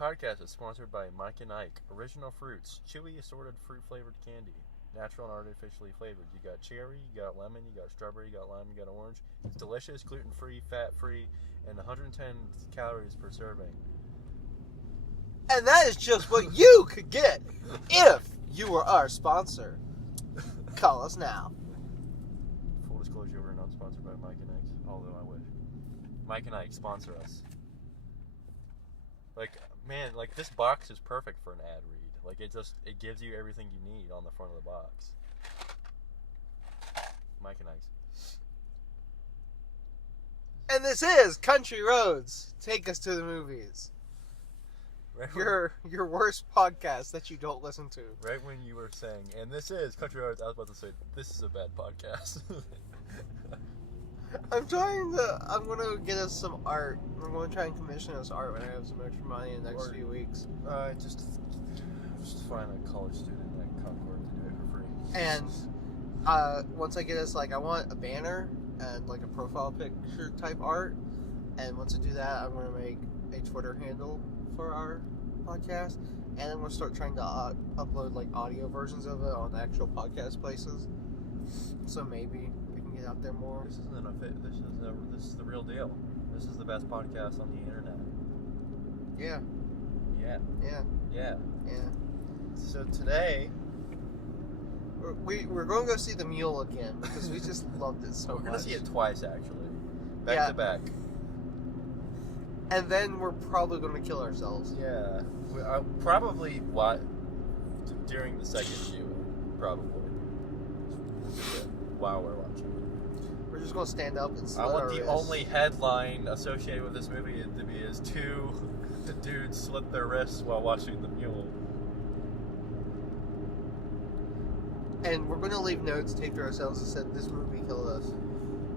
podcast is sponsored by Mike and Ike. Original fruits, chewy assorted fruit-flavored candy. Natural and artificially flavored. You got cherry, you got lemon, you got strawberry, you got lime, you got orange. It's delicious, gluten-free, fat-free, and 110 calories per serving. And that is just what you could get if you were our sponsor. Call us now. Full disclosure, we're not sponsored by Mike and Ike, although I wish. Mike and Ike, sponsor us. Like, man, like, this box is perfect for an ad read. Like, it gives you everything you need on the front of the box. Mike and Ike. And this is Country Roads. Take us to the movies. Right Your worst podcast that you don't listen to. Right when you were saying, and this is Country Roads, I was about to say, this is a bad podcast. I'm going to get us some art. I'm going to try and commission us art when I have some extra money in the next few weeks. Just find a college student at Concord to do it for free. And once I get us, I want a banner and a profile picture type art. And once I do that, I'm going to make a Twitter handle for our podcast. And then we'll start trying to upload audio versions of it on actual podcast places. So maybe we can get out there more. This is the real deal. This is the best podcast on the internet. Yeah. Yeah. Yeah. Yeah. Yeah. So today, we're going to go see the Mule again because we just loved it so much. We're going to see it twice, actually. Back to back. And then we're probably going to kill ourselves. Yeah. Probably during the second viewing. Probably. While we're watching it. We're just going to stand up and slit I want our the wrists. only headline associated with this movie to be is two dudes slit their wrists while watching the Mule. And we're going to leave notes taped to ourselves that said this movie killed us.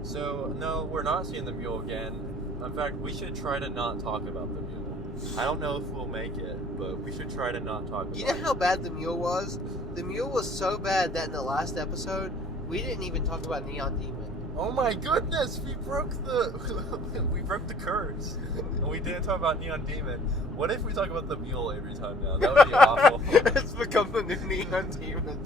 So, no, we're not seeing the Mule again. In fact, we should try to not talk about the Mule. I don't know if we'll make it, but we should try to not talk about it. You know how bad the Mule was? The Mule was so bad that in the last episode, we didn't even talk about Neon Demon. Oh my goodness, we broke the curse. And we didn't talk about Neon Demon. What if we talk about the Mule every time now? That would be awful. It's become the new Neon Demon.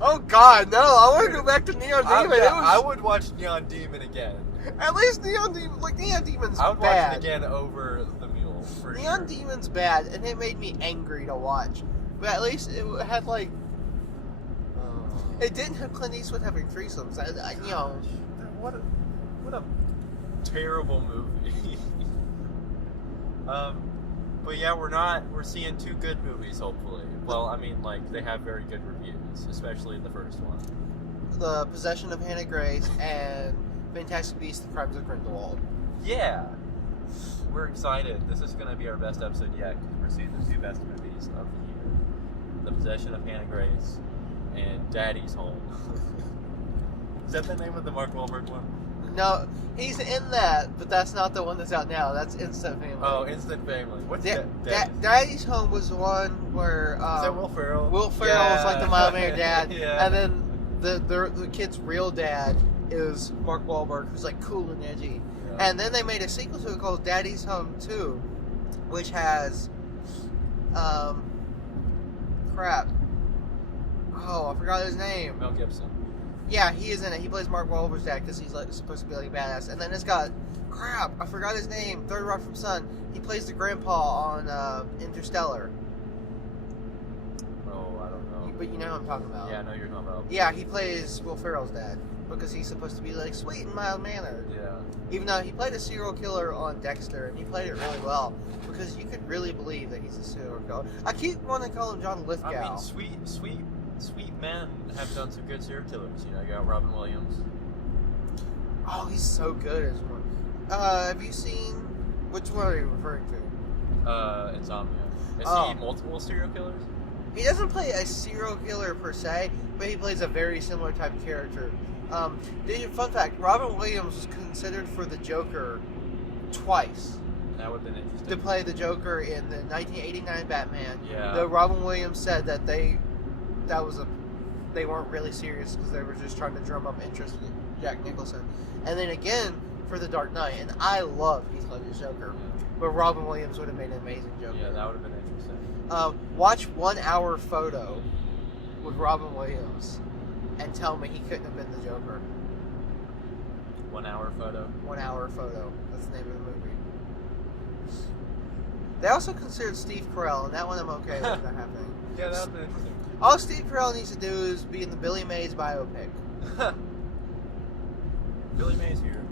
Oh god, no, I want to go back to Neon Demon. I would watch Neon Demon again. At least Neon Demon, Neon Demon's bad. I would watch it again over the Mule, for Neon sure. Demon's bad, and it made me angry to watch. But at least it had it didn't have Clint Eastwood having threesomes. What a terrible movie. But yeah, we're seeing two good movies, hopefully. Well, I mean, they have very good reviews, especially the first one. The Possession of Hannah Grace and Fantastic Beasts: The Crimes of Grindelwald. Yeah. We're excited. This is going to be our best episode yet, because we're seeing the two best movies of the year. The Possession of Hannah Grace and Daddy's Home. Is that the name of the Mark Wahlberg one? No, he's in that, but that's not the one that's out now. That's Instant Family. Oh, Instant Family. What's Daddy's Home was the one where... is that Will Ferrell? Will Ferrell was the mild-mannered dad. Yeah. And then the kid's real dad is Mark Wahlberg, who's cool and edgy. Yeah. And then they made a sequel to it called Daddy's Home 2, which has... crap. Oh, I forgot his name. Mel Gibson. Yeah, he is in it. He plays Mark Wahlberg's dad because he's supposed to be badass. And then it's got, crap, I forgot his name. Third Rock from Sun. He plays the grandpa on Interstellar. Oh, I don't know. But you know what I'm talking about. Yeah, I know you're talking about. Yeah, he plays Will Ferrell's dad because he's supposed to be sweet and mild mannered. Yeah. Even though he played a serial killer on Dexter, and he played it really well because you could really believe that he's a serial killer. I keep wanting to call him John Lithgow. I mean, sweet men have done some good serial killers. You know, you got Robin Williams. Oh, he's so good as one. Have you seen... Which one are you referring to? Insomnia. Is he multiple serial killers? He doesn't play a serial killer per se, but he plays a very similar type of character. Fun fact, Robin Williams was considered for the Joker twice. That would have been interesting. To play the Joker in the 1989 Batman. Yeah. Though Robin Williams said that they weren't really serious because they were just trying to drum up interest in Jack Nicholson. And then again, for The Dark Knight, and I love Heath Ledger's Joker. But Robin Williams would have made an amazing Joker. Yeah, that would have been interesting. Watch 1 hour photo with Robin Williams and tell me he couldn't have been the Joker. 1 hour photo? 1 hour photo. That's the name of the movie. They also considered Steve Carell, and that one I'm okay with that happening. Yeah, that would have been interesting. All Steve Carell needs to do is be in the Billy Mays biopic. Billy Mays here.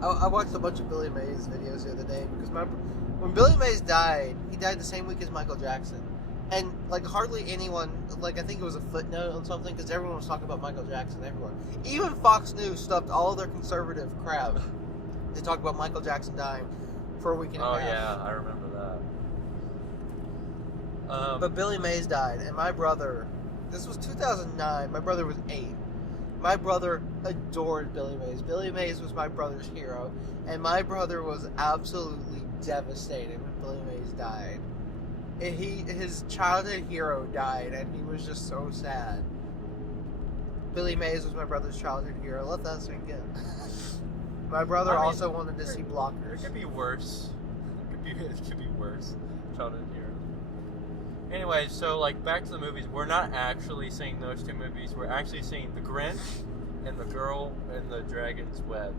I watched a bunch of Billy Mays videos the other day because when Billy Mays died, he died the same week as Michael Jackson. And, like, hardly anyone, like, I think it was a footnote on something because everyone was talking about Michael Jackson everywhere. Even Fox News stopped all their conservative crap to talk about Michael Jackson dying for a week and a half. Oh, yeah, I remember that. But Billy Mays died, and my brother, this was 2009, my brother was 8. My brother adored Billy Mays. Billy Mays was my brother's hero, and my brother was absolutely devastated when Billy Mays died. His childhood hero died, and he was just so sad. Billy Mays was my brother's childhood hero. Let that sink in. My brother also wanted to see Blockers. It could be worse. It could be worse. Childhood hero. Anyway, so like back to the movies. We're not actually seeing those two movies. We're actually seeing The Grinch and The Girl in the Dragon's Web.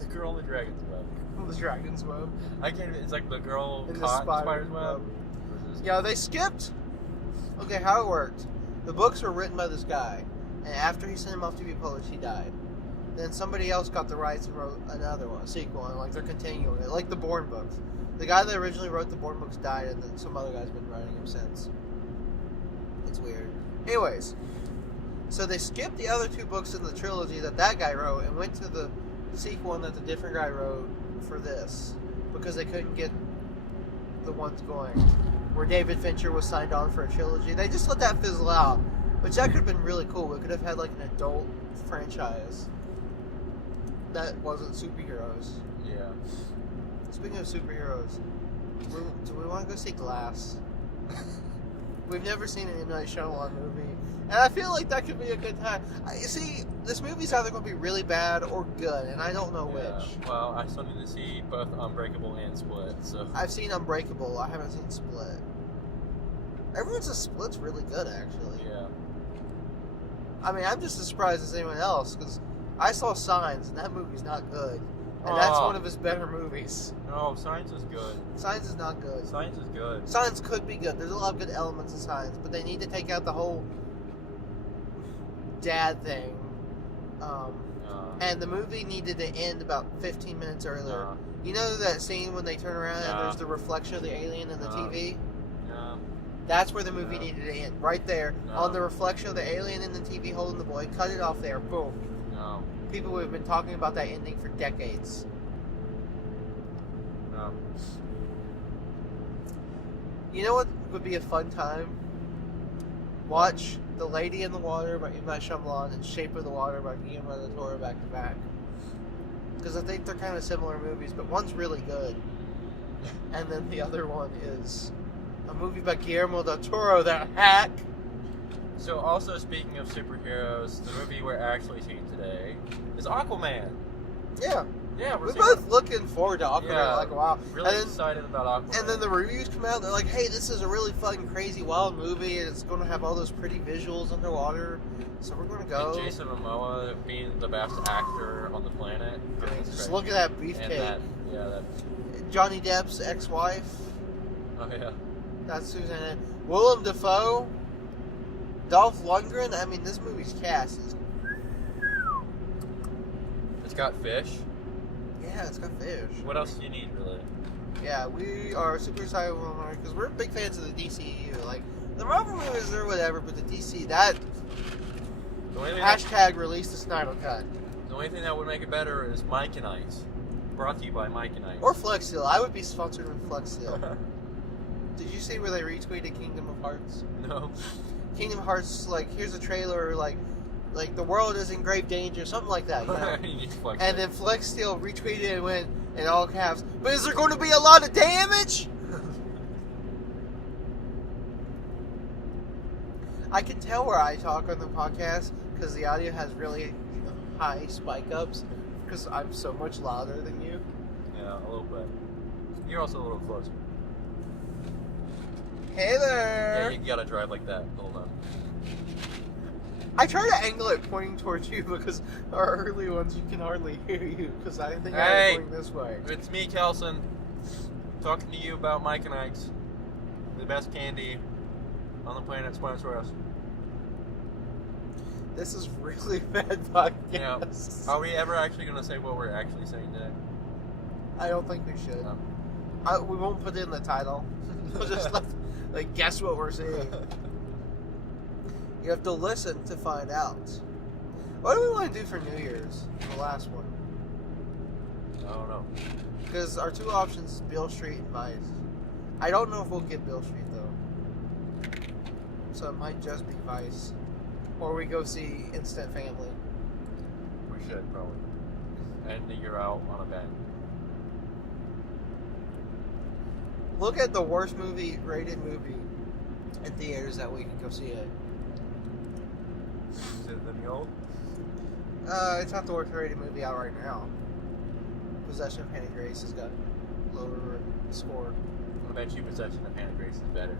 The Girl in the Dragon's Web. The Dragon's Web. I can't. It's like the girl in caught the in the spider's web. Yeah, they skipped. Okay, how it worked. The books were written by this guy, and after he sent them off to be published, he died. Then somebody else got the rights and wrote another one, a sequel, and like they're continuing it, like the Bourne books. The guy that originally wrote the Bourne books died, and then some other guy's been writing them since. It's weird. Anyways, so they skipped the other 2 books in the trilogy that guy wrote and went to the sequel that the different guy wrote for this because they couldn't get the ones going where David Fincher was signed on for a trilogy. They just let that fizzle out, which that could have been really cool. We could have had like an adult franchise that wasn't superheroes. Yeah. Speaking of superheroes, do we want to go see Glass? We've never seen an M. Night Shyamalan movie, and I feel like that could be a good time. See, this movie's either going to be really bad or good, and I don't know which. Well, I still need to see both Unbreakable and Split, so... I've seen Unbreakable, I haven't seen Split. Everyone says Split's really good, actually. Yeah. I mean, I'm just as surprised as anyone else, because I saw Signs, and that movie's not good. And that's one of his better movies. No, Signs is good. Signs is not good. Signs is good. Signs could be good. There's a lot of good elements in Signs, but they need to take out the whole dad thing. And the movie needed to end about 15 minutes earlier. You know that scene when they turn around and there's the reflection of the alien in the TV? Yeah. That's where the movie needed to end. Right there. On the reflection of the alien in the TV holding the boy. Cut it off there. Boom. No. People have been talking about that ending for decades. No. You know what would be a fun time? Watch The Lady in the Water by M. Night Shyamalan and Shape of the Water by Guillermo del Toro back to back. Because I think they're kind of similar movies, but one's really good. And then the other one is a movie by Guillermo del Toro, that hack. So also speaking of superheroes, the movie we're actually seeing today is Aquaman. Yeah. Yeah, we're both looking forward to Aquaman. Yeah, like, wow. Really excited about Aquaman. And then the reviews come out, they're like, hey, this is a really fun, crazy, wild movie, and it's going to have all those pretty visuals underwater, so we're going to go. And Jason Momoa being the best actor on the planet. I mean, just look at that beefcake. Johnny Depp's ex-wife. Oh, yeah. That's who's in it. Willem Dafoe. Dolph Lundgren. I mean, this movie's cast is... It's got fish. Yeah, it's got fish. What else do you need, really? Yeah, we are super excited because we're big fans of the DCU. Like, the Marvel movies or whatever, but the DC, that... Hashtag release the Snyder Cut. The only thing that would make it better is Mike and Ice. Brought to you by Mike and Ice. Or Flex Seal. I would be sponsored with Flex Seal. Did you see where they retweeted Kingdom of Hearts? No. Kingdom Hearts, like, here's a trailer, like the world is in grave danger, something like that. You know? You need Flex and then Flex Steel retweeted and went in all caps, but is there going to be a lot of damage? I can tell where I talk on the podcast because the audio has really high spike ups Because I'm so much louder than you. Yeah, a little bit. You're also a little closer. Hey there! Yeah, you gotta drive like that. Hold on. I try to angle it pointing towards you because our early ones you can hardly hear you because I think I was going this way. It's me, Kelson, talking to you about Mike and Ike's, the best candy on the planet, Spinosaurus. This is really bad podcast. Yeah. Are we ever actually going to say what we're actually saying today? I don't think we should. No. We won't put it in the title. We'll just guess what we're saying. You have to listen to find out. What do we want to do for New Year's? The last one. I don't know. Because our two options is Beale Street and Vice. I don't know if we'll get Beale Street though. So it might just be Vice. Or we go see Instant Family. We should probably. End the year out on a bang. Look at the worst rated movie in theaters that we can go see it. Is it the Mule? It's not the worst rated movie out right now. Possession of Hannah Grace has got lower score. I bet you Possession of Hannah Grace is better.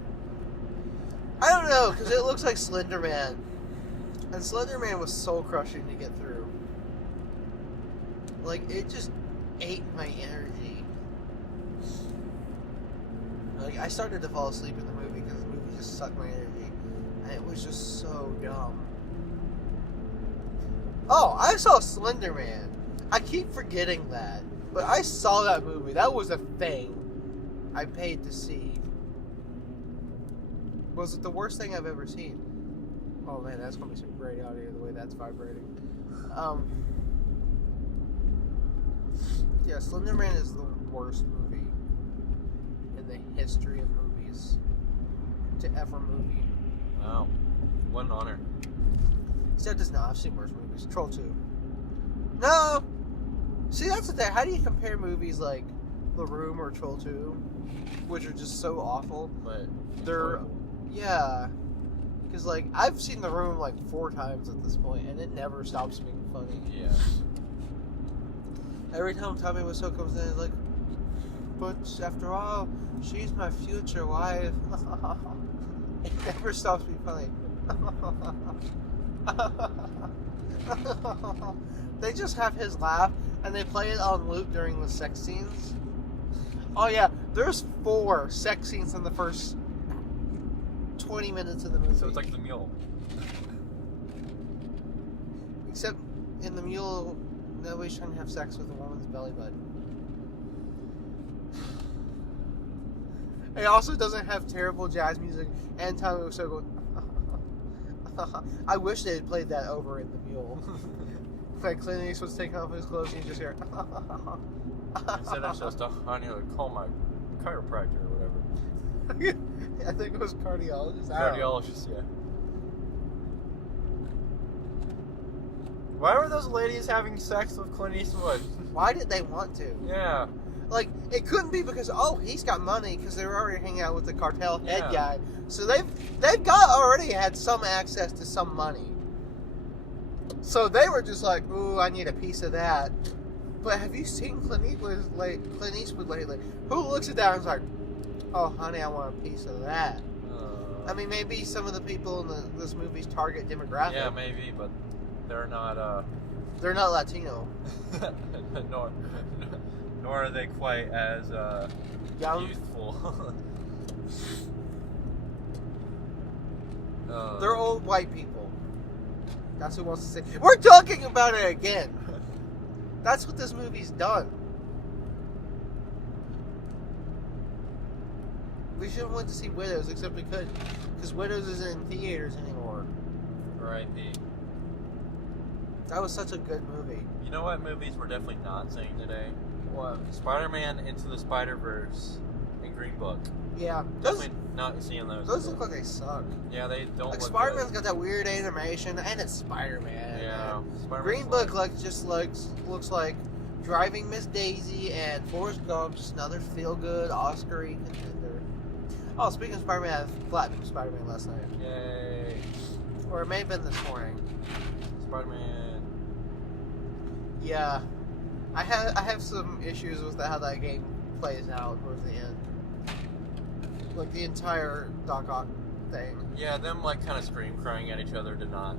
I don't know, because it looks like Slender Man. And Slender Man was soul crushing to get through. Like, it just ate my energy. Like, I started to fall asleep in the movie because the movie just sucked my energy. And it was just so dumb. Oh, I saw Slender Man. I keep forgetting that. But I saw that movie. That was a thing I paid to see. Was it the worst thing I've ever seen? Oh man, that's gonna be some great audio the way that's vibrating. Yeah, Slender Man is the worst movie in the history of movies to ever movie. Wow. What an honor. Except it's not. I've seen worse movies. Troll 2. No! See, that's the thing. How do you compare movies like The Room or Troll 2, which are just so awful? But They're... Yeah. Because, like, I've seen The Room, like, 4 times at this point, and it never stops being funny. Yeah. Every time Tommy Wiseau comes in, it's like, but after all, she's my future wife. It never stops being funny. They just have his laugh, and they play it on loop during the sex scenes. Oh yeah, there's 4 sex scenes in the first 20 minutes of the movie. So it's like the Mule. Except in the Mule, nobody's trying to have sex with a woman's belly button. It also doesn't have terrible jazz music, and Tommy Wiseau going. I wish they had played that over in the Mule. Like Clint Eastwood's taking off his clothes, and you just hear. Instead of just I need to call my chiropractor or whatever. I think it was cardiologist. Cardiologist, yeah. Why were those ladies having sex with Clint Eastwood? Why did they want to? Yeah. Like, it couldn't be because, oh, he's got money because they were already hanging out with the cartel head guy. So they've already had some access to some money. So they were just like, ooh, I need a piece of that. But have you seen Clint Eastwood lately? Who looks at that and is like, oh, honey, I want a piece of that. I mean, maybe some of the people in this movie's target demographic. Yeah, maybe, but they're not. They're not Latino. Nor are they quite as young, youthful. They're old white people. That's who wants to say. We're talking about it again. That's what this movie's done. We should have went to see Widows, except we couldn't, because Widows isn't in theaters anymore. R.I.P. That was such a good movie. You know what movies we're definitely not seeing today? What? Spider-Man Into the Spider-Verse and Green Book. Yeah. Definitely not seeing those. Those look like they suck. Yeah, they don't like look Spider-Man's good. got that weird animation, and it's Spider-Man. Yeah. Green Book looks like Driving Miss Daisy and Forrest Gump, just another feel-good Oscar-y contender. Oh, speaking of Spider-Man, I flattened Spider-Man last night. Yay. Or it may have been this morning. Spider-Man. Yeah. I have some issues with how that game plays out towards the end. Like the entire Doc Ock thing. Yeah, them like kind of scream crying at each other did not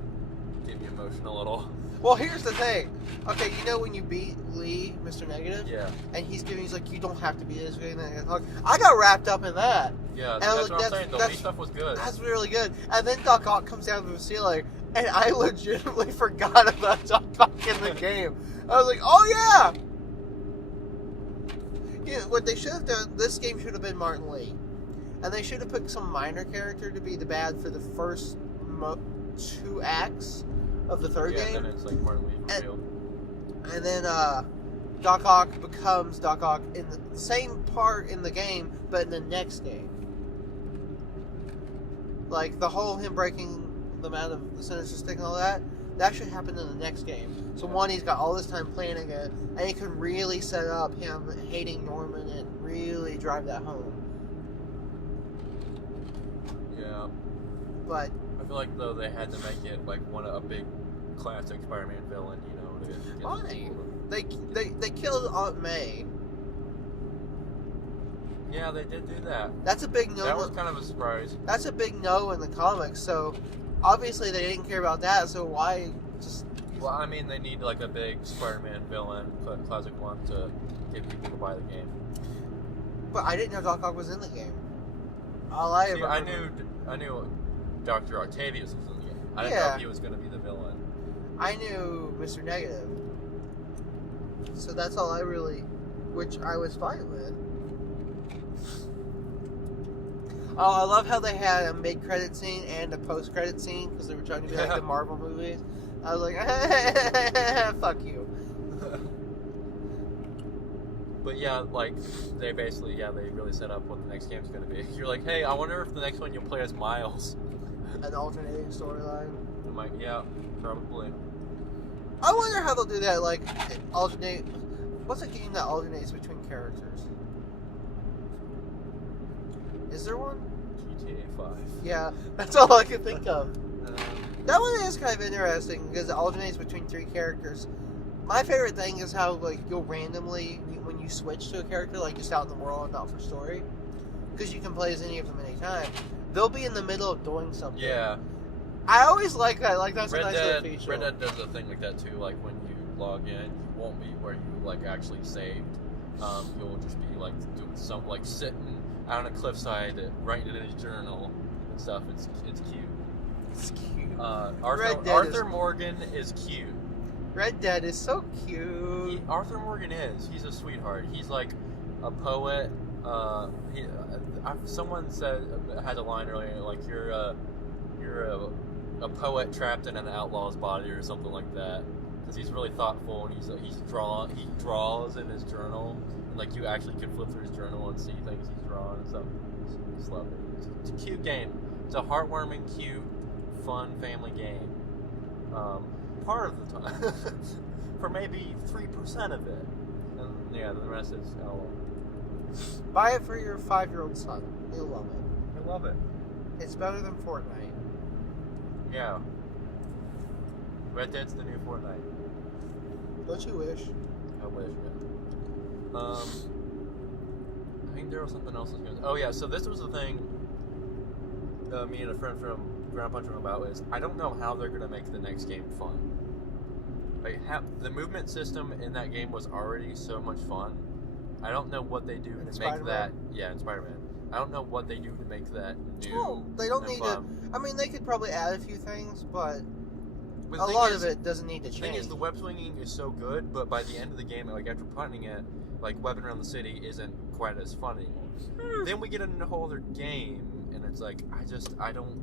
get me emotional at all. Well, here's the thing. Okay, you know when you beat Lee, Mr. Negative? Yeah. And he's like, you don't have to be this way. And I got wrapped up in that. Yeah, and that's what I'm saying. The Lee stuff was good. That's really good. And then Doc Ock comes down to the ceiling, and I legitimately forgot about Doc Ock in the game. I was like, oh yeah! Yeah, what they should have done, this game should have been Martin Lee. And they should have picked some minor character to be the bad for the first 2 acts of the third game. Yeah, then it's like Martin Lee for real. And then Doc Ock becomes Doc Ock in the same part in the game, but in the next game. Like, the whole him breaking them out of the Sinister Stick and all that should happen in the next game. So one, he's got all this time planning it, and he can really set up him hating Norman and really drive that home. Yeah. But I feel like, though, they had to make it, like, a big classic Spider-Man villain, you know, to get why? They killed Aunt May. Yeah, they did do that. That's a big no. That was kind of a surprise. That's a big no in the comics, so obviously they didn't care about that, so why just... Well, I mean, they need, like, a big Spider-Man villain, classic one, to get people to buy the game. But I didn't know Doc Ock was in the game. I knew Dr. Octavius was in the game. I didn't know if he was going to be the villain. I knew Mr. Negative. So that's all I really... Which I was fine with. Oh, I love how they had a mid-credit scene and a post-credit scene because they were trying to be like the Marvel movies. I was like, fuck you. But yeah, like, they basically, they really set up what the next game's going to be. You're like, hey, I wonder if the next one you'll play as Miles. An alternating storyline? Yeah, probably. I wonder how they'll do that, like, alternate... What's a game that alternates between characters? Is there one? GTA 5. Yeah, that's all I can think of. That one is kind of interesting because it alternates between 3 characters. My favorite thing is how, like, you'll randomly, when you switch to a character, like, just out in the world and not for story, because you can play as any of them anytime, they'll be in the middle of doing something. Yeah. I always like that. Like, that's a nice little feature. Red Dead does a thing like that, too. Like, when you log in, you won't be where you, like, actually saved. You'll just be, like, doing something, like, sitting out on a cliffside, writing it in his journal and stuff. It's cute. It's cute. Arthur Morgan is cute. Red Dead is so cute. Arthur Morgan he's a sweetheart. He's like a poet. Someone had a line earlier, like you're a poet trapped in an outlaw's body or something like that. Because he's really thoughtful and he draws in his journal. And, like, you actually can flip through his journal and see things he's drawn and stuff. It's lovely. It's a cute game. It's a heartwarming, cute, fun family game. Part of the time. For maybe 3% of it. And yeah, the rest is Buy it for your 5-year-old son. He'll love it. He'll love it. It's better than Fortnite. Yeah. Red Dead's the new Fortnite. Don't you wish? I wish, yeah. I think there was something else I was going to... Oh, yeah, so this was the thing me and a friend from Ground Punch about is I don't know how they're going to make the next game fun. Like, the movement system in that game was already so much fun. I don't know what they do to make that... Yeah, in Spider-Man. I don't know what they do to make that new. Well, they don't need to... I mean, they could probably add a few things, but a lot of it doesn't need to change. The thing is, the web swinging is so good, but by the end of the game, like, after punting it, like, webbing around the city isn't quite as fun anymore. Then we get into a whole other game, and it's like,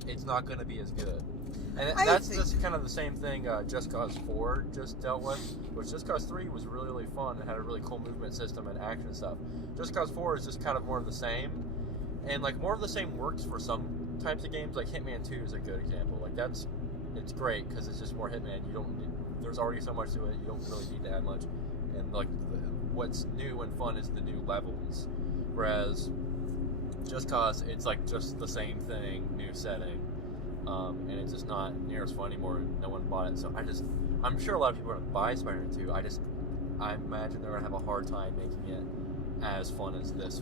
it's not going to be as good. And that's kind of the same thing Just Cause 4 just dealt with, which Just Cause 3 was really, really fun and had a really cool movement system and action stuff. Just Cause 4 is just kind of more of the same, and, like, more of the same works for some types of games. Like, Hitman 2 is a good example. Like, it's great because it's just more Hitman. There's already so much to it, you don't really need to add much. And, like, what's new and fun is the new levels. Whereas Just Cause, it's like just the same thing, new setting. And it's just not near as fun anymore. No one bought it. So I'm sure a lot of people are going to buy Spider-Man 2. I imagine they're gonna have a hard time making it as fun as this.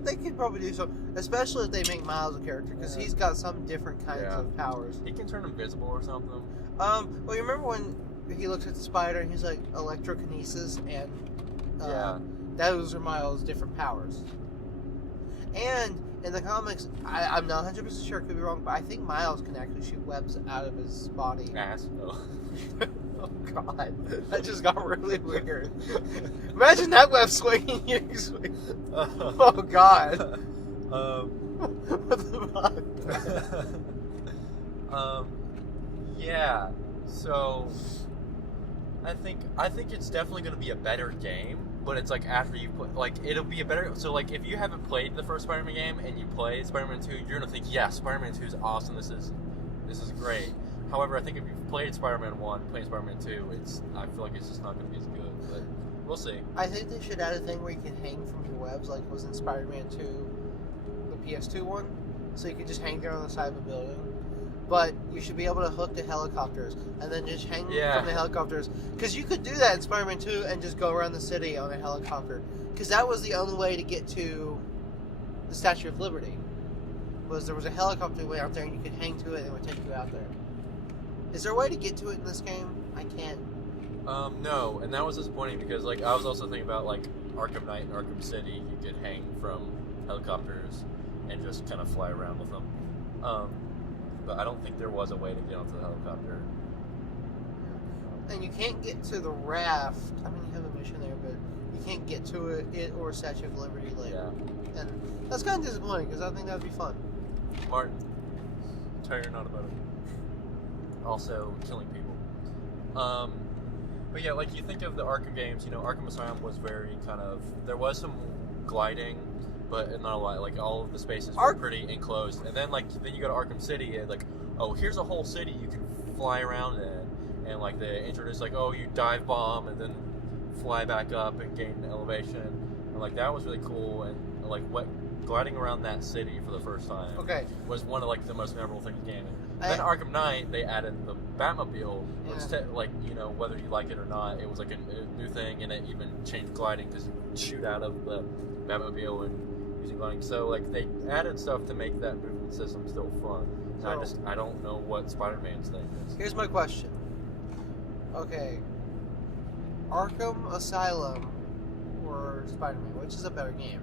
They could probably do so, especially if they make Miles a character, because he's got some different kinds of powers. He can turn invisible or something. Well, you remember when he looks at the spider and he's like electrokinesis, and those are Miles' different powers. And in the comics, I'm not 100% sure, could be wrong, but I think Miles can actually shoot webs out of his body. Ass. Oh. Oh god, that just got really weird. Imagine that web swinging you. Oh god. What the fuck? Yeah. So I think it's definitely going to be a better game, but it's like after you play, like it'll be a better. So like if you haven't played the first Spider-Man game and you play Spider-Man 2, you're going to think, yeah, Spider-Man 2 is awesome. This is great. However, I think if you've played Spider-Man 1, playing Spider-Man 2, I feel like it's just not going to be as good. But we'll see. I think they should add a thing where you can hang from your webs, like was in Spider-Man 2, the PS2 one, so you could just hang there on the side of a building. But you should be able to hook to helicopters and then just hang from the helicopters. Because you could do that in Spider-Man 2 and just go around the city on a helicopter. Because that was the only way to get to the Statue of Liberty. There was a helicopter way out there and you could hang to it and it would take you out there. Is there a way to get to it in this game? I can't. No, and that was disappointing because like I was also thinking about like Arkham Knight and Arkham City. You could hang from helicopters and just kind of fly around with them. But I don't think there was a way to get onto the helicopter. And you can't get to the raft. I mean, you have a mission there, but you can't get to it or Statue of Liberty later. Yeah. And that's kind of disappointing because I think that would be fun. Martin, tell you're not about it. Also, killing people. But yeah, like you think of the Arkham games, Arkham Asylum was very kind of, there was some gliding, but not a lot. Like all of the spaces were pretty enclosed. And then then you go to Arkham City and like, oh, here's a whole city you can fly around in. And like they introduce like, oh, you dive bomb and then fly back up and gain elevation. And like that was really cool. And like gliding around that city for the first time was one of like the most memorable things in the game. Then Arkham Knight, they added the Batmobile, which whether you like it or not, it was like a new thing, and it even changed gliding because you could shoot out of the Batmobile and using gliding. So like they added stuff to make that movement system still fun. And I don't know what Spider-Man's thing is. Here's my question. Okay, Arkham Asylum or Spider-Man, which is a better game?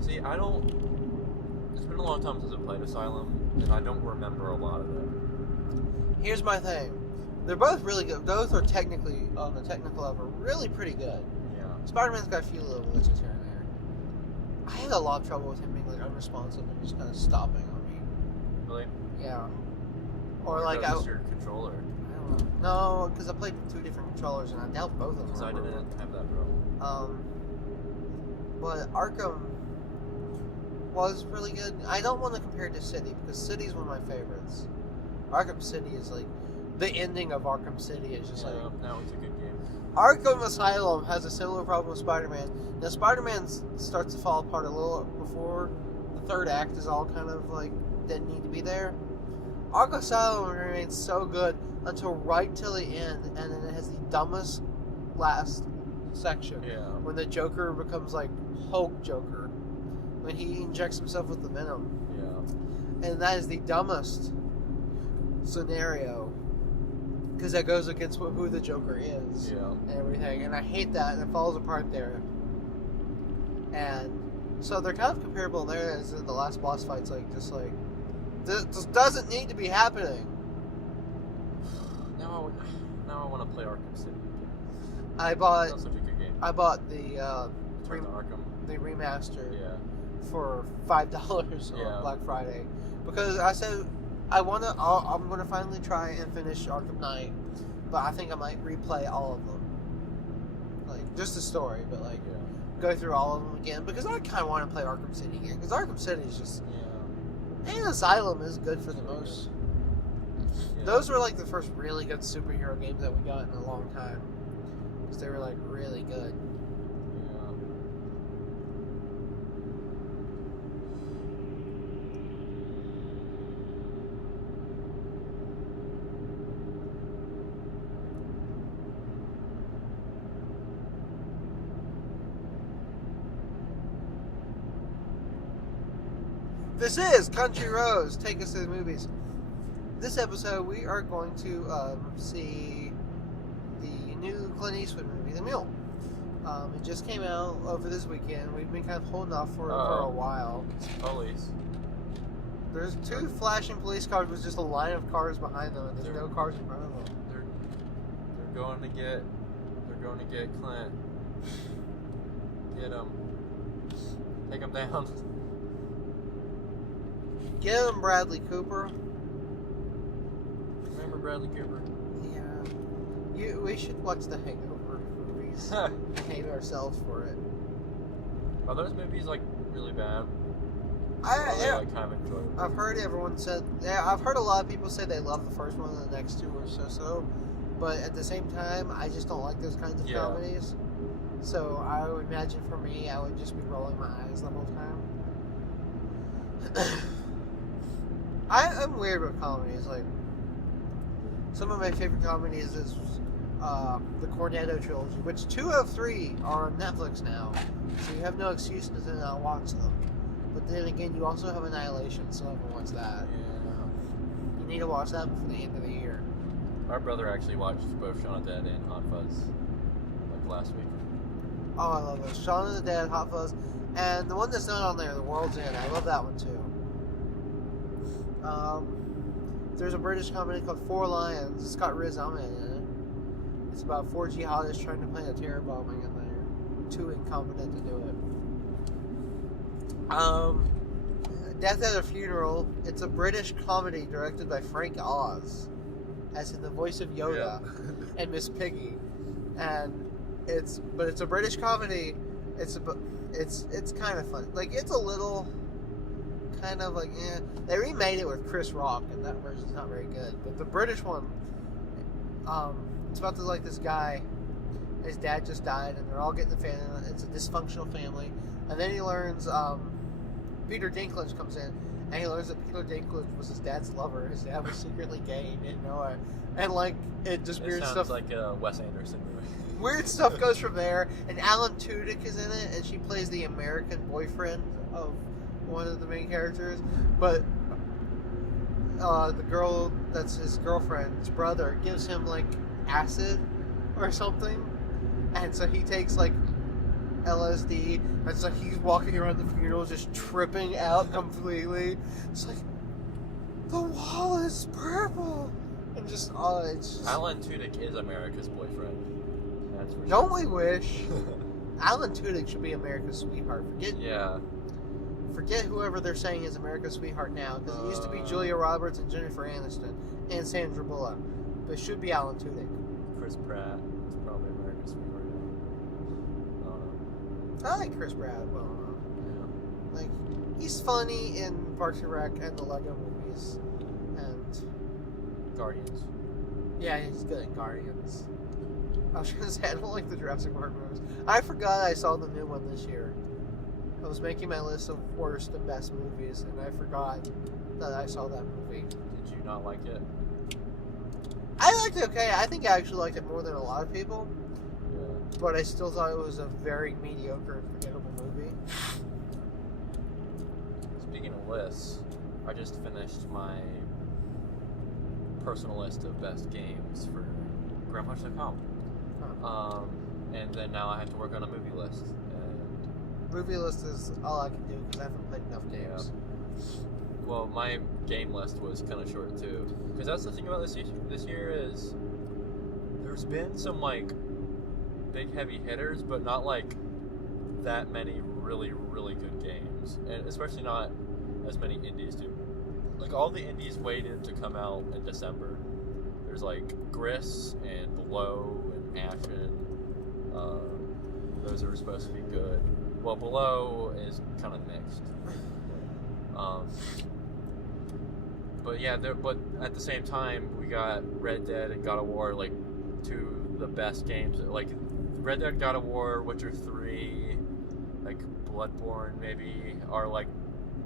See, it's been a long time since I played Asylum, and I don't remember a lot of it. Here's my thing. They're both really good. Both are technically, on the technical level, really pretty good. Yeah. Spider-Man's got a few little glitches here and there. I had a lot of trouble with him being like unresponsive and just kind of stopping on me. Really? Yeah. Or like your controller. I don't know. No, because I played with two different controllers and I dealt both of them. Because I didn't have that problem. But Arkham was really good. I don't want to compare it to City because City's one of my favorites. Arkham City is like the ending of Arkham City is just that was a good game. Arkham Asylum has a similar problem with Spider-Man. Now Spider-Man starts to fall apart a little before the third act is all kind of like didn't need to be there. Arkham Asylum remains so good until right till the end, and then it has the dumbest last section when the Joker becomes like Hulk Joker. When he injects himself with the venom. Yeah. And that is the dumbest scenario. Because that goes against who the Joker is. Yeah. And everything. And I hate that. And it falls apart there. And so they're kind of comparable there as in the last boss fight's this doesn't need to be happening. Now I want to play Arkham City. That's such a good game. I bought the Arkham. The remaster. Yeah. For $5 on Black Friday, because I said I'm gonna finally try and finish Arkham Knight, but I think I might replay all of them, like just the story, but go through all of them again because I kind of want to play Arkham City again because Arkham City is just and Asylum is good for the most. Yeah. Those were like the first really good superhero games that we got in a long time because they were like really good. This is Country Roads. Take us to the movies. This episode, we are going to see the new Clint Eastwood movie, The Mule. It just came out over this weekend. We've been kind of holding off for a while. Police. There's 2 flashing police cars with just a line of cars behind them, and there's no cars in front of them. They're going to get Clint. Get him. Take him down. Get him, Bradley Cooper. Remember Bradley Cooper? Yeah. We should watch the Hangover movies. and hate ourselves for it. Are those movies like really bad? Like kind of enjoyable? I've heard everyone said. Yeah, I've heard a lot of people say they love the first one and the next 2 were so. But at the same time, I just don't like those kinds of comedies. So I would imagine for me, I would just be rolling my eyes the whole time. I'm weird with comedies. Like, some of my favorite comedies is the Cornetto trilogy, which 2 of 3 are on Netflix now, so you have no excuse to not watch them. But then again, you also have Annihilation, so everyone wants that. Yeah. You need to watch that before the end of the year. My brother actually watched both Shaun of the Dead and Hot Fuzz like last week. Oh, I love those. Shaun of the Dead, Hot Fuzz, and the one that's not on there, The World's End. I love that one too. There's a British comedy called Four Lions. It's got Riz Ahmed in it. It's about 4 jihadists trying to plant a terror bombing, and they're too incompetent to do it. Death at a Funeral. It's a British comedy directed by Frank Oz, as in the voice of Yoda and Miss Piggy, and it's a British comedy. It's kind of fun. Like, it's a little kind of like They remade it with Chris Rock, and that version's not very good. But the British one, it's about this guy. His dad just died, and they're all getting the family. It's a dysfunctional family, and then he learns Peter Dinklage comes in, and he learns that Peter Dinklage was his dad's lover. His dad was secretly gay and didn't know it, and it just weird stuff. Sounds like a Wes Anderson movie. Weird stuff goes from there, and Alan Tudyk is in it, and she plays the American boyfriend of one of the main characters. But the girl that's his girlfriend's brother gives him acid or something, and so he takes LSD, and so he's walking around the funeral just tripping out completely. It's like, the wall is purple, and just it's just... Alan Tudyk is America's boyfriend. That's for Don't we wish? Alan Tudyk should be America's sweetheart. Forget whoever they're saying is America's sweetheart now, because it used to be Julia Roberts and Jennifer Aniston and Sandra Bullock, but it should be Alan Tudyk. Chris Pratt is probably America's sweetheart now. I like Chris Pratt. Well, he's funny in Parks and Rec and the Lego movies, and Guardians. Yeah, he's good at Guardians. I was gonna say I don't like the Jurassic Park movies. I forgot I saw the new one this year. I was making my list of worst and best movies, and I forgot that I saw that movie. Did you not like it? I liked it okay. I think I actually liked it more than a lot of people. Yeah. But I still thought it was a very mediocre and forgettable movie. Speaking of lists, I just finished my personal list of best games for GrandPunch.com. Huh. And then now I have to work on a movie list. Movie list is all I can do because I haven't played enough games. Yeah. Well, my game list was kind of short too, because that's the thing about this year is there's been some big heavy hitters, but not that many really good games, and especially not as many indies do. All the indies waited to come out in December. There's Gris and Below and Ashen. Those are supposed to be good. Well, Below is kind of mixed. But yeah, but at the same time, we got Red Dead and God of War, 2 of the best games. Red Dead, God of War, Witcher 3, Bloodborne maybe, are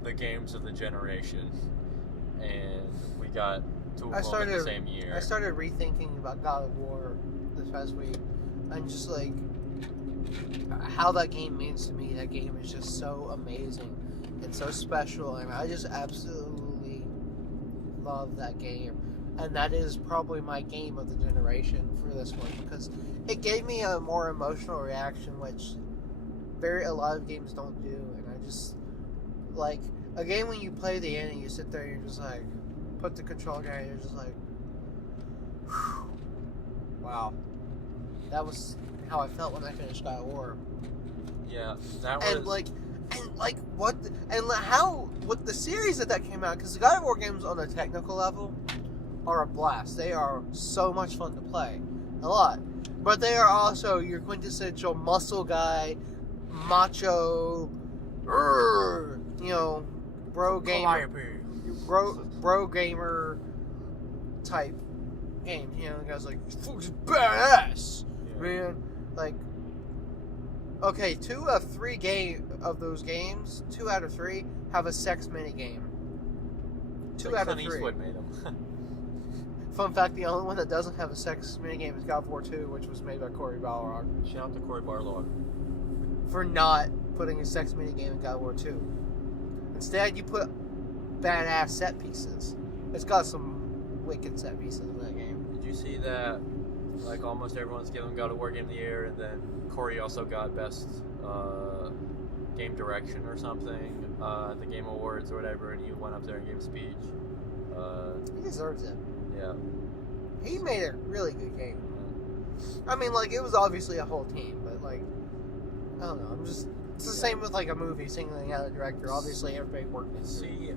the games of the generation. And we got 2 of them in the same year. I started rethinking about God of War this past week. I'm just how that game means to me. That game is just so amazing. and so special, and I just absolutely love that game. And that is probably my game of the generation for this one, because it gave me a more emotional reaction, which a lot of games don't do. And I just, like, a game when you play the end and you sit there and you're just like, put the control down and you're just like, whew, wow. That was how I felt when I finished God of War. Yeah, that was... What the series that came out, because the God of War games on a technical level are a blast. They are so much fun to play. A lot. But they are also your quintessential muscle guy, macho, bro gamer, bro gamer type game. The guy's like, "Fuck's badass, man." Like, okay, 2 out of 3 of those games, 2 out of 3 have a sex mini game. 2 out of 3. Eastwood made them. Fun fact: the only one that doesn't have a sex minigame is God of War 2, which was made by Cory Balrog. Shout out to Cory Balrog For not putting a sex minigame in God of War 2. Instead, you put badass set pieces. It's got some wicked set pieces in that game. Did you see that? Like, almost everyone's giving God of War Game of the Year, and then Cory also got Best Game Direction or something at the Game Awards or whatever, and he went up there and gave a speech. He deserves it. Yeah. He made a really good game. I mean, like, it was obviously a whole team, but, like, I don't know. It's the same with, like, a movie, singling out a director. Obviously, everybody worked in it. See,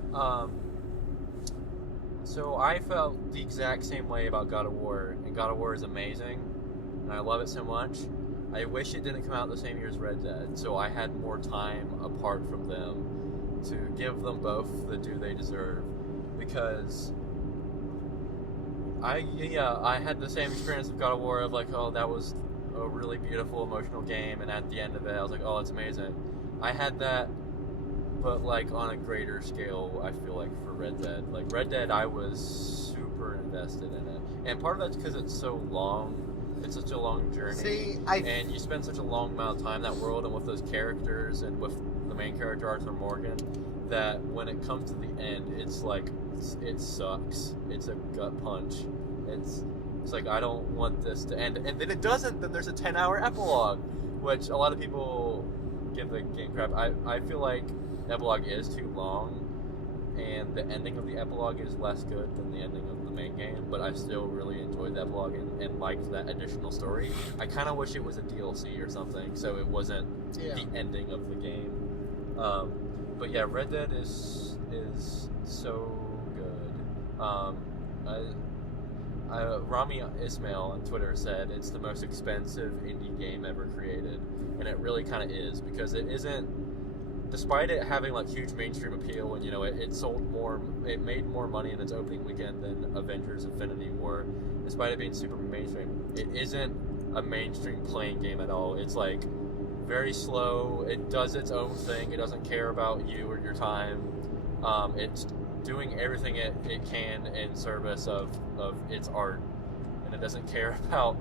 so I felt the exact same way about God of War, and God of War is amazing, and I love it so much. I wish it didn't come out the same year as Red Dead, so I had more time apart from them to give them both the due they deserve, because I had the same experience with God of War of like, oh, that was a really beautiful, emotional game, and at the end of it, I was like, oh, it's amazing. I had that, but like on a greater scale, I feel like for Red Dead. Like Red Dead, I was super invested in it, and part of that's because it's so long. It's such a long journey, and you spend such a long amount of time in that world and with those characters and with the main character Arthur Morgan, that when it comes to the end, it's like it sucks. It's a gut punch. It's like, I don't want this to end, and then it doesn't. Then there's a 10-hour epilogue, which a lot of people give the game crap. I feel like the epilogue is too long, and the ending of the epilogue is less good than the ending of the main game, but I still really enjoyed the epilogue and liked that additional story. I kind of wish it was a DLC or something, so it wasn't the ending of the game. But yeah, Red Dead is so good. Rami Ismail on Twitter said it's the most expensive indie game ever created, and it really kind of is, because it isn't, despite it having like huge mainstream appeal, and it made more money in its opening weekend than Avengers: Infinity War. Despite it being super mainstream, it isn't a mainstream playing game at all. It's like very slow. It does its own thing. It doesn't care about you or your time. It's doing everything it can in service of its art, and it doesn't care about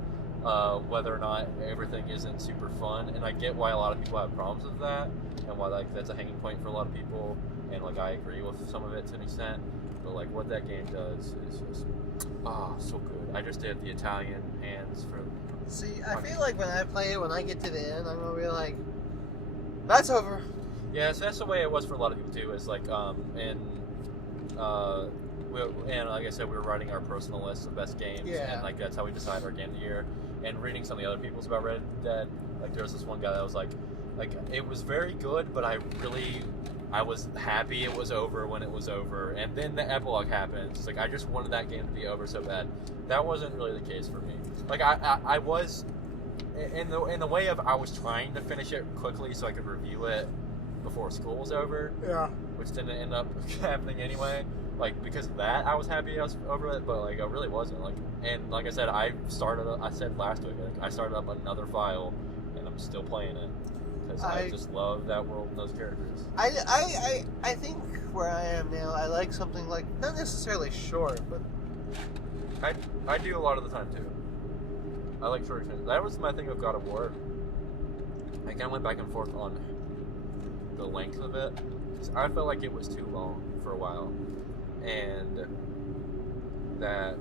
whether or not everything isn't super fun. And I get why a lot of people have problems with that, and why like that's a hanging point for a lot of people, and like I agree with some of it to an extent, but like what that game does is just so good. I just did the Italian hands for... See, I feel like when I play it, when I get to the end, I'm gonna be like, that's over. Yeah, so that's the way it was for a lot of people too. Is like and like I said, we were writing our personal list of best games, and like that's how we decide our game of the year. And reading some of the other people's about Red Dead, like there was this one guy that was like it was very good, but I was happy it was over when it was over, and then the epilogue happens. It's like I just wanted that game to be over so bad. That wasn't really the case for me. Like I was in the way of I was trying to finish it quickly so I could review it before school was over. Yeah. Which didn't end up happening anyway. Like because of that, I was happy I was over it, but like I really wasn't. Like, and like I said, I said last week, like, I started up another file, and I'm still playing it because I just love that world and those characters. I think where I am now, I like something like not necessarily short, but I do a lot of the time too. I like short things. That was my thing with God of War. I kind of went back and forth on the length of it. 'Cause I felt like it was too long for a while, and that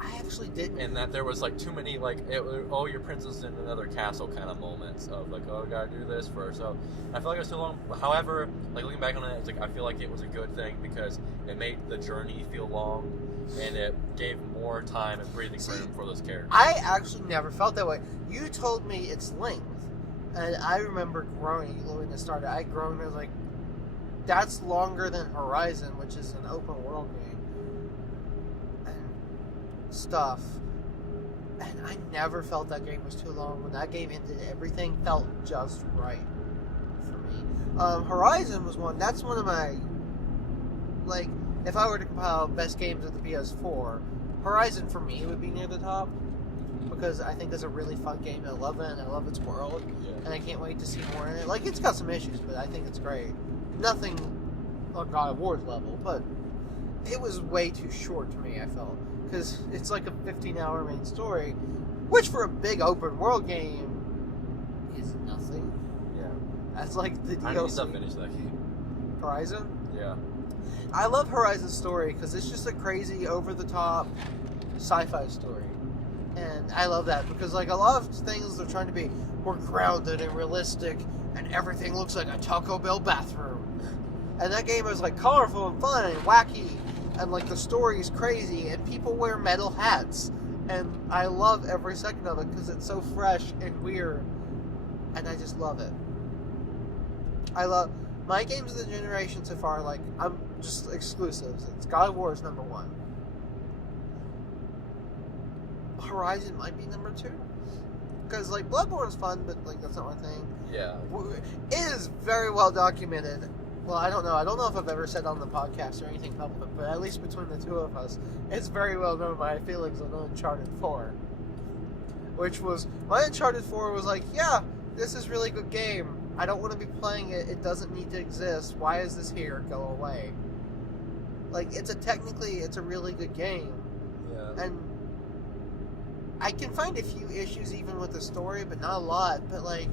I actually didn't. And that there was like too many your princess in another castle kind of moments of like, oh, we gotta do this first. So I feel like it was too long. However, like looking back on it, it's like I feel like it was a good thing because it made the journey feel long and it gave more time and breathing room for those characters. I actually never felt that way. You told me its length, and I remember growing when it started. I grown and I was like, that's longer than Horizon, which is an open world game. Stuff, and I never felt that game was too long. When that game ended, everything felt just right for me. Horizon was one. That's one of my, like, if I were to compile best games of the PS4, Horizon for me would be near the top because I think it's a really fun game. And I love it, and I love its world, and I can't wait to see more in it. Like, it's got some issues, but I think it's great. Nothing on God of War's level, but it was way too short to me, I felt. Because it's like a 15-hour main story, which for a big open world game is nothing. Yeah. That's like the DLC. I need to finish that game. Horizon? Yeah. I love Horizon's story because it's just a crazy, over-the-top sci-fi story. And I love that because like a lot of things they're trying to be more grounded and realistic and everything looks like a Taco Bell bathroom. And that game is like colorful and fun and wacky. And, like, the story is crazy, and people wear metal hats. And I love every second of it because it's so fresh and weird. And I just love it. I love... My games of the generation so far, like, I'm just exclusives. It's God of War is number 1. Horizon might be number 2. Because, like, Bloodborne's fun, but, like, that's not my thing. Yeah. It is very well documented. Well, I don't know. I don't know if I've ever said on the podcast or anything public, but at least between the two of us, it's very well known my feelings on Uncharted 4. Which was, my Uncharted 4 was like, yeah, this is a really good game. I don't want to be playing it. It doesn't need to exist. Why is this here? Go away. Like, it's a really good game. Yeah. And I can find a few issues even with the story, but not a lot. But, like,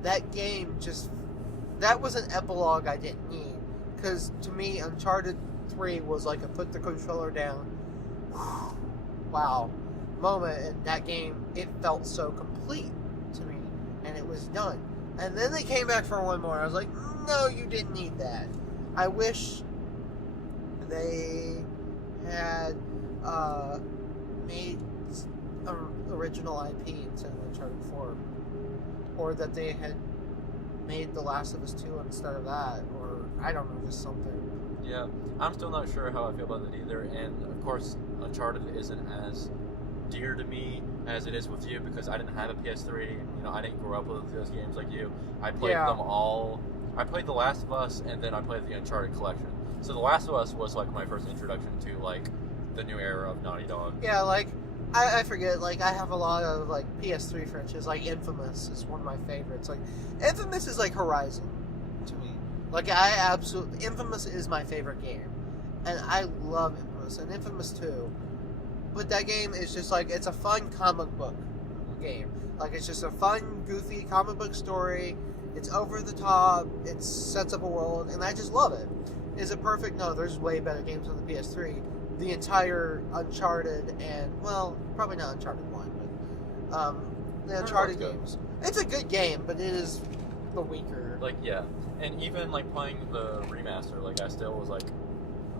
that game just... That was an epilogue I didn't need. Because, to me, Uncharted 3 was like a put the controller down, wow, moment. And that game, it felt so complete to me. And it was done. And then they came back for one more. I was like, no, you didn't need that. I wish they had made an original IP instead of Uncharted 4. Or that they had made The Last of Us 2 instead of that, or I don't know, just something. Yeah, I'm still not sure how I feel about it either, and of course, Uncharted isn't as dear to me as it is with you because I didn't have a PS3. You know, I didn't grow up with those games like you. I played them all. I played The Last of Us, and then I played the Uncharted collection. So The Last of Us was like my first introduction to like the new era of Naughty Dog. Yeah, like I forget, like, I have a lot of, like, PS3 franchises, like, Infamous is one of my favorites. Like, Infamous is like Horizon to me. Like, Infamous is my favorite game. And I love Infamous, and Infamous 2. But that game is just, like, it's a fun comic book game. Like, it's just a fun, goofy comic book story. It's over the top, it sets up a world, and I just love it. Is it perfect? No, there's way better games on the PS3. The entire Uncharted and, well, probably not Uncharted 1, but the Uncharted games. It's a good game, but it is the weaker. Like, yeah. And even, like, playing the remaster, like, I still was like,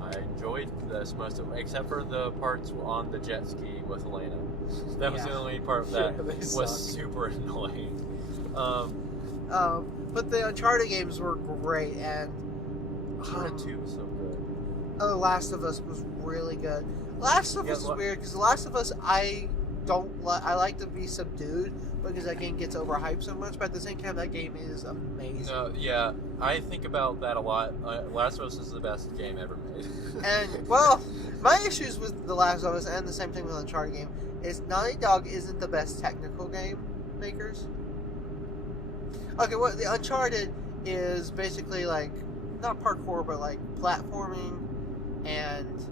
I enjoyed this most of it, except for the parts on the jet ski with Elena. That was the only part that was super annoying. But the Uncharted games were great, and Uncharted 2 was so good. The Last of Us was really good. Last of Us is weird because The Last of Us, I like to be subdued because that game gets overhyped so much, but at the same time, that game is amazing. Yeah, I think about that a lot. Last of Us is the best game ever made. And, well, my issues with The Last of Us and the same thing with Uncharted game is Naughty Dog isn't the best technical game makers. Okay, well, the Uncharted is basically like, not parkour, but like platforming and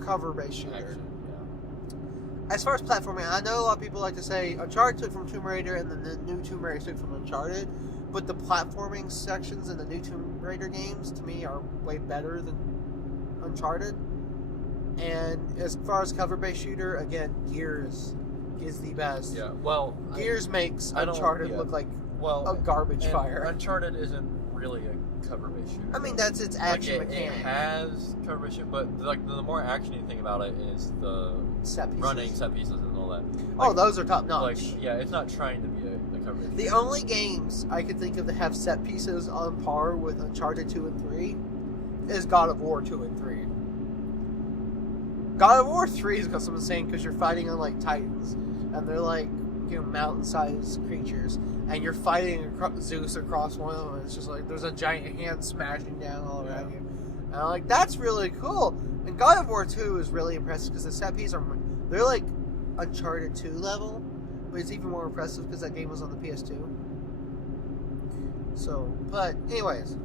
cover-based shooter. Action, as far as platforming, I know a lot of people like to say Uncharted took from Tomb Raider and then the new Tomb Raider took from Uncharted, but the platforming sections in the new Tomb Raider games, to me, are way better than Uncharted. And as far as cover-based shooter, again, Gears is the best. Yeah, well... Gears makes Uncharted look like a garbage fire. Uncharted isn't really a cover-based shooter. I mean, that's its action mechanic. It has cover-based shooter, but the more actiony thing about it is the running set pieces and all that. Those are top-notch. It's not trying to be a cover-based shooter. The only games I could think of that have set pieces on par with Uncharted 2 and 3 is God of War 2 and 3. God of War 3 has got some insane because you're fighting on like titans, and they're like mountain-sized creatures, and you're fighting Zeus across one of them. And it's just like there's a giant hand smashing down all around you, and I'm like, that's really cool. And God of War 2 is really impressive because the set pieces they're like Uncharted 2 level, but it's even more impressive because that game was on the PS2. So, but anyways,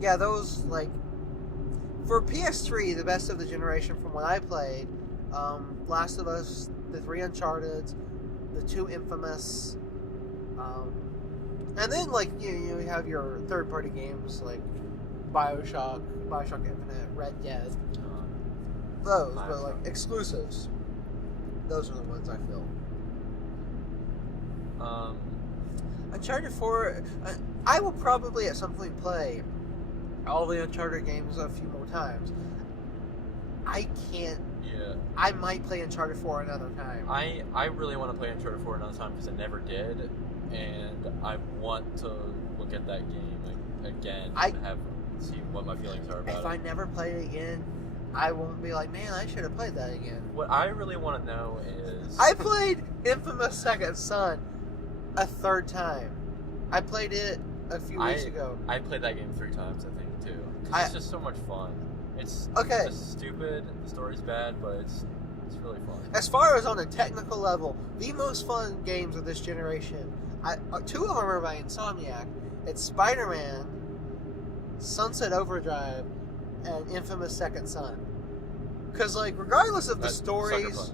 yeah, those like. For PS3, the best of the generation from what I played, Last of Us, the 3 Uncharted, the 2 Infamous, and then like you have your third-party games like Bioshock Infinite, Red Dead, those, but like exclusives. Those are the ones I feel. Uncharted 4, I will probably at some point play all the Uncharted games a few more times. I can't. Yeah. I might play Uncharted 4 another time. I really want to play Uncharted 4 another time because I never did, and I want to look at that game again and see what my feelings are about it. If I never play it again, I won't be like, man, I should have played that again. What I really want to know is... I played Infamous Second Son a third time. I played it a few weeks ago. I played that game 3 times, I think, too. Because it's just so much fun. It's just stupid, the story's bad, but it's really fun. As far as on a technical level, the most fun games of this generation, 2 of them are by Insomniac. It's Spider-Man, Sunset Overdrive, and Infamous Second Son. Because, like, regardless of the stories...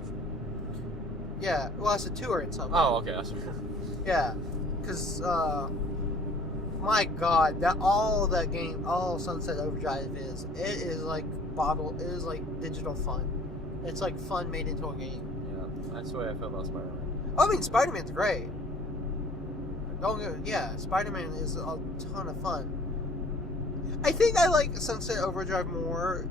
Yeah, well, I said 2 are Insomniac. Oh, okay. That's yeah, because... my God, all Sunset Overdrive is, it is like digital fun. It's like fun made into a game. Yeah, that's the way I feel about Spider-Man. I mean, Spider-Man's great. Spider-Man is a ton of fun. I think I like Sunset Overdrive more,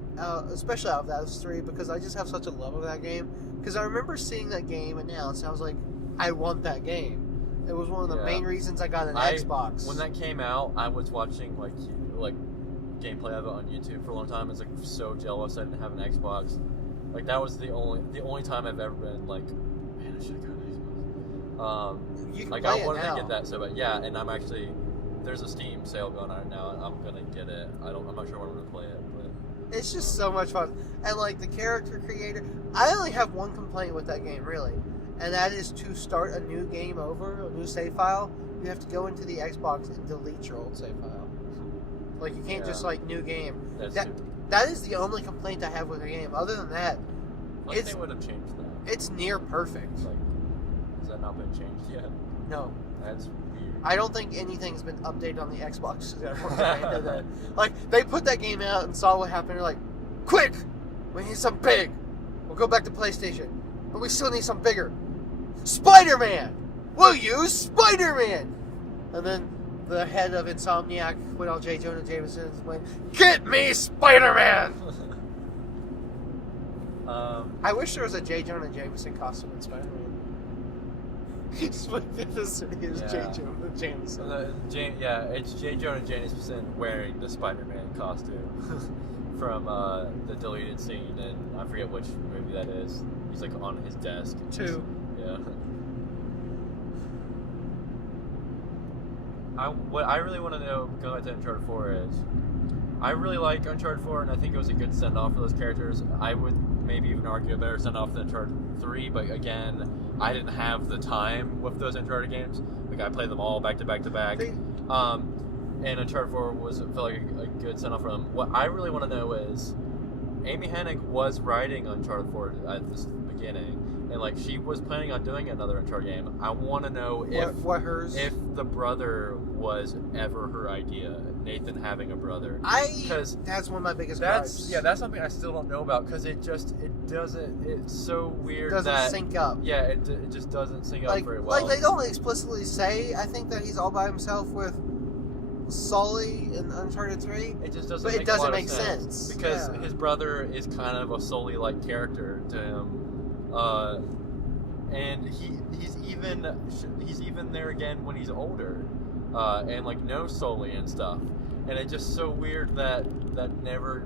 especially out of those 3, because I just have such a love of that game. Because I remember seeing that game announced, and I was like, I want that game. It was one of the main reasons I got an Xbox. When that came out, I was watching like gameplay of it on YouTube for a long time. I was like so jealous I didn't have an Xbox. Like that was the only time I've ever been like, man, I should have got an Xbox. Like I wanted to get that so bad. Yeah, and I'm actually there's a Steam sale going on now, and I'm gonna get it. I'm not sure when I'm gonna play it, but it's just so much fun. And like the character creator, I only have one complaint with that game really. And that is to start a new game over, a new save file, you have to go into the Xbox and delete your old save file. Like, you can't just, like, new game. That is the only complaint I have with the game. Other than that, they would have changed that. It's near perfect. Like, has that not been changed yet? No. That's weird. I don't think anything's been updated on the Xbox. Like, they put that game out and saw what happened. They're like, quick! We need something big. We'll go back to PlayStation. But we still need something bigger. Spider-Man! We'll use Spider-Man! And then the head of Insomniac went on J. Jonah Jameson and went, get me Spider-Man! I wish there was a J. Jonah Jameson costume in Spider-Man. He's J. Jonah Jameson. It's J. Jonah Jameson wearing the Spider-Man costume from the deleted scene, and I forget which movie that is. He's like on his desk. 2. Yeah. What I really want to know going to Uncharted 4 is, I really like Uncharted 4, and I think it was a good send-off for those characters. I would maybe even argue a better send-off than Uncharted 3, but again, I didn't have the time with those Uncharted games. Like, I played them all back to back to back. And Uncharted 4 felt like a good send-off for them. What I really want to know is, Amy Hennig was writing Uncharted 4 at the beginning, and like she was planning on doing another Uncharted game. I want to know if the brother was ever her idea. Nathan having a brother. That's one of my biggest gripes. That's something I still don't know about because it doesn't. It's so weird. It doesn't sync up. Yeah, it just doesn't sync up very well. Like they don't explicitly say. I think that he's all by himself with Sully in Uncharted 3. It just doesn't. But it doesn't make sense because his brother is kind of a Sully-like character to him, and he's even there again when he's older, and like knows Sully and stuff. And it's just so weird that never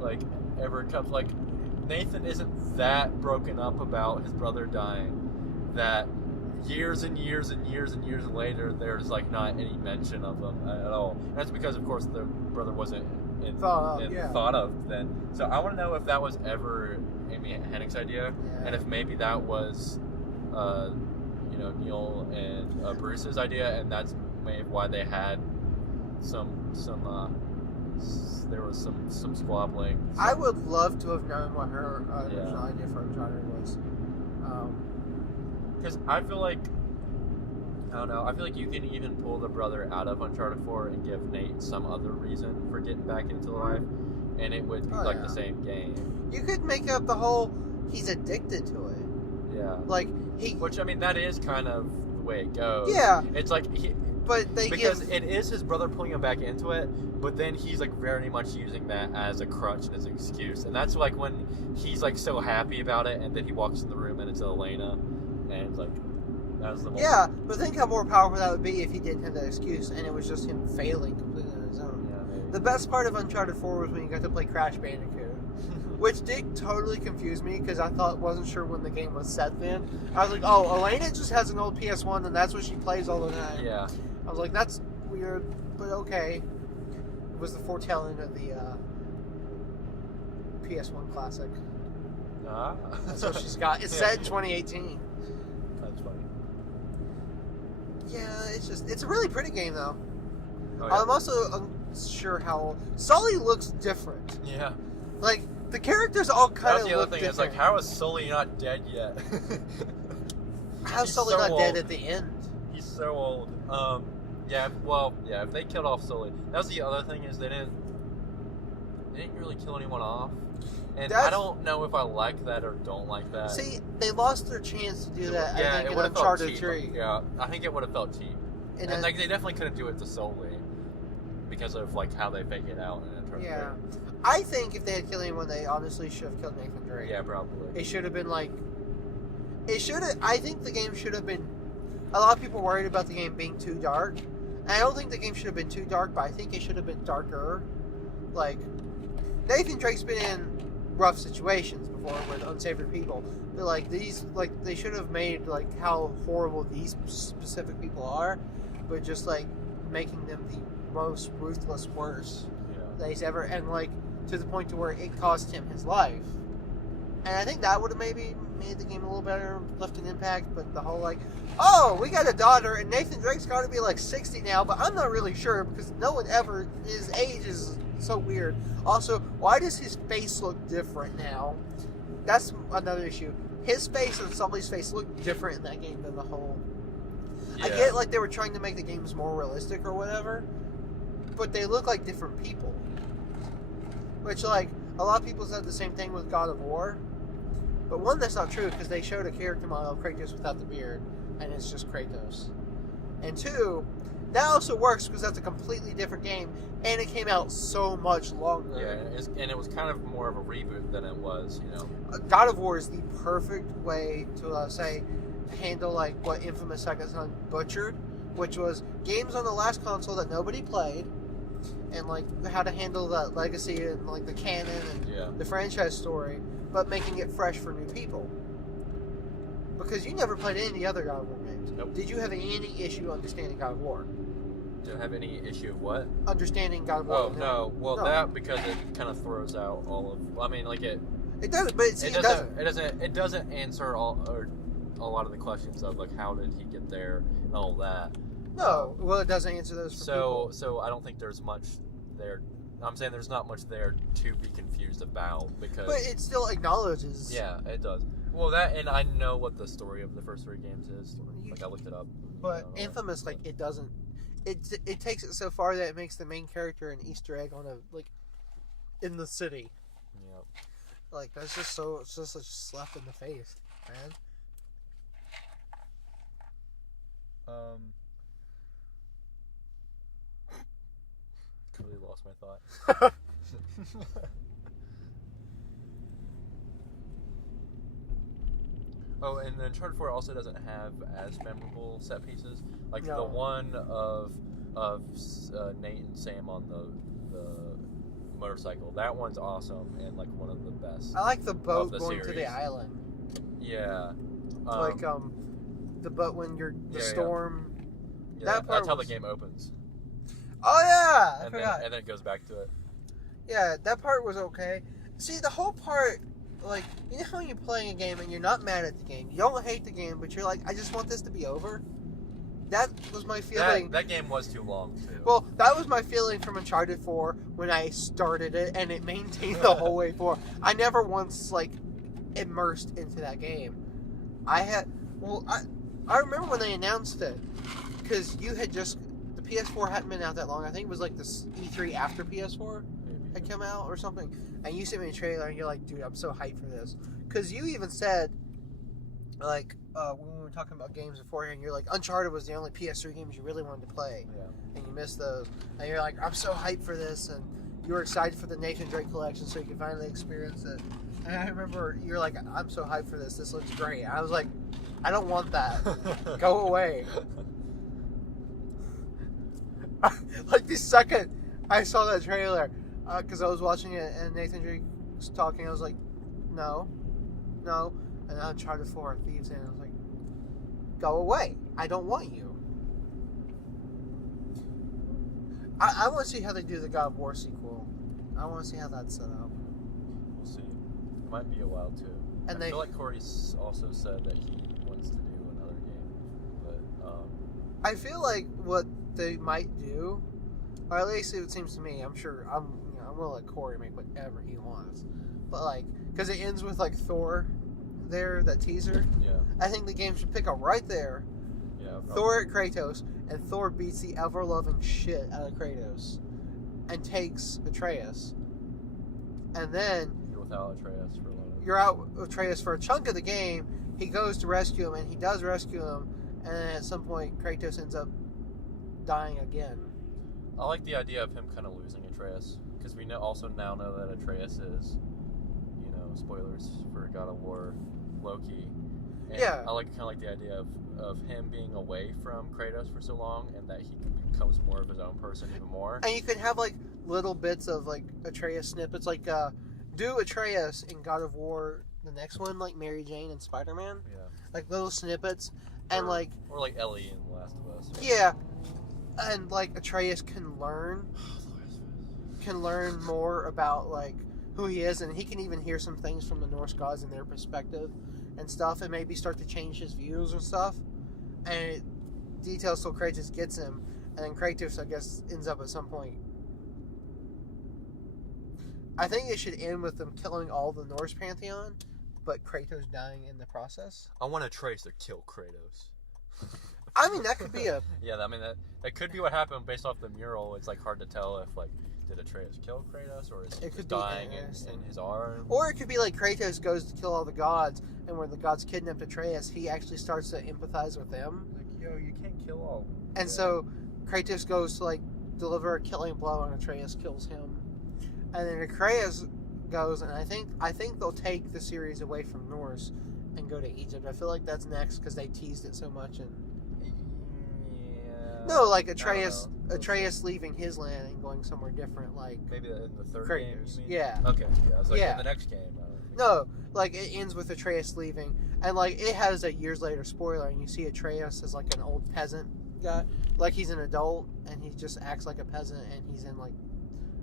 like ever comes. Like Nathan isn't that broken up about his brother dying that years and years and years and years later there's like not any mention of him at all. And that's because of course the brother wasn't thought of then. So I want to know if that was ever Amy Hennig's idea, and if maybe that was Neil and Bruce's idea, and that's maybe why they had there was some squabbling. I would love to have known what her original idea for Uncharted was. Because I feel like you can even pull the brother out of Uncharted 4 and give Nate some other reason for getting back into life, and it would be the same game. You could make up the whole he's addicted to it. Yeah. Like which I mean that is kind of the way it goes. Yeah. It's like it is his brother pulling him back into it, but then he's like very much using that as a crutch and as an excuse, and that's like when he's like so happy about it, and then he walks in the room and it's Elena, and it's like that's the moment. Yeah, but think how more powerful that would be if he didn't have that excuse, and it was just him failing completely on his own. Yeah, maybe. The best part of Uncharted 4 was when you got to play Crash Bandicoot. Which did totally confuse me because I wasn't sure when the game was set then. I was like, oh, Elena just has an old PS1 and that's what she plays all the time. Yeah. I was like, that's weird, but okay. It was the foretelling of the PS1 classic. That's what she's got. It's set in 2018. That's funny. Yeah, it's a really pretty game though. Oh, yeah. I'm also unsure how Sully looks different. Yeah. Like the characters all kind of look different. That's the other thing. It's like, how is Sully not dead yet? How's Sully not dead at the end? He's so old. If they killed off Sully, that was the other thing is they didn't really kill anyone off, and I don't know if I like that or don't like that. See, they lost their chance to do that. Yeah, I think it in would have felt Uncharted cheap. 3. Yeah, I think it would have felt cheap, and like they definitely couldn't do it to Sully because of like how they fake it out in Uncharted 3. I think if they had killed anyone, they honestly should have killed Nathan Drake. Yeah, probably. It should have been like. I think the game should have been. A lot of people worried about the game being too dark. And I don't think the game should have been too dark, but I think it should have been darker. Like, Nathan Drake's been in rough situations before with unsavory people. But like they should have made like how horrible these specific people are, but just like making them the most ruthless worst that he's ever, and like to the point to where it cost him his life. And I think that would have maybe made the game a little better, left an impact. But the whole like, oh, we got a daughter, and Nathan Drake's got to be like 60 now, but I'm not really sure because no one ever. His age is so weird. Also, why does his face look different now? That's another issue. His face and Sully's face look different in that game than the whole. Yeah. I get like they were trying to make the games more realistic or whatever, but they look like different people. Which, like, a lot of people said the same thing with God of War. But one, that's not true, because they showed a character model of Kratos without the beard, and it's just Kratos. And two, that also works because that's a completely different game, and it came out so much longer. Yeah, and it was kind of more of a reboot than it was, God of War is the perfect way to, handle, like, what Infamous Second Son butchered, which was games on the last console that nobody played, and like how to handle the legacy and like the canon and the franchise story, but making it fresh for new people. Because you never played any of the other God of War games. Nope. Did you have any issue understanding God of War? Do I have any issue of what? Understanding God of War. Oh no, well no. That because it kind of throws out all of. I mean, like it. It doesn't, but it doesn't answer all or a lot of the questions of like how did he get there and all that. No, well, it doesn't answer those for people. So I don't think there's much there. I'm saying there's not much there to be confused about because. But it still acknowledges. Yeah, it does. Well, that, and I know what the story of the first 3 games is. Like, I looked it up. But Infamous, like, it doesn't... It takes it so far that it makes the main character an Easter egg on a, like, in the city. Yep. Like, that's just so... It's just a slap in the face, man. Completely lost my thought. Oh, and then Uncharted 4 also doesn't have as memorable set pieces. Like the one of Nate and Sam on the motorcycle. That one's awesome and like one of the best. I like the boat the going series. to the island. Yeah. The boat when you're the storm. Yeah, that part that's how the game opens. Oh yeah, I forgot. And then it goes back to it. Yeah, that part was okay. See, the whole part, like, you know how you're playing a game and you're not mad at the game. You don't hate the game, but you're like, I just want this to be over. That was my feeling. That game was too long, too. Well, that was my feeling from Uncharted 4 when I started it, and it maintained the whole way forward. I never once, like, immersed into that game. I remember when they announced it, because you had just... The PS4 hadn't been out that long. I think it was like the E3 after PS4 had come out or something. And you sent me a trailer and you're like, dude, I'm so hyped for this. Because you even said, like, when we were talking about games beforehand, you're like, Uncharted was the only PS3 games you really wanted to play. Yeah. And you missed those. And you're like, I'm so hyped for this. And you were excited for the Nathan Drake collection so you could finally experience it. And I remember you're like, I'm so hyped for this. This looks great. I was like, I don't want that. Go away. Like the second I saw that trailer, because I was watching it and Nathan Drake was talking, I was like, no. And then Uncharted 4 Thieves and I was like, go away. I don't want you. I want to see how they do the God of War sequel. I want to see how that's set up. We'll see. It might be a while too. And I feel like Corey's also said that he wants to do another game, but I feel like what they might do, or at least it seems to me, I'm gonna let Corey make whatever he wants, but like, because it ends with like Thor there, that teaser. Yeah. I think the game should pick up right there. Yeah. Probably. Thor at Kratos, and Thor beats the ever-loving shit out of Kratos, and takes Atreus, and then you're without Atreus for a little. You're out with Atreus for a chunk of the game. He goes to rescue him, and he does rescue him, and then at some point Kratos ends up dying again. I like the idea of him kind of losing Atreus, because we also now know that Atreus is, spoilers for God of War, Loki. And yeah. I kind of like the idea of him being away from Kratos for so long, and that he becomes more of his own person even more. And you can have like little bits of like Atreus snippets, like do Atreus in God of War, the next one, like Mary Jane and Spider-Man. Yeah. Like little snippets, and or like Ellie in The Last of Us. Yeah. And like Atreus can learn more about like who he is, and he can even hear some things from the Norse gods and their perspective and stuff, and maybe start to change his views and stuff. And it details till Kratos gets him, and then Kratos, I guess, ends up at some point. I think it should end with them killing all the Norse pantheon, but Kratos dying in the process. I want Atreus to kill Kratos. I mean, that could be a... Yeah, I mean, that could be what happened based off the mural. It's, like, hard to tell if, like, did Atreus kill Kratos, or is he just dying in his arms? Or it could be like Kratos goes to kill all the gods, and when the gods kidnapped Atreus, he actually starts to empathize with them. Like, yo, you can't kill all. And so Kratos goes to, like, deliver a killing blow, and Atreus kills him. And then Atreus goes, and I think they'll take the series away from Norse and go to Egypt. I feel like that's next, because they teased it so much, and... No, like Atreus leaving his land and going somewhere different, like... Maybe in the third Kratos. game, you mean? Yeah. Okay, yeah, I was like, in the next game. No, like, it ends with Atreus leaving, and, like, it has a years later spoiler, and you see Atreus as, like, an old peasant guy. Like, he's an adult, and he just acts like a peasant, and he's in, like,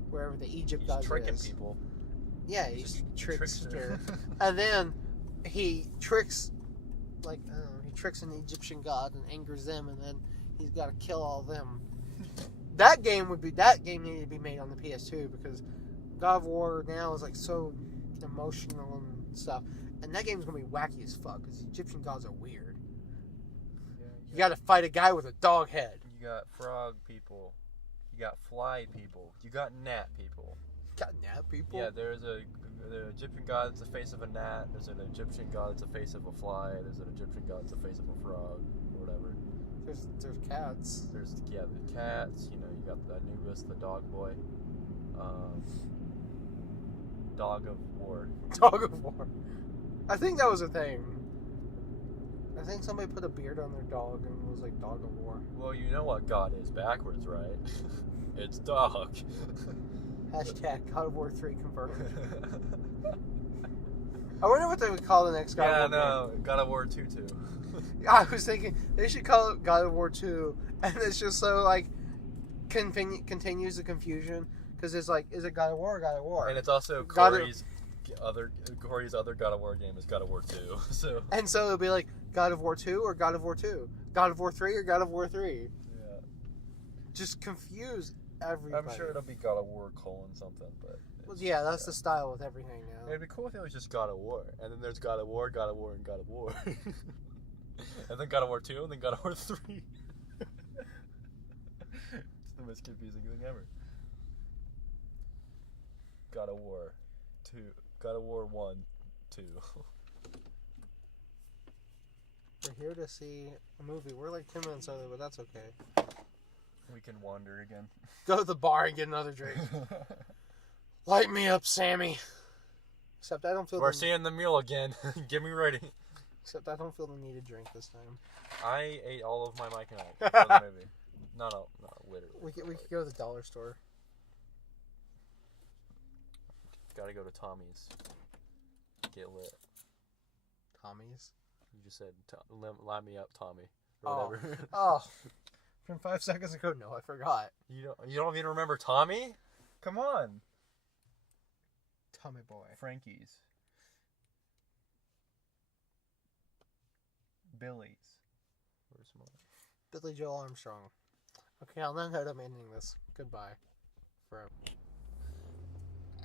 wherever the Egypt gods is. He's tricking people. Yeah, he's trickster. And then he tricks, like, I don't know, he tricks an Egyptian god and angers them, and then he's got to kill all of them. That game needed to be made on the PS2, because God of War now is like so emotional and stuff. And that game's gonna be wacky as fuck because Egyptian gods are weird. Yeah, You gotta fight a guy with a dog head. You got frog people. You got fly people. You got gnat people. Got gnat people? Yeah, there's the Egyptian god that's the face of a gnat. There's an Egyptian god that's the face of a fly. There's an Egyptian god that's the face of a frog, or whatever. There's cats. There's the cats. You know, you got the Anubis, the dog boy. Dog of war. Dog of war. I think that was a thing. I think somebody put a beard on their dog and it was like dog of war. Well, you know what God is backwards, right? It's dog. Hashtag God of War 3 confirmed. I wonder what they would call the next God of War game. God of War 2 too. I was thinking they should call it God of War 2, and it's just so like continues the confusion because it's like, is it God of War or God of War? And it's also Corey's other God of War game is God of War 2. So it'll be like God of War 2 or God of War 2, God of War 3 or God of War 3. Yeah. Just confuse everybody. I'm sure it'll be God of War : something, but well, yeah, that's the style with everything now. It'd be cool if it was just God of War, and then there's God of War, and God of War, and then God of War 2, and then God of War 3. It's the most confusing thing ever. God of War 2, God of War 1, 2. We're here to see a movie. We're like 10 minutes early, but that's okay. We can wander again. Go to the bar and get another drink. Light me up, Sammy. Except I don't feel. We're seeing the Mule again. Get me ready. Except I don't feel the need to drink this time. I ate all of my Mike and Ike for the movie. No, literally. We could go to the dollar store. Gotta go to Tommy's. Get lit. Tommy's? You just said, line me up, Tommy. Or whatever. Oh. From 5 seconds ago? No, I forgot. You don't even remember Tommy? Come on. Tommy boy. Frankie's. Billy's. Where's mine? Billy Joel Armstrong. Okay, on that note, I'm ending this. Goodbye. Forever.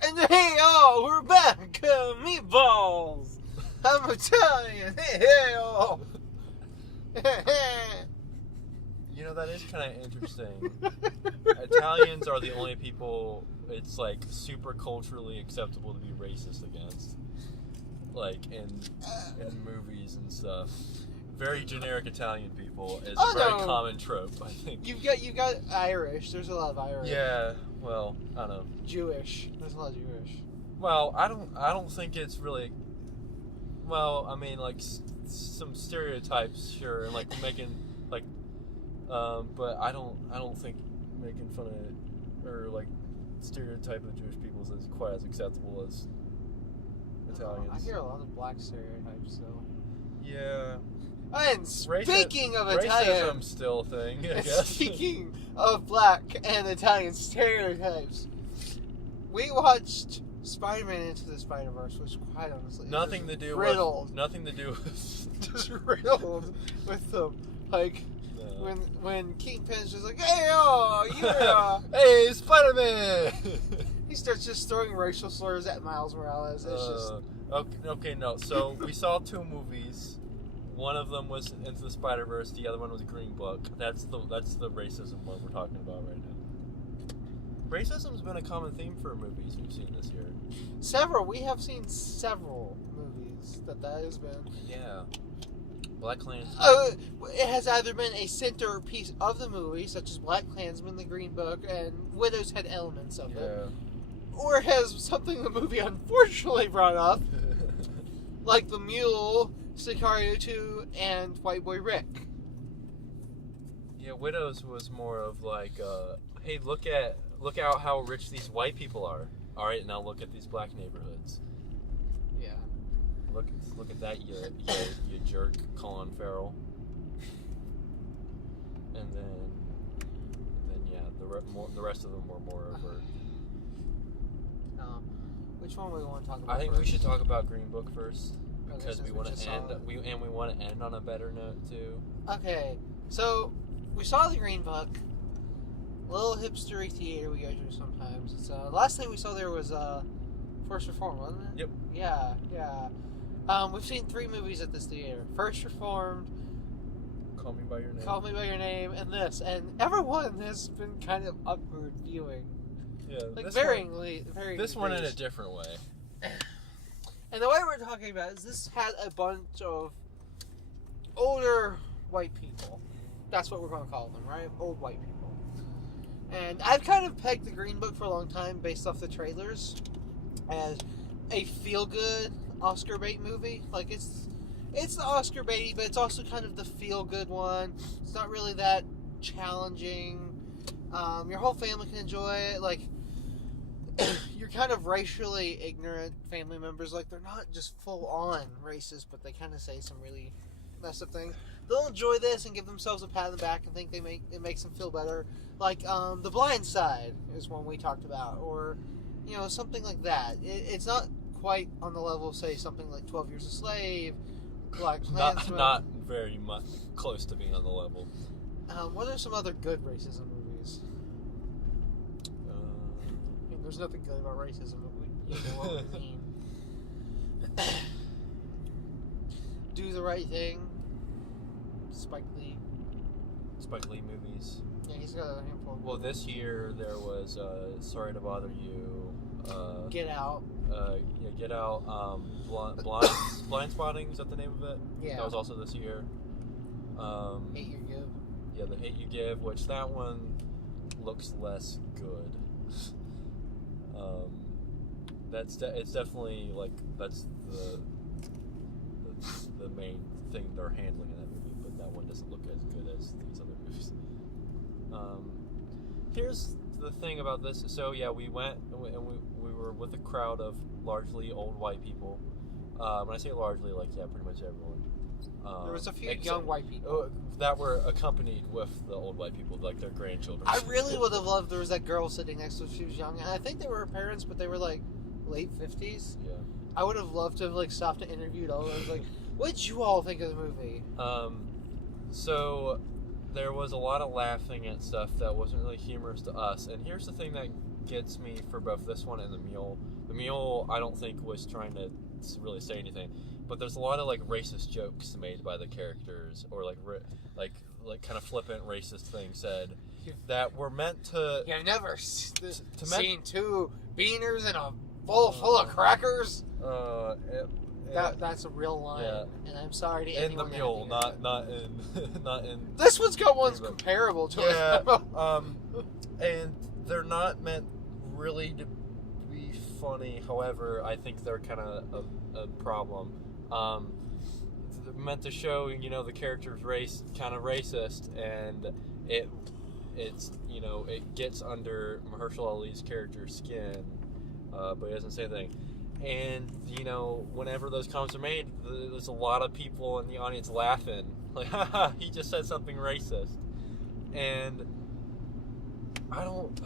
And hey, oh, we're back! Meatballs! I'm Italian! Hey, oh! You know, that is kind of interesting. Italians are the only people it's like super culturally acceptable to be racist against. Like in movies and stuff. Very generic Italian people is a very common trope, I think. You got Irish. There's a lot of Irish. Yeah, well, I don't know. Jewish. There's a lot of Jewish. Well, I don't think it's really. Well, I mean, like some stereotypes, sure, and like making like, but I don't think making fun of or like stereotype of Jewish people is quite as acceptable as Italians. I hear a lot of black stereotypes, though. Yeah. And speaking of Italian, racism's still a thing, I guess. Speaking of black and Italian stereotypes, we watched Spider-Man Into the Spider-Verse, which quite honestly nothing to do with just riddled with them. Like no. when Kingpin's just like, "Hey, oh, you're hey, Spider-Man!" He starts just throwing racial slurs at Miles Morales. It's just okay. No, so we saw 2 movies. One of them was Into the Spider-Verse. The other one was Green Book. That's the racism one we're talking about right now. Racism's been a common theme for movies we've seen this year. We have seen several movies that has been. Yeah. BlacKkKlansman. It has either been a centerpiece of the movie, such as BlacKkKlansman, The Green Book, and Widows had elements of it. Or it has something the movie unfortunately brought up, like The Mule, Sicario 2, and White Boy Rick. Yeah, Widows was more of like, hey, look out how rich these white people are. All right, now look at these black neighborhoods. Yeah. Look at that, you jerk, Colin Farrell. And then yeah, the rest of them were more overt. Which one we want to talk about? I think first? we should talk about Green Book first. Because we want to end. We want to end on a better note too. Okay, so we saw the Green Book. Little hipstery theater we go to sometimes. It's last thing we saw there was Force Reform, wasn't it? Yep. Yeah. We've seen 3 movies at this theater. First Reformed, Call Me By Your Name. Call Me By Your Name, and this. And everyone has been kind of awkward viewing. Yeah, Like, this varying. This one in a different way. And the way we're talking about is this had a bunch of older white people. That's what we're going to call them, right? Old white people. And I've kind of pegged the Green Book for a long time based off the trailers as a feel-good Oscar bait movie. Like, it's the Oscar bait, but it's also kind of the feel-good one. It's not really that challenging. Your whole family can enjoy it. Like, you're kind of racially ignorant family members. Like, they're not just full-on racist, but they kind of say some really messed up things. They'll enjoy this and give themselves a pat on the back and think it makes them feel better. Like, The Blind Side is one we talked about, or, you know, something like that. It's not quite on the level of, say, something like 12 Years a Slave, Black Klansman. Not very much close to being on the level. What are some other good racism movies? I mean, there's nothing good about racism, but you know what we mean. Do the Right Thing. Spike Lee movies. Yeah, he's got a handful. Well, this year there was Sorry to Bother You. Get Out. Get Out. Blind Spotting, is that the name of it? Yeah. That was also this year. Hate You Give. Yeah, The Hate You Give, which that one looks less good. It's definitely like that's the main thing they're handling in that movie, but that one doesn't look as good as these other movies. Here's the thing about this. So yeah, we went and we were with a crowd of largely old white people. When I say largely, like, yeah, pretty much everyone. There was a few young white people that were accompanied with the old white people, like their grandchildren. I really would have loved. There was that girl sitting next to her. She was young, and I think they were her parents, but they were like late 50s. Yeah. I would have loved to have like stopped and interviewed all of them. I was like, what did you all think of the movie? So there was a lot of laughing at stuff that wasn't really humorous to us. And here's the thing that gets me for both this one and the Mule. The Mule, I don't think was trying to really say anything, but there's a lot of like racist jokes made by the characters, or like kind of flippant racist things said that were meant to. You've never seen 2 beaners and a bowl full of crackers. That's a real line, yeah. and I'm sorry to in anyone. the Mule, not in. This one's got ones comparable to it. And they're not meant really to be funny. However, I think they're kind of a problem. They're meant to show, you know, the character's race kind of racist, and it's you know, it gets under Mahershala Ali's character's skin, but he doesn't say anything. And, you know, whenever those comments are made, there's a lot of people in the audience laughing. Like, haha, he just said something racist. And I don't,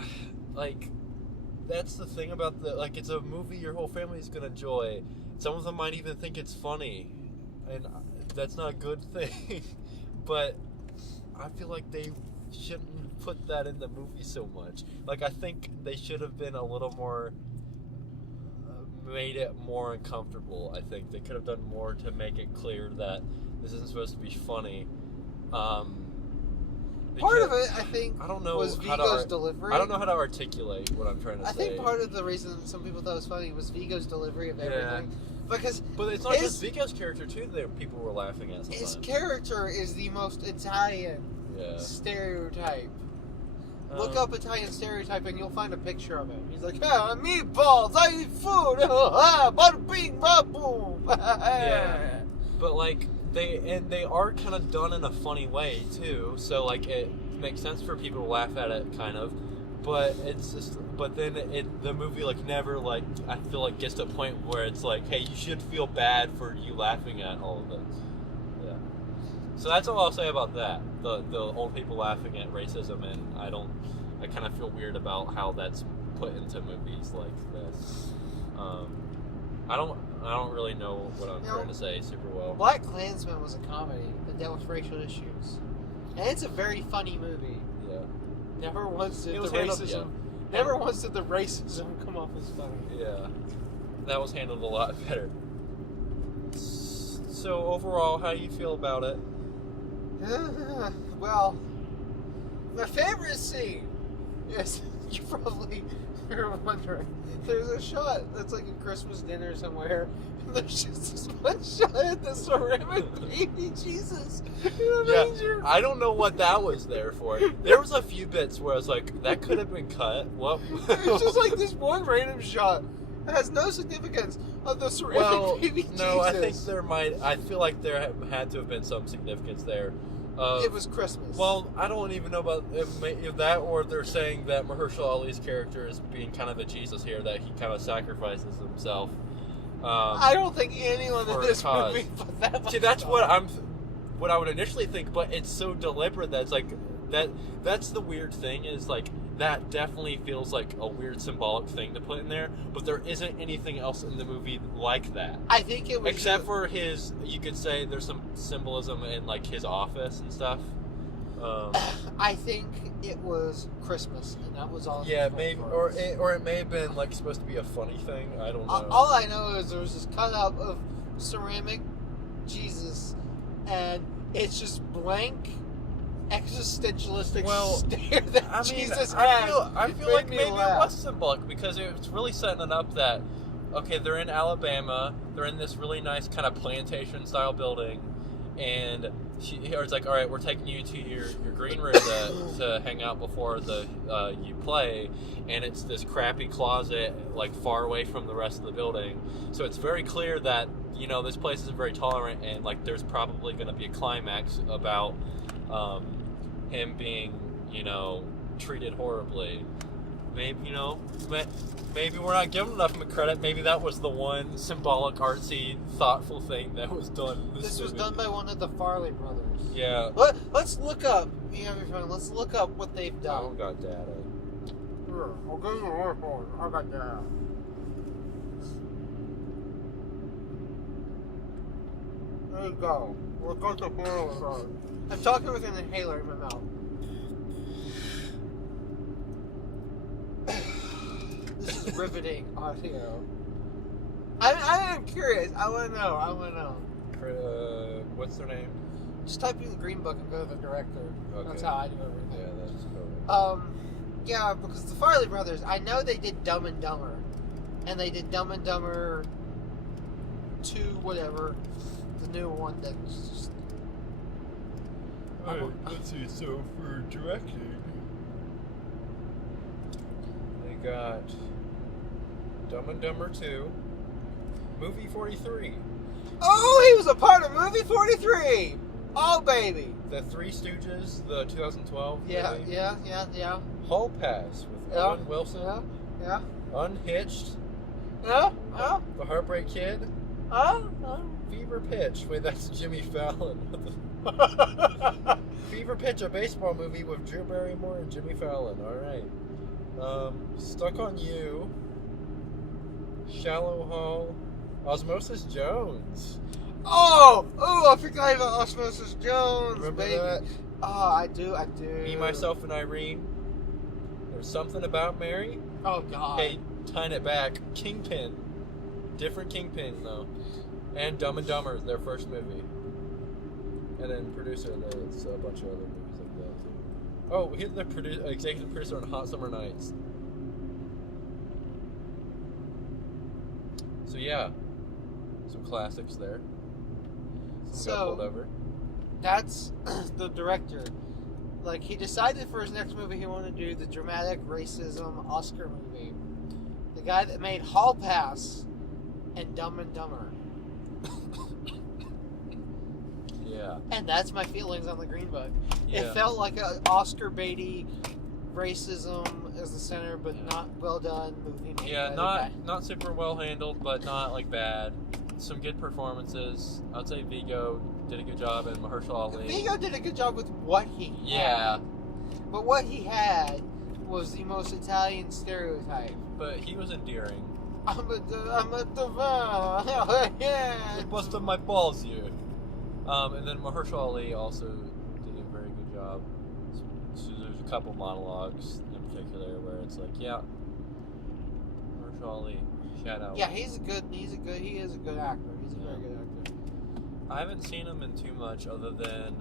like, that's the thing about like, it's a movie your whole family is going to enjoy. Some of them might even think it's funny. And that's not a good thing. But I feel like they shouldn't put that in the movie so much. Like, I think they should have been a little more... made it more uncomfortable. I think they could have done more to make it clear that this isn't supposed to be funny. Part of it, I think, I don't know was Viggo's delivery. I don't know how to articulate what I'm trying to say. I think part of the reason some people thought it was funny was Viggo's delivery of everything. But it's not just Viggo's character too that people were laughing at sometimes. His character is the most Italian stereotype. Look up Italian stereotype and you'll find a picture of him. He's like, meatballs, I eat food, bada bing, bada boom. Yeah. But like, they are kind of done in a funny way too, so like it makes sense for people to laugh at it, kind of. But it's just, but then the movie like never like, I feel like gets to a point where it's like, hey, you should feel bad for you laughing at all of this. Yeah. So that's all I'll say about that. The old people laughing at racism, and I kind of feel weird about how that's put into movies like this. I don't really know what I'm trying to say super well. Black Klansman was a comedy that dealt with racial issues, and it's a very funny movie. Yeah. Never once did the racism. Never once did the racism come off as funny. Yeah. That was handled a lot better. So overall, how do you feel about it? Well, my favorite scene is, you're wondering, there's a shot that's like a Christmas dinner somewhere, and there's just this one shot at the ceramic baby Jesus in a manger. I don't know what that was there for. There was a few bits where I was like, that could have been cut. What? It's just like this one random shot. It has no significance of the ceramic baby Jesus. No, I think I feel like there had to have been some significance there. It was Christmas. Well, I don't even know about if that, or they're saying that Mahershala Ali's character is being kind of a Jesus here, that he kind of sacrifices himself. I don't think anyone in this movie put that much. See, that's what I would initially think, but it's so deliberate that it's like that's the weird thing, is like that definitely feels like a weird symbolic thing to put in there, but there isn't anything else in the movie like that. I think it was except for his, you could say there's some symbolism in like his office and stuff. I think it was Christmas, and that was all. Yeah, maybe, or it may have been like supposed to be a funny thing. I don't know. All I know is there was this cutout of ceramic Jesus, and it's just blank, existentialistic stare that Jesus has. I feel like maybe it was symbolic, because it's really setting it up that, okay, they're in Alabama, they're in this really nice kind of plantation style building, and it's like, all right, we're taking you to your green room to hang out before you play, and it's this crappy closet like far away from the rest of the building. So it's very clear that, you know, this place isn't very tolerant, and like there's probably going to be a climax about him being, you know, treated horribly. Maybe, you know, maybe we're not giving enough credit. Maybe that was the one symbolic, artsy, thoughtful thing that was done in this movie. Was done by one of the Farley brothers. Yeah. Let's look up. Let's look up what they've done. I don't got data. I'll go to the airport. I got data. There you go. We're going to Farley. I'm talking with an inhaler in my mouth. This is riveting audio. I'm curious. I want to know. What's their name? Just type in the Green Book and go to the director. Okay. That's how I do everything. Yeah, that's cool. Yeah, because the Farley brothers, I know they did Dumb and Dumber, and they did Dumb and Dumber 2, whatever, the new one that's just. Let's see. So for directing, they got Dumb and Dumber 2, Movie 43. Oh, he was a part of Movie 43! Oh, baby! The Three Stooges, the 2012 movie. Yeah. Hall Pass with Owen Wilson. Yeah. Unhitched. Yeah. The Heartbreak Kid. Fever Pitch. Wait, that's Jimmy Fallon. Fever Pitch, a baseball movie with Drew Barrymore and Jimmy Fallon. All right. Stuck on You. Shallow Hall. Osmosis Jones. Oh, I forgot about Osmosis Jones. Remember baby. that? Oh, I do. Me, Myself, and Irene. There's Something About Mary. Oh, God. Hey, tying it back. Kingpin. Different Kingpin, though. And Dumb and Dumber, their first movie. And then producer, there's a bunch of other movies like that, too. Oh, he's the executive producer on Hot Summer Nights. So, yeah. Some classics there. So, that's the director. Like, he decided for his next movie he wanted to do the dramatic racism Oscar movie. The guy that made Hall Pass and Dumb and Dumber. Yeah. And that's my feelings on the Green Book. Yeah. It felt like an Oscar baity racism as the center, but not well done movie. Yeah, not super well handled, but not like bad. Some good performances. I'd say Vigo did a good job, and Mahershala Ali. Vigo did a good job with what he had. Yeah. But what he had was the most Italian stereotype. But he was endearing. I'm a divine. Yeah. It busted my balls here. And then Mahershala Ali also did a very good job. So there's a couple monologues in particular where it's like, yeah, Mahershala Ali, shout out. Yeah, he is a good actor. He's a very good actor. I haven't seen him in too much other than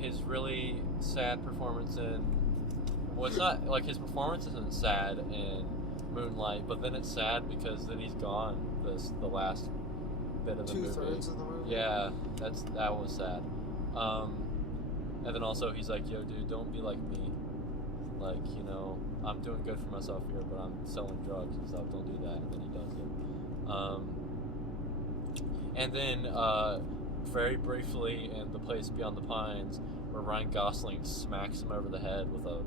his really sad performance in. Well, it's not like his performance isn't sad in Moonlight, but then it's sad because then he's gone. The last bit of the movie. 2/3 of the movie. Yeah, that was sad. And then also he's like, "Yo, dude, don't be like me. Like, you know, I'm doing good for myself here, but I'm selling drugs and stuff. Don't do that." And then he does it. And then very briefly in The Place Beyond the Pines, where Ryan Gosling smacks him over the head with a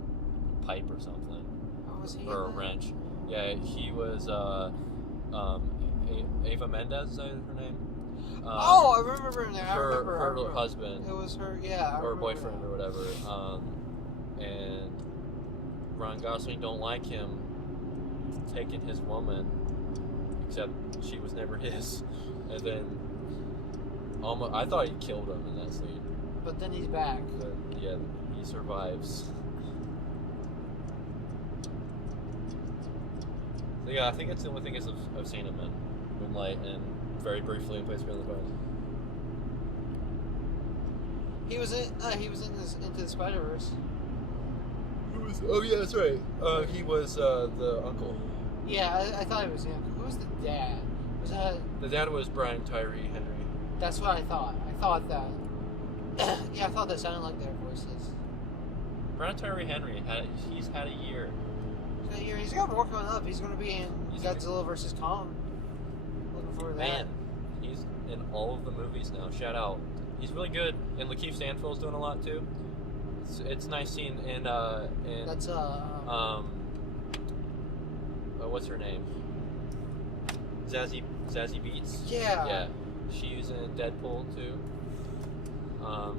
pipe or something, Oh, was he or a in that? wrench. Yeah, he was Ava Mendez, is that her name? Oh, I remember her name. I Her remember. husband. It was her, yeah. I Or remember boyfriend that. or whatever. And Ryan Gosling don't like him taking his woman, except she was never his. And then almost, I thought he killed him in that scene. But then he's back. But yeah, he survives. So yeah, I think it's the only thing I've seen him in. Moonlight and very briefly in Place Beyond the Pines. He was in this Into the Spider-Verse. Oh yeah, that's right. He was the uncle. Yeah, I thought he was the uncle. Who was the dad? Was that? The dad was Brian Tyree Henry. That's what I thought. I thought that. Yeah, I thought that sounded like their voices. Brian Tyree Henry he's had a year. So he's got more coming up. He's going to be in He's Godzilla vs. Kong. Looking forward to that. Man, he's in all of the movies now. Shout out. He's really good, and Lakeith Stanfield's doing a lot too. It's nice seeing in That's what's her name? Zazie Beetz. yeah. Yeah, she's in Deadpool too.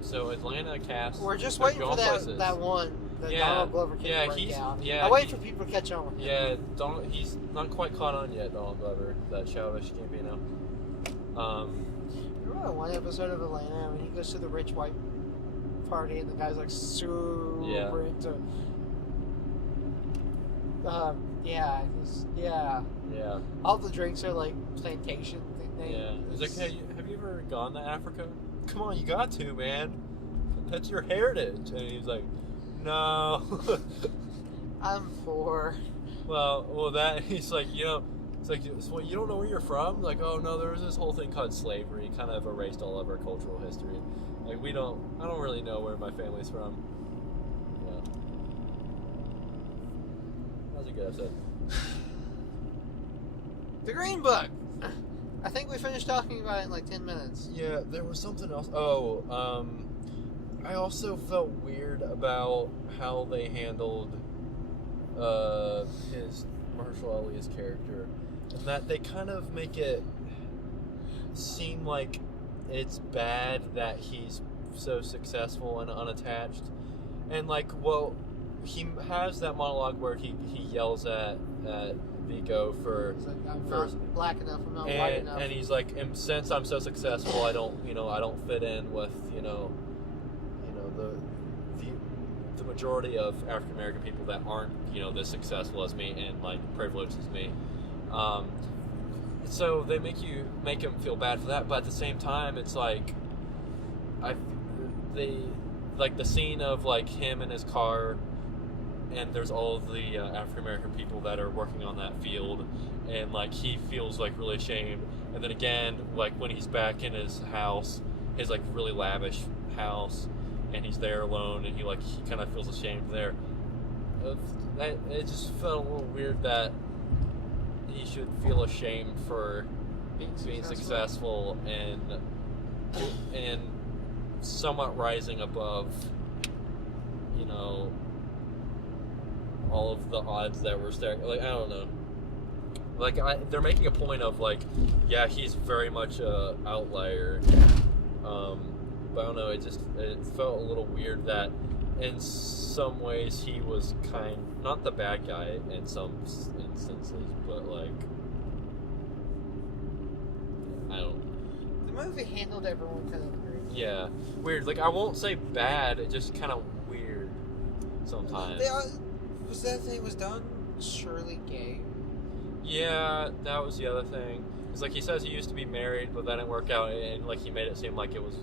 So Atlanta cast. We're just they're waiting for going places. that one. That Yeah, Donald Glover can yeah, break he's- out. yeah, I'm waiting he- for people to catch on with him. Yeah, he's not quite caught on yet, Donald Glover, that childish Gambino. Remember that one episode of Atlanta when he goes to the rich white party and the guy's like super Yeah. into. Yeah. Yeah, All the drinks are like plantation thing. yeah. He's like, hey, have you ever gone to Africa? Come on, you got to, man. That's your heritage. And he's like, no. I'm poor. well, that he's like, you know, it's like, so you don't know where you're from? Like, oh no, there was this whole thing called slavery. It kind of erased all of our cultural history. Like, I don't really know where my family's from. Yeah. That was a good episode. The Green Book. I think we finished talking about it in like 10 minutes. Yeah, there was something else. Oh, I also felt weird about how they handled his Marshall Elliott's character, and that they kind of make it seem like it's bad that he's so successful and unattached. And like, well, he has that monologue where he yells at Vigo for It's like, I'm First. not black enough, I'm not white enough. and he's like, and since I'm so successful, I don't fit in with the majority of African American people that aren't this successful as me and like privileged as me. So they make him feel bad for that, but at the same time, it's like the scene of like him in his car, and there's all of the African American people that are working on that field, and like he feels like really ashamed. And then again, like when he's back in his house, his like really lavish house, and he's there alone, and he kind of feels ashamed there. It just felt a little weird that he should feel ashamed for being successful and somewhat rising above, all of the odds that were stacked. Like, I don't know. Like, they're making a point of, like, yeah, he's very much a outlier. But I don't know, it felt a little weird that in some ways he was not the bad guy in some instances, but, like, I don't. The movie handled everyone kind of weird. Yeah, weird. Like, I won't say bad, it just kind of weird sometimes. Was that thing was done surely gay? Yeah, that was the other thing. It's like he says he used to be married, but that didn't work out, and like he made it seem like it was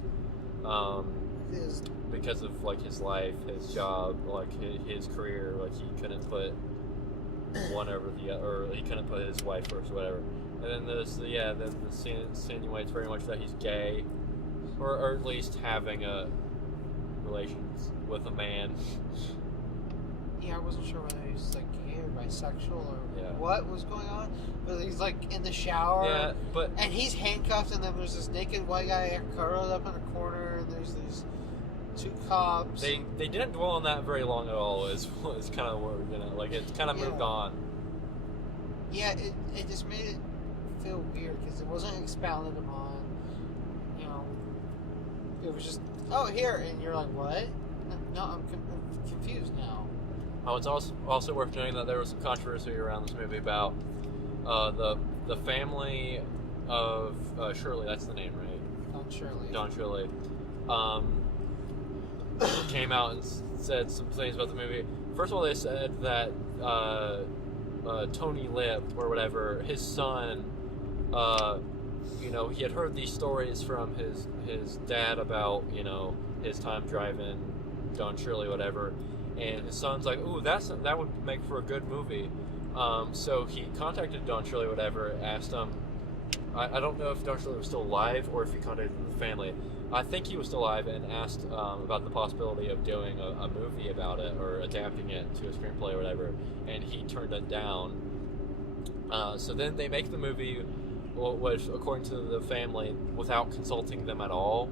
because of like his life, his job, like his career, like he couldn't put one over the other, or he couldn't put his wife first, or whatever. And then the scene insinuates very much that he's gay, or at least having a relations with a man. Yeah, I wasn't sure whether he was like gay or bisexual or Yeah. what was going on. But he's like in the shower. Yeah, but And he's handcuffed, and then there's this naked white guy curled up in a corner, and there's these two cops. they didn't dwell on that very long at all. Is kind of where like it's kind of moved on. Yeah, it just made it feel weird because it wasn't expounded upon. You know, it was just here, and you're like, what? No, I'm confused now. Oh, it's also worth noting that there was some controversy around this movie about the family of Shirley. That's the name, right? Don Shirley. Came out and said some things about the movie. First of all, they said that Tony Lip or whatever, his son, he had heard these stories from his dad about his time driving Don Shirley, whatever. And his son's like, ooh, that would make for a good movie. So he contacted Don Shirley, whatever, asked him. I don't know if Don Shirley was still alive or if he contacted the family. I think he was still alive and asked about the possibility of doing a movie about it or adapting it to a screenplay or whatever. And he turned it down. So then they make the movie, which, according to the family, without consulting them at all.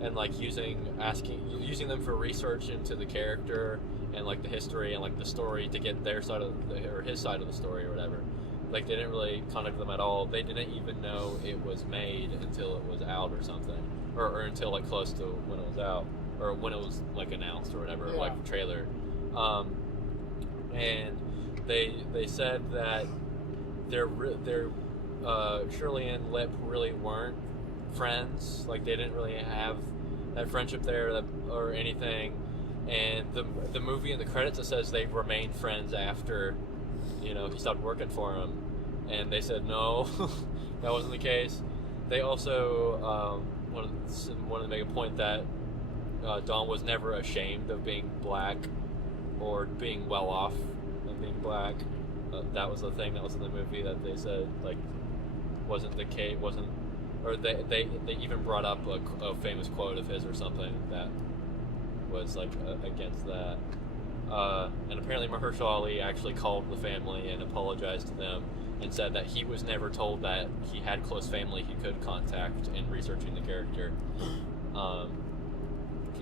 And like using them for research into the character and like the history and like the story to get their side of his side of the story or whatever. Like they didn't really contact them at all. They didn't even know it was made until it was out or something, or until like close to when it was out or when it was like announced or whatever, like the trailer. And they said that their Shirley and Lip really weren't friends. Like they didn't really have that friendship there or anything. And the movie in the credits, it says they remained friends after he stopped working for him. And they said no, that wasn't the case. They also wanted to make a point that Don was never ashamed of being black or being well off and being black. That was the thing that was in the movie that they said like wasn't the case, or they even brought up a famous quote of his or something that was like against that. And apparently Mahershala Ali actually called the family and apologized to them and said that he was never told that he had close family he could contact in researching the character.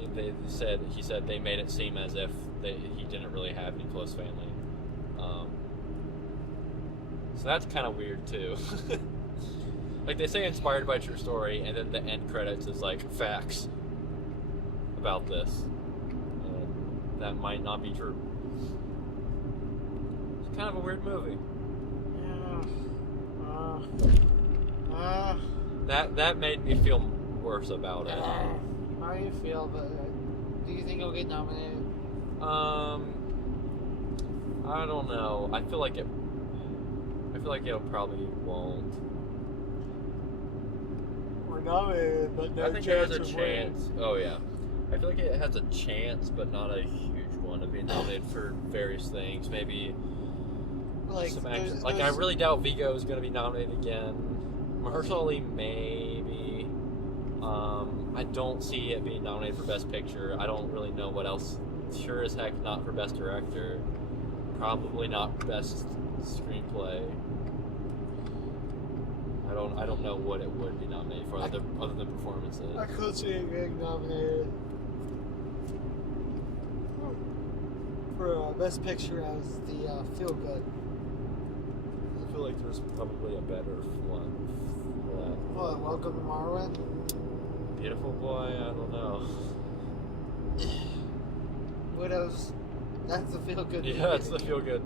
He said they made it seem as if he didn't really have any close family. So that's kind of weird too. Like they say inspired by true story, and then the end credits is like facts about this. That might not be true. It's kind of a weird movie. That made me feel worse about it. How do you feel? But do you think it'll get nominated? I don't know. I feel like it probably won't. We're nominated, but no I think chance there's a chance. Oh yeah. I feel like it has a chance, but not a huge one, of being nominated for various things. Maybe like some action. Like I really doubt Vigo is going to be nominated again. Mahershala Ali maybe. I don't see it being nominated for Best Picture. I don't really know what else. Sure as heck not for Best Director. Probably not Best Screenplay. I don't know what it would be nominated for other than performances. I could see it getting nominated for Best Picture as the Feel Good. I feel like there's probably a better one for that. What, Welcome to Marwen? Beautiful Boy? I don't know. Widows. That's the Feel Good. Yeah, that's the Feel Good.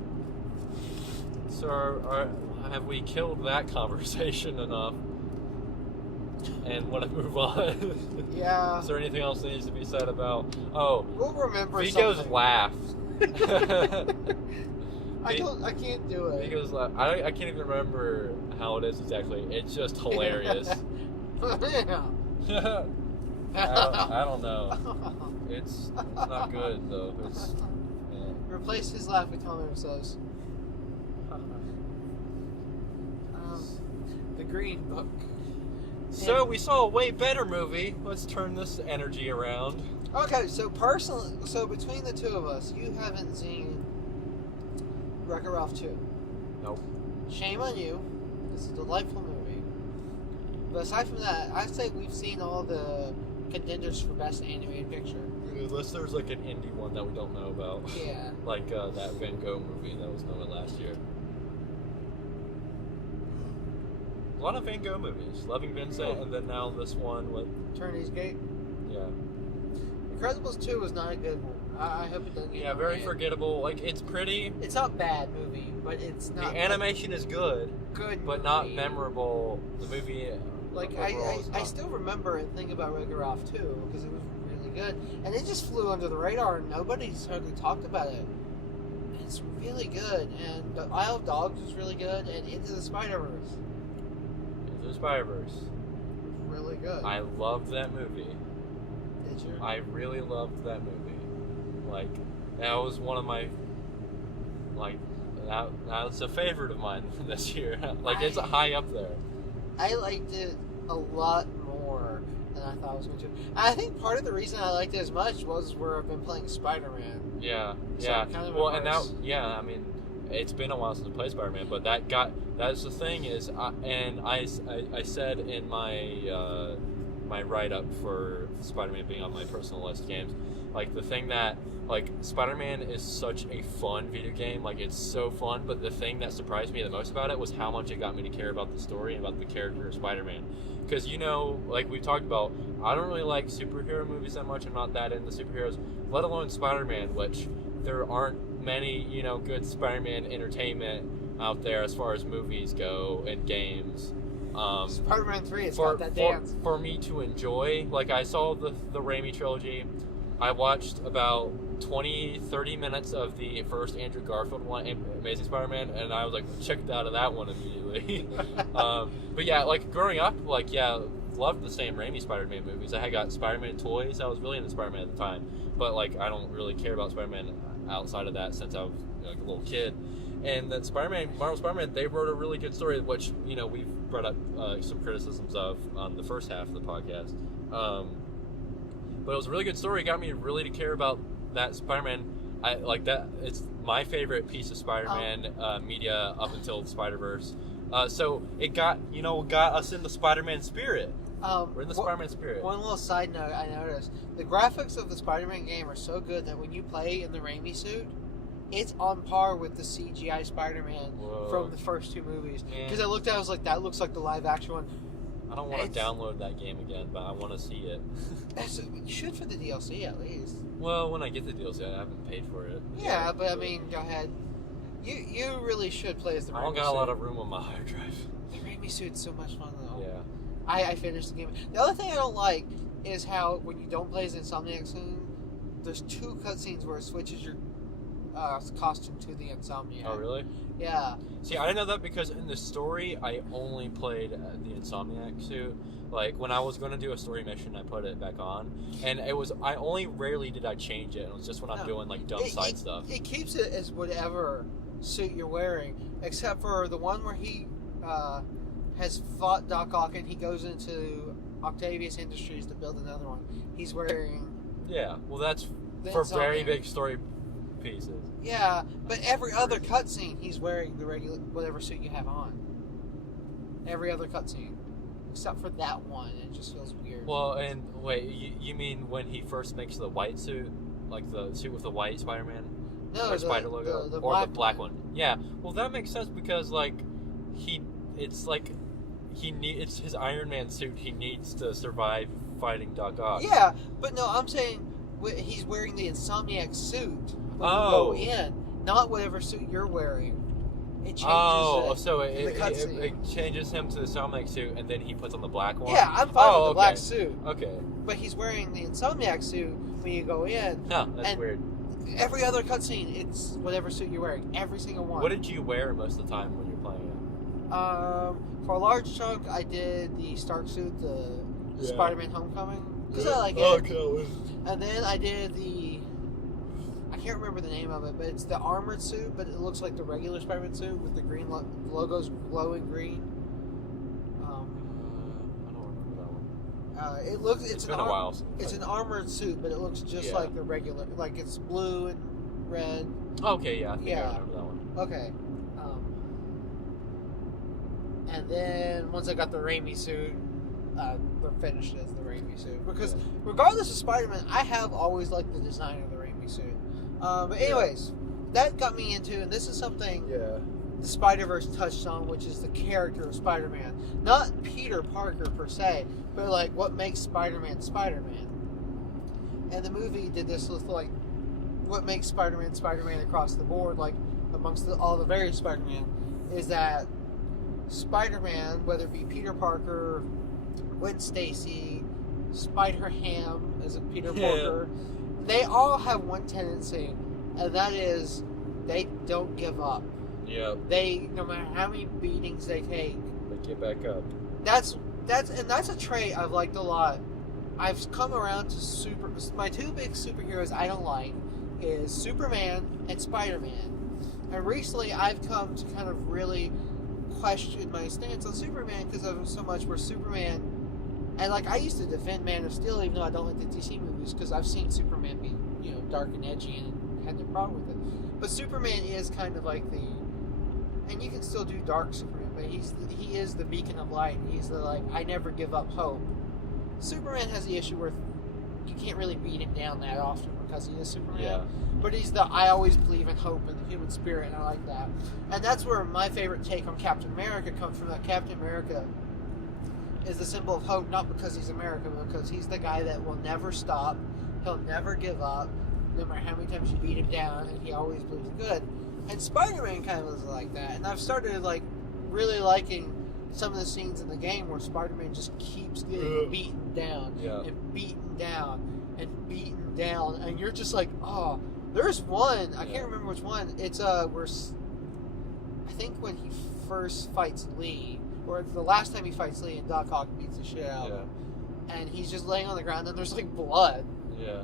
So have we killed that conversation enough? And want to move on? Yeah. Is there anything else that needs to be said about... Oh, we'll remember Vigo's something. laugh. I can't do it. Because I can't even remember how it is exactly. It's just hilarious. Yeah. I don't know. It's not good though. Replace his laugh with Tom says. The Green Book. So we saw a way better movie. Let's turn this energy around. Okay, so between the two of us, you haven't seen Wreck-It Ralph 2. Nope. Shame on you. It's a delightful movie. But aside from that, I'd say we've seen all the contenders for Best Animated Picture. Unless there's like an indie one that we don't know about. Yeah. Like that Van Gogh movie that was nominated last year. A lot of Van Gogh movies. Loving Vincent, and then now this one with... Attorney's Gate. Yeah. Incredibles 2 was not a good one. I hope it doesn't get Yeah, very forgettable. Like, it's pretty. It's not a bad movie, but it's not... The animation is good. Good but movie. Not memorable. The movie... Like, I still remember and think about Wreck-It Ralph 2, because it was really good. And it just flew under the radar, and nobody's hardly talked about it. It's really good. And the Isle of Dogs was really good, and Into the Spider-Verse. Into the Spider-Verse. Really good. I loved that movie. Did you? I really loved that movie. Like, that was one of my... Like, that's a favorite of mine this year. Like, it's high up there. I liked it a lot more than I thought I was going to. I think part of the reason I liked it as much was where I've been playing Spider-Man. Yeah, so yeah. Kind of well, and now, yeah, I mean, it's been a while since I played Spider-Man, but that's the thing is, I said in my my write-up for Spider-Man being on my personal list games, like, the thing that, like, Spider-Man is such a fun video game, like, it's so fun, but the thing that surprised me the most about it was how much it got me to care about the story and about the character of Spider-Man. Because, you know, like we've talked about, I don't really like superhero movies that much, I'm not that into superheroes, let alone Spider-Man, which there aren't many, you know, good Spider-Man entertainment out there as far as movies go and games. Spider-Man 3, it's got that dance. For me to enjoy, like, I saw the Raimi trilogy. I watched about 20-30 minutes of the first Andrew Garfield one, Amazing Spider-Man, and I was like, checked out of that one immediately. But yeah, like, growing up, like, yeah, loved the same Raimi Spider-Man movies. I had got Spider-Man toys. I was really into Spider-Man at the time, but, like, I don't really care about Spider-Man outside of that since I was, like, a little kid. And then Marvel Spider-Man, they wrote a really good story, which, you know, we've brought up some criticisms of on the first half of the podcast. But it was a really good story. It got me really to care about that Spider-Man. I like that. It's my favorite piece of Spider-Man media up until the Spider-Verse. So it got us in the Spider-Man spirit. We're in the Spider-Man spirit. One little side note I noticed. The graphics of the Spider-Man game are so good that when you play in the Raimi suit, it's on par with the CGI Spider-Man from the first two movies. Because I looked at it, I was like, that looks like the live-action one. I don't want to download that game again, but I want to see it. You should for the DLC, at least. Well, when I get the DLC, I haven't paid for it. Yeah, but I mean, go ahead. You really should play as the Raimi suit. I don't got a lot of room on my hard drive. The Raimi suit's so much fun, though. Yeah. I finished the game. The other thing I don't like is how, when you don't play as Insomniac soon, there's two cutscenes where it switches your costume to the Insomniac. Oh, really? Yeah. See, I didn't know that because in the story, I only played the Insomniac suit. Like, when I was going to do a story mission, I put it back on. And I only rarely did I change it. It was just when I'm doing, like, dumb side stuff. It keeps it as whatever suit you're wearing, except for the one where he has fought Doc Ock and he goes into Octavius Industries to build another one. He's wearing... Yeah, well, that's for very big story pieces. Yeah, but every other cutscene, he's wearing the regular whatever suit you have on. Every other cutscene, except for that one, it just feels weird. Well, and wait, you mean when he first makes the white suit, like the suit with the white Spider-Man, no, spider logo, or the black one? Yeah. Well, that makes sense because like it's his Iron Man suit. He needs to survive fighting Doc Ock. Yeah, but no, I'm saying he's wearing the Insomniac suit. When you go in, not whatever suit you're wearing. It changes so it changes him to the Insomniac suit, and then he puts on the black one? Yeah, I'm fine with the black suit. Okay. But he's wearing the Insomniac suit when you go in. No, that's weird. every other cutscene, it's whatever suit you're wearing. Every single one. What did you wear most of the time when you're playing it? For a large chunk, I did the Stark suit, the Spider-Man Homecoming. Because I like it. Okay. And then I did I can't remember the name of it, but it's the armored suit, but it looks like the regular Spider-Man suit with the green logos glowing green. I don't remember that one. It's been a while since it's an armored suit, but it looks just like the regular, like it's blue and red. Okay, yeah, I think I remember that one. Okay. And then once I got the Raimi suit, they're finished as the Raimi suit. Because regardless of Spider-Man, I have always liked the design of the Raimi suit. But anyways, that got me into, and this is something the Spider-Verse touched on, which is the character of Spider-Man. Not Peter Parker per se, but like what makes Spider-Man Spider-Man. And the movie did this with like what makes Spider-Man Spider-Man across the board, like amongst all the various Spider-Man, is that Spider-Man, whether it be Peter Parker, Gwen Stacy, Spider-Ham as a Peter Parker, they all have one tendency, and that is they don't give up. Yep. They, no matter how many beatings they take, they get back up. That's a trait I've liked a lot. I've come around to my two big superheroes I don't like is Superman and Spider-Man. And recently I've come to kind of really question my stance on Superman because of so much where Superman, and like I used to defend Man of Steel even though I don't like the DC movies because I've seen Superman be, dark and edgy and had no problem with it. But Superman is kind of like and you can still do dark Superman, but he is the beacon of light. He's the like I never give up hope. Superman has the issue where you can't really beat him down that often because he is Superman. Yeah. But he's the I always believe in hope and the human spirit, and I like that. And that's where my favorite take on Captain America comes from. That Captain America is the symbol of hope, not because he's American, but because he's the guy that will never stop. He'll never give up, no matter how many times you beat him down, and he always believes in good. And Spider-Man kind of is like that. And I've started like really liking some of the scenes in the game where Spider-Man just keeps getting beaten down and beaten down and beaten down, and you're just like, oh. There's one, I can't remember which one. It's where I think when he first fights Lee, or it's the last time he fights Lee, and Doc Ock beats the shit out of him, and he's just laying on the ground, and there's like blood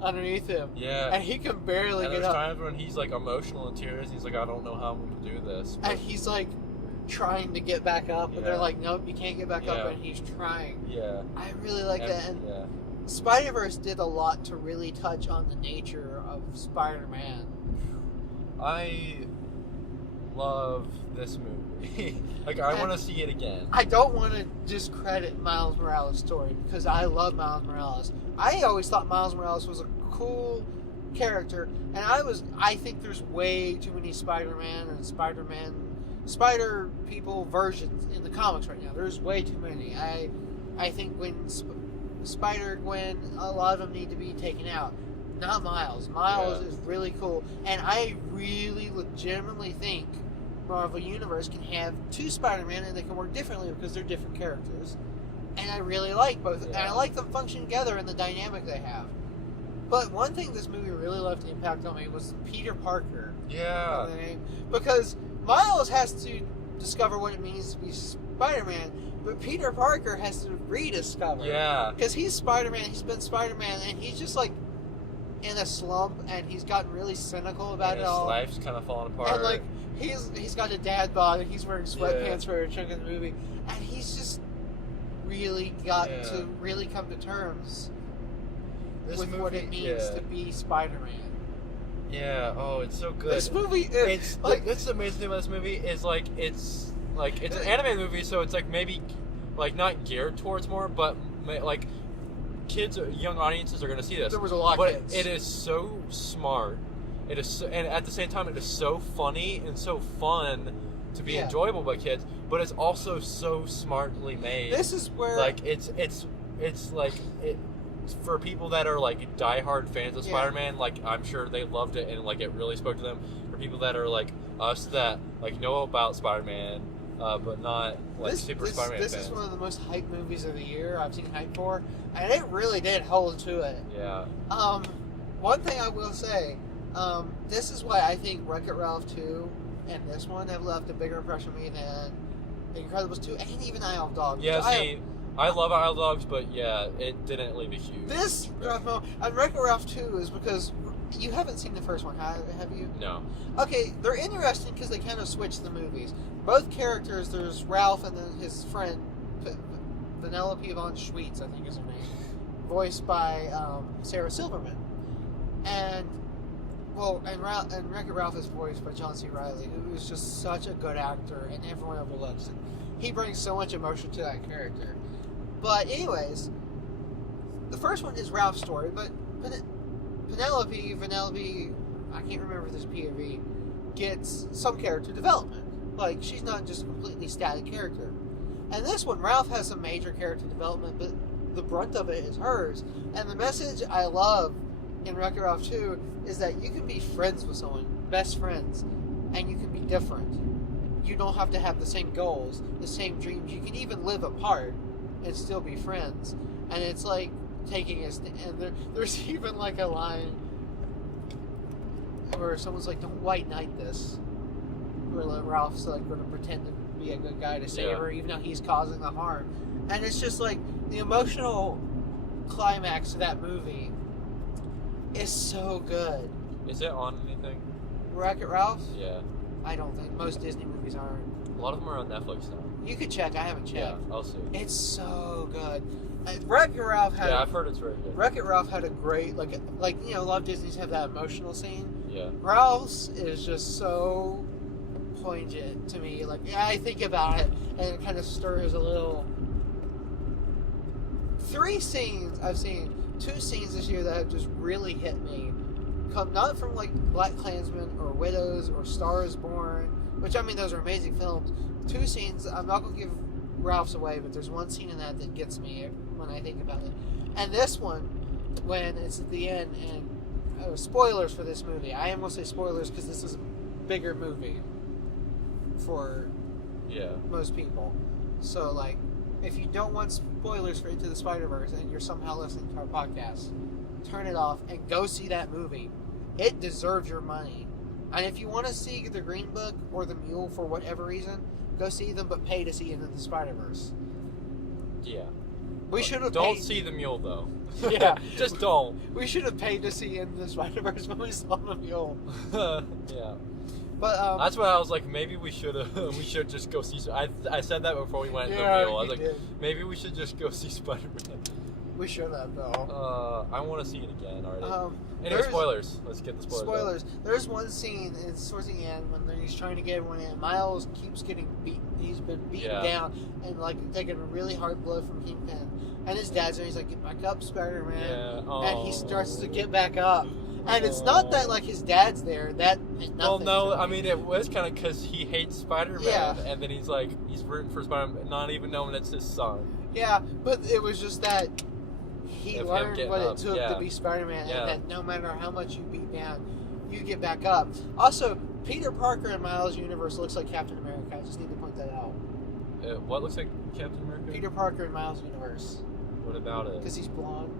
underneath him, and he can barely get up. There's times when he's like emotional in tears. He's like, I don't know how I'm going to do this, and he's like trying to get back up, and they're like, nope, you can't get back up, and he's trying. I really like that. And Spider-Verse did a lot to really touch on the nature of Spider-Man. I love this movie. Like, I want to see it again. I don't want to discredit Miles Morales' story because I love Miles Morales. I always thought Miles Morales was a cool character, and I think there's way too many Spider-Man and Spider people versions in the comics right now. There's way too many. I think when spider-gwen, a lot of them need to be taken out. Not Miles. Miles is really cool. And I really legitimately think Marvel Universe can have two Spider-Man and they can work differently because they're different characters. And I really like both. And I like them function together and the dynamic they have. But one thing this movie really left an impact on me was Peter Parker. Yeah. Because Miles has to discover what it means to be Spider-Man, but Peter Parker has to rediscover. Yeah. Because he's Spider-Man, he's been Spider-Man, and he's just like in a slump, and he's gotten really cynical about it all. His life's kind of falling apart. And like he's got a dad bod, and he's wearing sweatpants for a chunk of the movie, and he's just really got to really come to terms with what it means to be Spider-Man. Yeah. Oh, it's so good. This movie is it's like that's the amazing thing about this movie is it's an anime movie, so it's like maybe like not geared towards more, but like kids, young audiences are going to see this. There was a lot of kids. It is so smart. It is, and at the same time, it is so funny and so fun to be enjoyable by kids. But it's also so smartly made. This is where like it's like it. For people that are like diehard fans of Spider-Man, like I'm sure they loved it and like it really spoke to them. For people that are like us that like know about Spider-Man, but not like super Spider-Man fans. This is one of the most hyped movies of the year I've seen hype for, and it really did hold to it. Yeah. One thing I will say, This is why I think Wreck-It Ralph 2 and this one have left a bigger impression on me than The Incredibles 2 and even Isle of Dogs. Yeah, see, I love Isle of Dogs, but yeah, it didn't leave a huge. This and Wreck-It Ralph 2 is because you haven't seen the first one, have you? No. Okay, they're interesting because they kind of switch the movies. Both characters, there's Ralph and then his friend Vanellope von Schweetz, I think is her name, voiced by Sarah Silverman, and Wreck-It Ralph is voiced by John C. Reilly, who is just such a good actor, and everyone overlooks it. He brings so much emotion to that character. But anyways, the first one is Ralph's story, but Vanellope, I can't remember if this POV, gets some character development. Like, she's not just a completely static character. And this one, Ralph has some major character development, but the brunt of it is hers. And the message I love in Wreck-It Ralph 2 is that you can be friends with someone, best friends, and you can be different. You don't have to have the same goals, the same dreams. You can even live apart and still be friends. And it's like taking a stand. And there's even like a line where someone's like, "Don't white knight this." Where like Ralph's like going to pretend to be a good guy to save her, even though he's causing the harm. And it's just like the emotional climax of that movie is so good. Is it on anything? Wreck-It Ralph? Yeah. I don't think most Disney movies aren't. A lot of them are on Netflix now. You could check. I haven't checked. Yeah, I'll see. It's so good. Wreck-It Ralph had. Yeah, I've heard it's very good. Wreck-It Ralph had a great like you know, a lot of Disney's have that emotional scene. Yeah. Ralph's is just so poignant to me. Like, I think about it and it kind of stirs a little. 3 scenes I've seen, 2 scenes this year that have just really hit me. Come not from like Black Klansman or Widows or Star is Born, which I mean those are amazing films. 2 scenes, I'm not gonna give Ralph's away, but there's one scene in that gets me when I think about it. And this one, when it's at the end, and spoilers for this movie. I am gonna say spoilers because this is a bigger movie for most people. So like, if you don't want spoilers for Into the Spider-Verse and you're somehow listening to our podcast, turn it off and go see that movie. It deserves your money. And if you want to see the Green Book or the Mule for whatever reason, go see them, but pay to see Into the Spider-Verse. Yeah. We should have Don't paid. see the Mule though. Yeah. Just don't. We should have paid to see Into the Spider-Verse when we saw the Mule. Yeah. But that's why I was like, maybe we should just go see. I said that before we went to the Mule. I was like, maybe we should just go see Spider-Man. We should have though. I want to see it again already. Anyway, spoilers. Let's get the spoilers. There's one scene, it's towards the end when he's trying to get everyone in. Miles keeps getting beat. He's been beaten down and like taking a really hard blow from Kingpin. And his dad's there. He's like, "Get back up, Spider-Man!" Yeah. And he starts to get back up. And it's not that like his dad's there. That is nothing. Well, no, I mean it was kind of because he hates Spider-Man, and then he's rooting for Spider-Man, not even knowing it's his son. Yeah, but it was just that he learned what it took to be Spider-Man, and that no matter how much you beat down, you get back up. Also, Peter Parker in Miles' universe looks like Captain America. I just need to point that out. What looks like Captain America? Peter Parker in Miles' universe. What about it? Because he's blonde.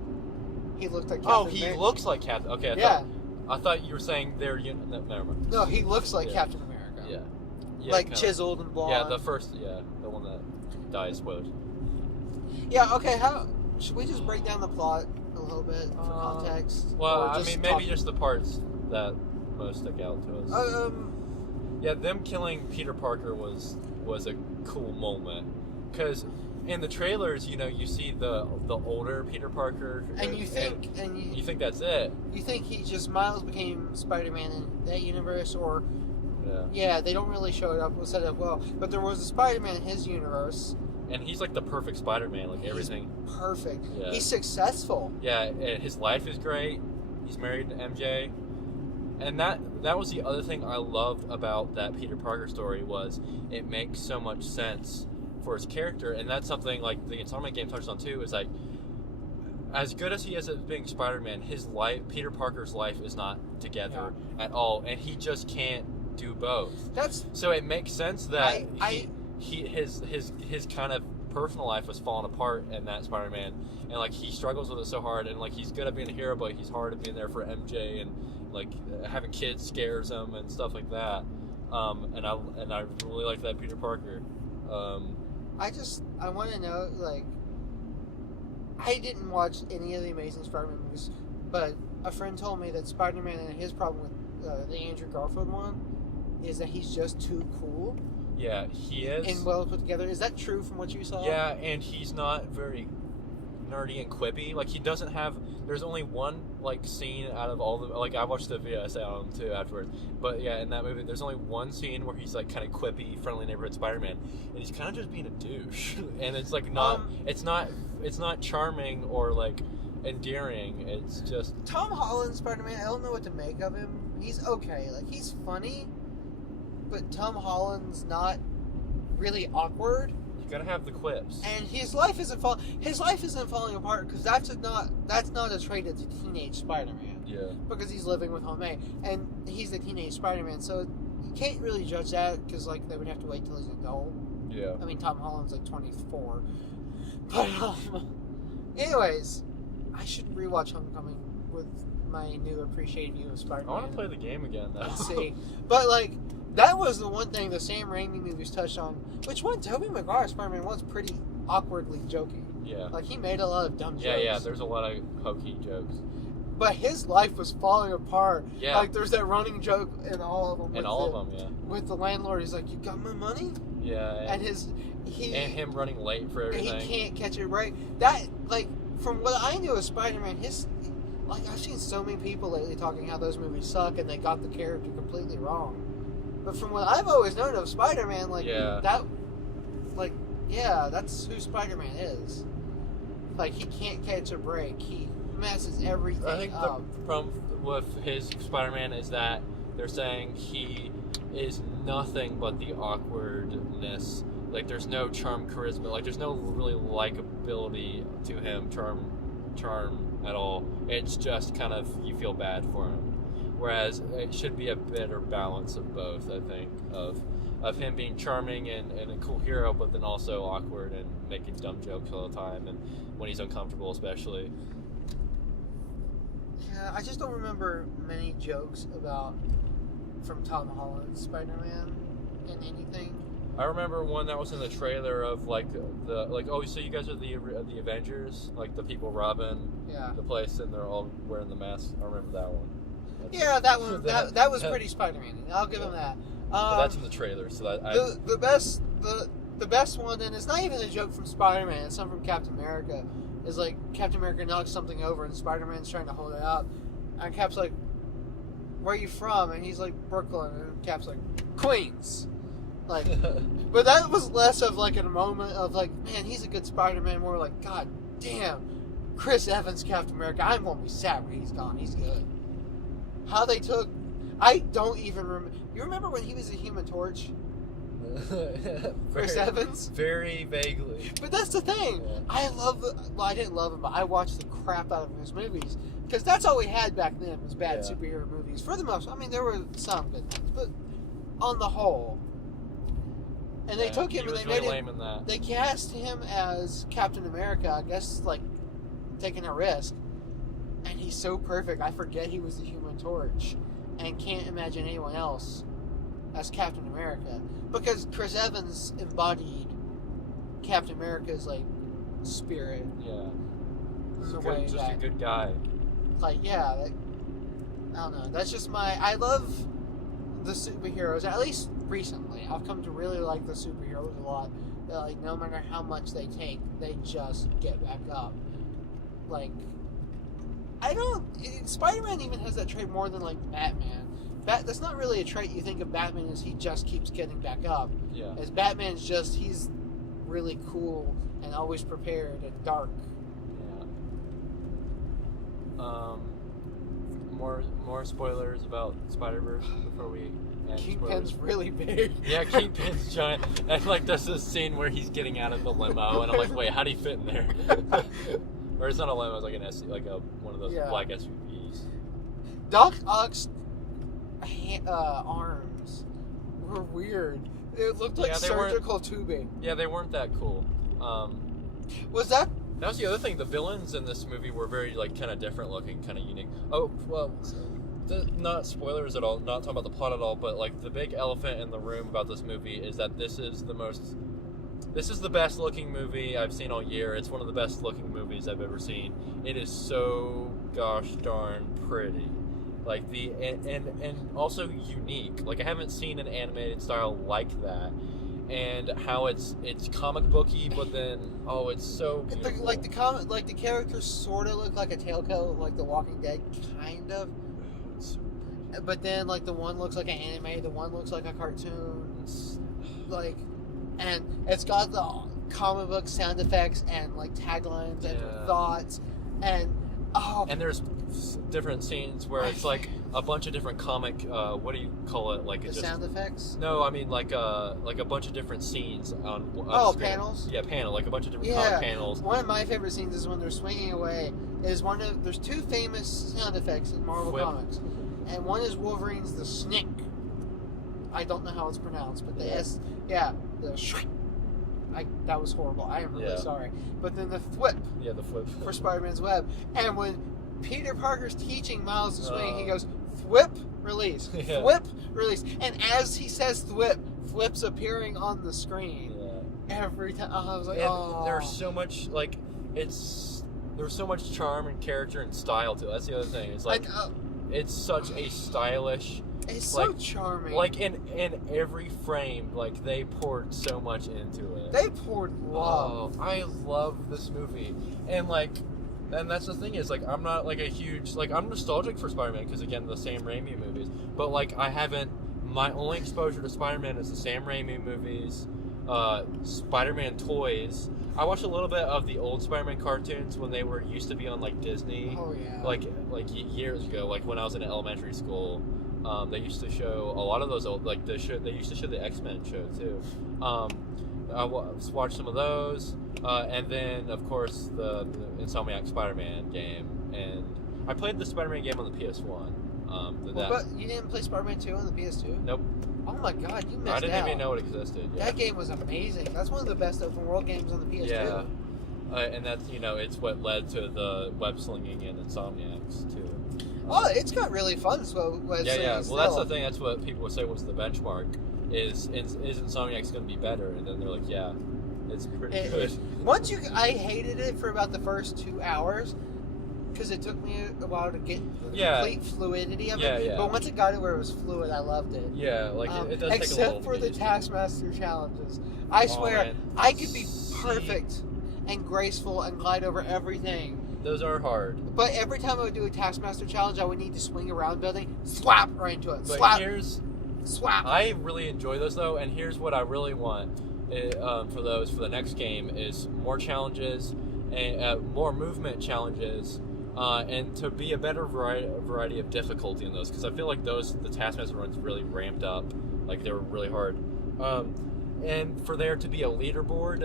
He looked like Captain America. He looks like Captain. Okay, I thought you were saying they're never mind. No, he looks like Captain America. Yeah, like chiseled and blonde. Yeah, the one that dies. Spoilers. Yeah. Okay. Should we just break down the plot a little bit for context? Well, I mean, maybe just the parts that most stick out to us. Yeah, them killing Peter Parker was a cool moment because in the trailers, you know, you see the older Peter Parker, and you think that's it. You think Miles became Spider-Man in that universe, or they don't really show it up. We'll set it up well, but there was a Spider-Man in his universe. And he's like the perfect Spider-Man, like everything. He's perfect. Yeah. He's successful. Yeah, and his life is great. He's married to MJ. And that was the other thing I loved about that Peter Parker story was it makes so much sense for his character. And that's something like the Insomniac game touched on too, is like as good as he is at being Spider-Man, Peter Parker's life is not together at all. And he just can't do both. So it makes sense that his kind of personal life was falling apart in that Spider-Man, and like he struggles with it so hard, and like he's good at being a hero, but he's hard at being there for MJ like having kids scares him and stuff like that. And I really like that Peter Parker. I want to know, like, I didn't watch any of the Amazing Spider-Man movies, but a friend told me that Spider-Man and his problem with the Andrew Garfield one is that he's just too cool. Yeah, he is. And well put together. Is that true from what you saw? Yeah, and he's not very nerdy and quippy. Like, he doesn't have... There's only one, like, scene out of all the... Like, I watched the video essay on him, too, afterwards. But, yeah, in that movie, there's only one scene where he's, like, kind of quippy, friendly neighborhood Spider-Man. And he's kind of just being a douche. And it's, like, not... It's not charming or, like, endearing. It's just... Tom Holland Spider-Man, I don't know what to make of him. He's okay. Like, he's funny, but Tom Holland's not really awkward. You gotta have the quips. And his life isn't falling apart because that's not a trait of the teenage Spider-Man. Yeah. Because he's living with Aunt May, and he's the teenage Spider-Man, so you can't really judge that because like they would have to wait till he's an adult. Yeah. I mean, Tom Holland's like 24. But anyways, I should rewatch Homecoming with my new appreciated view of Spider-Man. I want to play the game again, though. Let's see. But like, that was the one thing the Sam Raimi movies touched on. Which one? Tobey Maguire's Spider-Man was pretty awkwardly joking. Yeah. Like, he made a lot of dumb jokes. Yeah, there's a lot of hokey jokes. But his life was falling apart. Yeah. Like, there's that running joke in all of them. In all of them, yeah. With the landlord, he's like, "You got my money?" Yeah. And him running late for everything. He can't catch it right. That, like, from what I knew of Spider-Man, like, I've seen so many people lately talking how those movies suck and they got the character completely wrong. But from what I've always known of Spider-Man, like, that's who Spider-Man is. Like, he can't catch a break. He messes everything up. I think the problem with his Spider-Man is that they're saying he is nothing but the awkwardness. Like, there's no charm, charisma. Like, there's no really likability to him, charm at all. It's just kind of, you feel bad for him. Whereas it should be a better balance of both, I think, of him being charming and a cool hero, but then also awkward and making dumb jokes all the time, and when he's uncomfortable especially. Yeah, I just don't remember many jokes from Tom Holland's Spider-Man in anything. I remember one that was in the trailer of oh, so you guys are the Avengers, like the people robbing the place and they're all wearing the masks. I remember that one. That one that was pretty Spider-Man. I'll give him that. That's in the trailer, so the best one, and it's not even a joke from Spider-Man. It's something from Captain America. Is like Captain America knocks something over and Spider-Man's trying to hold it up, and Cap's like, "Where are you from?" And he's like, "Brooklyn," and Cap's like, "Queens." Like, but that was less of like a moment of like, man, he's a good Spider-Man. More like, God damn, Chris Evans, Captain America. I'm gonna be sad when he's gone. He's good. How they took, I don't even remember. You remember when he was a Human Torch? Chris Evans? Very vaguely. But that's the thing. Yeah. I didn't love him, but I watched the crap out of his movies. Because that's all we had back then was bad superhero movies. For the most, I mean, there were some good ones, but on the whole. And they took him and they made him, they cast him as Captain America, I guess, like, taking a risk. And he's so perfect, I forget he was the Human Torch. And can't imagine anyone else as Captain America. Because Chris Evans embodied Captain America's, like, spirit. Yeah. Just a good guy. Like, yeah. Like, I don't know. That's just I love the superheroes, at least recently. I've come to really like the superheroes a lot. That, like, no matter how much they take, they just get back up. Like, Spider-Man even has that trait more than, like, Batman. That's not really a trait you think of Batman as he just keeps getting back up. Yeah. As Batman's just, he's really cool and always prepared and dark. Yeah. More spoilers about Spider-Verse before we end. Kingpin's really big. Yeah, Kingpin's giant. And, like, there's this scene where he's getting out of the limo, and I'm like, wait, how'd he fit in there? Or it's not a limo, it's like an SUV, like one of those black SUVs. Doc Ock's arms were weird. It looked like surgical tubing. Yeah, they weren't that cool. That was the other thing. The villains in this movie were very, like, kind of different looking, kind of unique. Oh, well, not spoilers at all, not talking about the plot at all, but like the big elephant in the room about this movie is that this is the best looking movie I've seen all year. It's one of the best looking movies I've ever seen. It is so gosh darn pretty. Like and also unique. Like I haven't seen an animated style like that. And how it's comic booky, but then it's so beautiful. Like the characters sort of look like a tailcoat, like The Walking Dead, kind of. But then like the one looks like an anime, the one looks like a cartoon. Like, and it's got the comic book sound effects and like taglines and thoughts and and there's different scenes where it's like a bunch of different comic what do you call it, like the sound effects? No, I mean like a bunch of different scenes on panels. Like a bunch of different comic panels. One of my favorite scenes is when they're swinging away. There's two famous sound effects in Marvel Comics, and one is Wolverine's the snake. I don't know how it's pronounced, but the that was horrible. I am really sorry. But then the flip. Yeah, the flip. For Spider-Man's web. And when Peter Parker's teaching Miles to swing, he goes, thwip, release. Yeah. Thwip, release. And as he says thwip, flip's appearing on the screen. Yeah. Every time. I was like, There's so much, like, there's so much charm and character and style to it. That's the other thing. It's like it's such a stylish... It's so charming. Like in every frame, like they poured so much into it. They poured love. Oh, I love this movie, and that's the thing is like I'm not like a huge I'm nostalgic for Spider-Man because again the Sam Raimi movies, but like my only exposure to Spider-Man is the Sam Raimi movies, Spider-Man toys. I watched a little bit of the old Spider-Man cartoons when they used to be on like Disney. Oh yeah. Like years ago, like when I was in elementary school. They used to show a lot of those old, like they used to show the X-Men show too. I watched some of those, and then of course the Insomniac Spider-Man game, and I played the Spider-Man game on the PS1. But you didn't play Spider-Man 2 on the PS2? Nope. Oh my god, you missed out. I didn't even know it existed. Yeah. That game was amazing. That's one of the best open world games on the PS2. Yeah. And that's it's what led to the web slinging in Insomniacs too. It's got really fun. So Well, that's the thing. That's what people would say was the benchmark. Is Insomniac's going to be better? And then they're like, yeah, it's pretty good. I hated it for about the first 2 hours because it took me a while to get the complete fluidity of it. Yeah. But once it got to where it was fluid, I loved it. Yeah, like it does take a little. Except for the Taskmaster challenges, I swear I could be perfect and graceful and glide over everything. Those are hard. But every time I would do a Taskmaster challenge, I would need to swing around building, slap right into it. Swap. I really enjoy those though, and here's what I really want for the next game is more challenges, and more movement challenges, and to be a better variety of difficulty in those because I feel like the Taskmaster runs really ramped up, like they were really hard. And for there to be a leaderboard,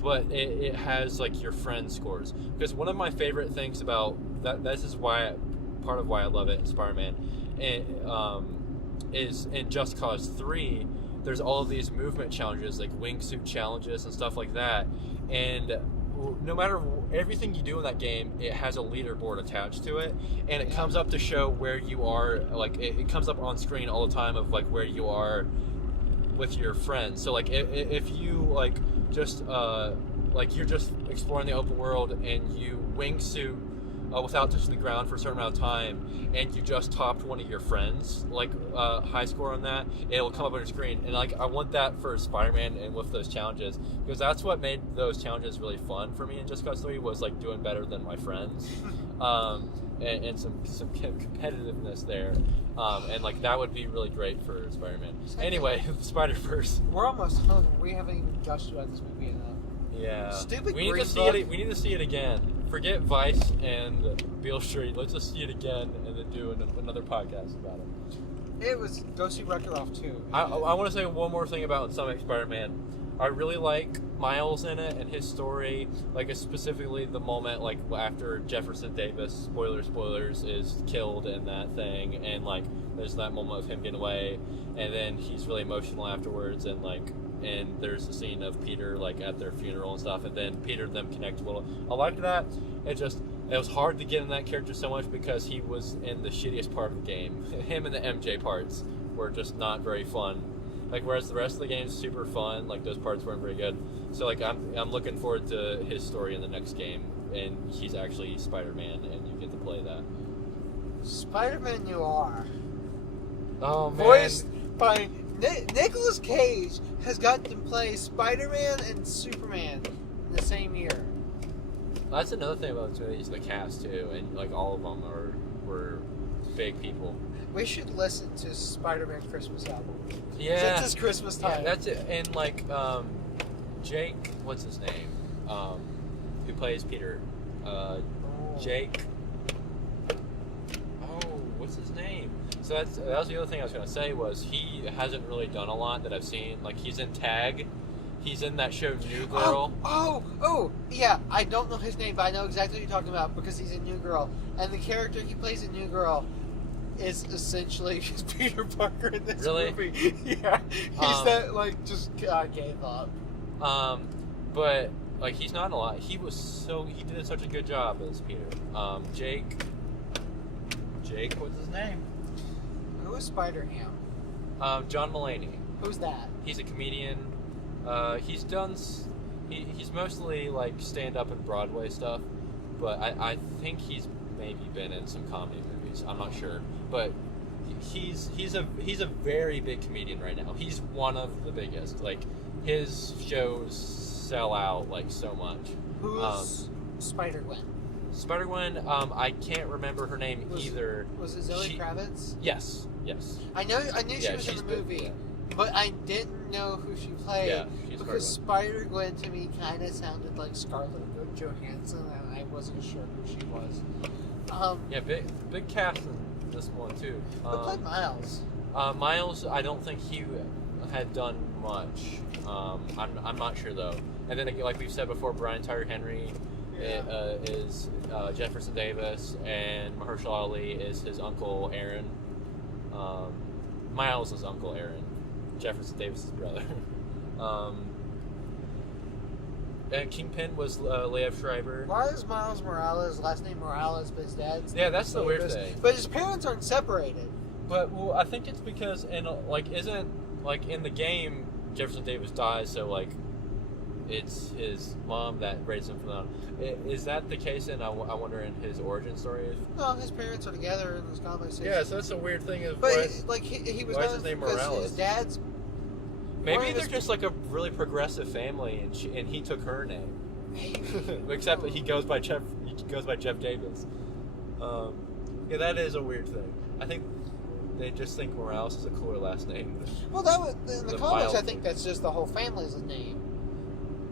but it has like your friend scores. Because one of my favorite things about that, this is part of why I love it in Spider-Man, is in Just Cause 3, there's all of these movement challenges, like wingsuit challenges and stuff like that. And no matter everything you do in that game, it has a leaderboard attached to it, and it comes up to show where you are. Like it comes up on screen all the time of like where you are with your friends. So like if you like just like you're just exploring the open world and you wingsuit without touching the ground for a certain amount of time and you just topped one of your friends, like high score on that, it'll come up on your screen. And like I want that for Spider-Man and with those challenges, because that's what made those challenges really fun for me in Just Cause 3 was like doing better than my friends. And some competitiveness there, and like that would be really great for Spider-Man. Anyway, Spider-Verse. We're almost home. We haven't even gushed about this movie enough. Yeah. Stupid. We need to see it. We need to see it again. Forget Vice and Beale Street. Let's just see it again and then do another podcast about it. It was go see Wreck-It Ralph 2. I want to say one more thing about Insomniac Spider-Man. I really like Miles in it and his story, like specifically the moment like after Jefferson Davis, spoilers, is killed in that thing, and like there's that moment of him getting away, and then he's really emotional afterwards, and there's a scene of Peter like at their funeral and stuff, and then Peter and them connect a little. I liked that. It just It was hard to get in that character so much because he was in the shittiest part of the game. Him and the MJ parts were just not very fun. Like, whereas the rest of the game is super fun, like, those parts weren't very good. So, like, I'm looking forward to his story in the next game, and he's actually Spider-Man, and you get to play that. Spider-Man Noir. Oh, man. Voiced by Nicolas Cage has got to play Spider-Man and Superman in the same year. That's another thing about this movie is the cast, too, and, like, all of them were big people. We should listen to Spider-Man Christmas album. Yeah. Since it's Christmas time. Yeah, that's it. And, like, Jake, what's his name? Who plays Peter? Jake. Oh, what's his name? So that was the other thing I was going to say was he hasn't really done a lot that I've seen. Like, he's in Tag. He's in that show New Girl. Oh, yeah. I don't know his name, but I know exactly what you're talking about because he's in New Girl. And the character he plays in New Girl is essentially just Peter Parker in this movie. Yeah. He's just gave up. But, like, he's not a lot. He did such a good job as Peter. Jake, what's his name? Who is Spider-Ham? John Mulaney. Who's that? He's a comedian. He's done. He's mostly like stand-up and Broadway stuff, but I think he's maybe been in some comedy movies. I'm not sure, but he's a very big comedian right now. He's one of the biggest. Like his shows sell out like so much. Who's Spider-Gwen? Spider-Gwen. I can't remember her name either. Was it Zoe Kravitz? Yes. I knew she was in the movie. But I didn't know who she played because Spider-Gwen to me kind of sounded like Scarlett Johansson, and I wasn't sure who she was. Yeah, big cast in this one too. Who played Miles? Miles, I don't think he had done much. I'm not sure though. And then, like we've said before, Brian Tyree Henry is Jefferson Davis, and Mahershala Ali is his uncle Aaron. Miles is Uncle Aaron. Jefferson Davis' brother. And Kingpin was Liev Schreiber. Why is Miles Morales last name Morales, but his dad's name that's the weird thing. But his parents aren't separated. But I think it's because in the game Jefferson Davis dies, so like it's his mom that raised him from that. Is that the case? And I wonder in his origin story. No, his parents are together in this conversation. Yeah, so that's a weird thing. But he was why is his name Morales? His dad's. Maybe they're just like a really progressive family, and he took her name. Except that he goes by Jeff Davis. Yeah, that is a weird thing. I think they just think Morales is a cooler last name. Well, that was in the comics. I think that's just the whole family's name.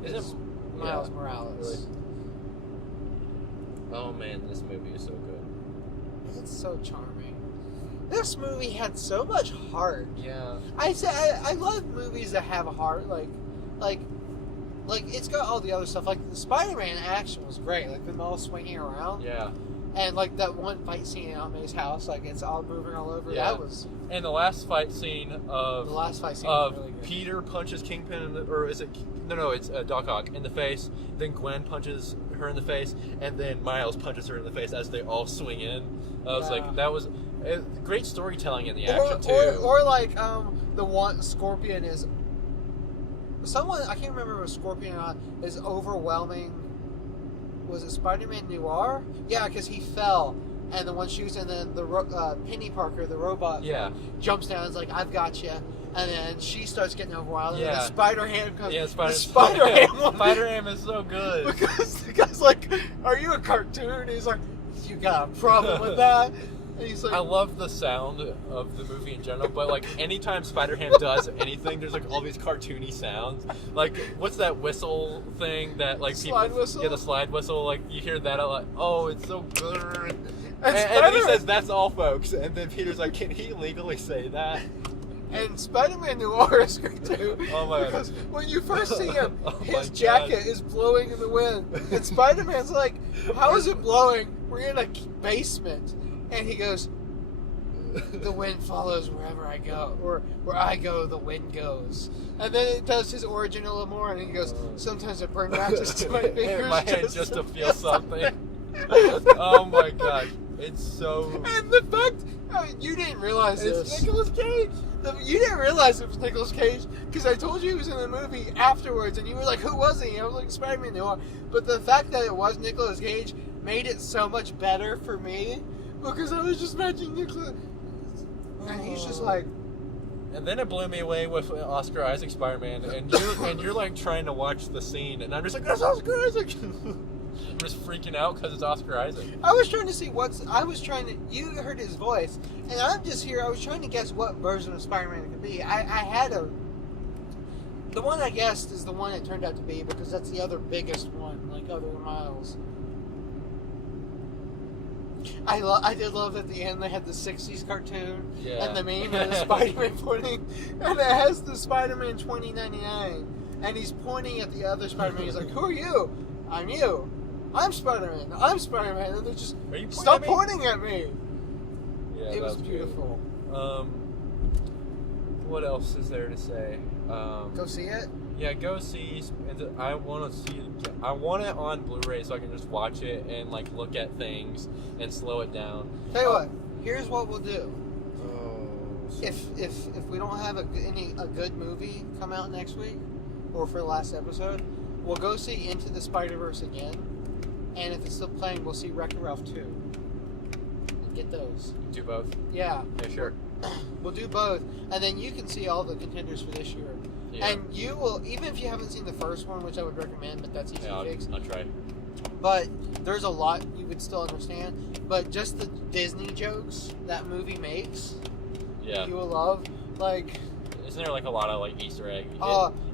Isn't Miles Morales? Really? Oh man, this movie is so good. It's so charming. This movie had so much heart. Yeah. I love movies that have a heart. Like it's got all the other stuff. Like the Spider-Man action was great. Like them all swinging around. Yeah. And like that one fight scene in Aunt May's house, like it's all moving all over. Yeah. That was. And the last fight scene was really good. Peter punches Kingpin it's Doc Ock in the face. Then Gwen punches her in the face, and then Miles punches her in the face as they all swing in. I was like, that was great storytelling in the action too. Or like the one Scorpion is. Someone I can't remember if it was Scorpion or not is overwhelming. Was it Spider-Man Noir? Yeah, because he fell, and the one shoots, and then the Penny Parker, the robot, jumps down. And is like, "I've got you," and then she starts getting overwhelmed. Yeah. And the Spider-Ham comes. Yeah, Spider-Ham is so good because the guy's like, "Are you a cartoon?" He's like, "You got a problem with that?" And he's like, I love the sound of the movie in general, but like anytime Spider-Ham does anything, there's like all these cartoony sounds. Like what's that whistle thing that like slide whistle? Yeah, the slide whistle. Like you hear that, like oh, it's so good. And then he says, "That's all, folks." And then Peter's like, "Can he legally say that?" And Spider-Man Noir is great too. Oh my god! Because when you first see him, his jacket is blowing in the wind, and Spider-Man's like, "How is it blowing? We're in a basement." And he goes, "The wind follows wherever I go, or where I go, the wind goes." And then it does his origin a little more, and he goes, "Sometimes I burn matches to my fingers, my hand just to feel something." Oh my gosh, it's so. And the fact you didn't realize It's this. Nicolas Cage. You didn't realize it was Nicolas Cage because I told you he was in the movie afterwards, and you were like, "Who was he?" I was like, "Spider-Man." No, but the fact that it was Nicolas Cage made it so much better for me because I was just matching Nicolas, and he's just like. And then it blew me away with Oscar Isaac Spider-Man, and you're like trying to watch the scene, and I'm just like, that's Oscar Isaac. I'm just freaking out because it's Oscar Isaac. I was trying to see you heard his voice, and I'm just here, I was trying to guess what version of Spider-Man it could be. The one I guessed is the one it turned out to be, because that's the other biggest one, like other than Miles. I did love at the end they had the 60s cartoon, and the meme of the Spider-Man pointing, and it has the Spider-Man 2099, and he's pointing at the other Spider-Man, he's like, who are you? I'm you. I'm Spider-Man. I'm Spider-Man. And they're just, stop pointing at me. Yeah, it was beautiful. What else is there to say? Go see it? Yeah, go see. I want to see it. I want it on Blu-ray so I can just watch it and like look at things and slow it down. Tell you what, here's what we'll do. Oh, if we don't have a good movie come out next week, or for the last episode, we'll go see Into the Spider-Verse again. And if it's still playing, we'll see Wreck-It Ralph 2. And get those. Do both? Yeah. Yeah, sure. We'll do both. And then you can see all the contenders for this year. Yeah. And you will, even if you haven't seen the first one, which I would recommend, but that's easy to fix. I'll try. But there's a lot you would still understand. But just the Disney jokes that movie makes, you will love. Like... Isn't there like a lot of like Easter egg?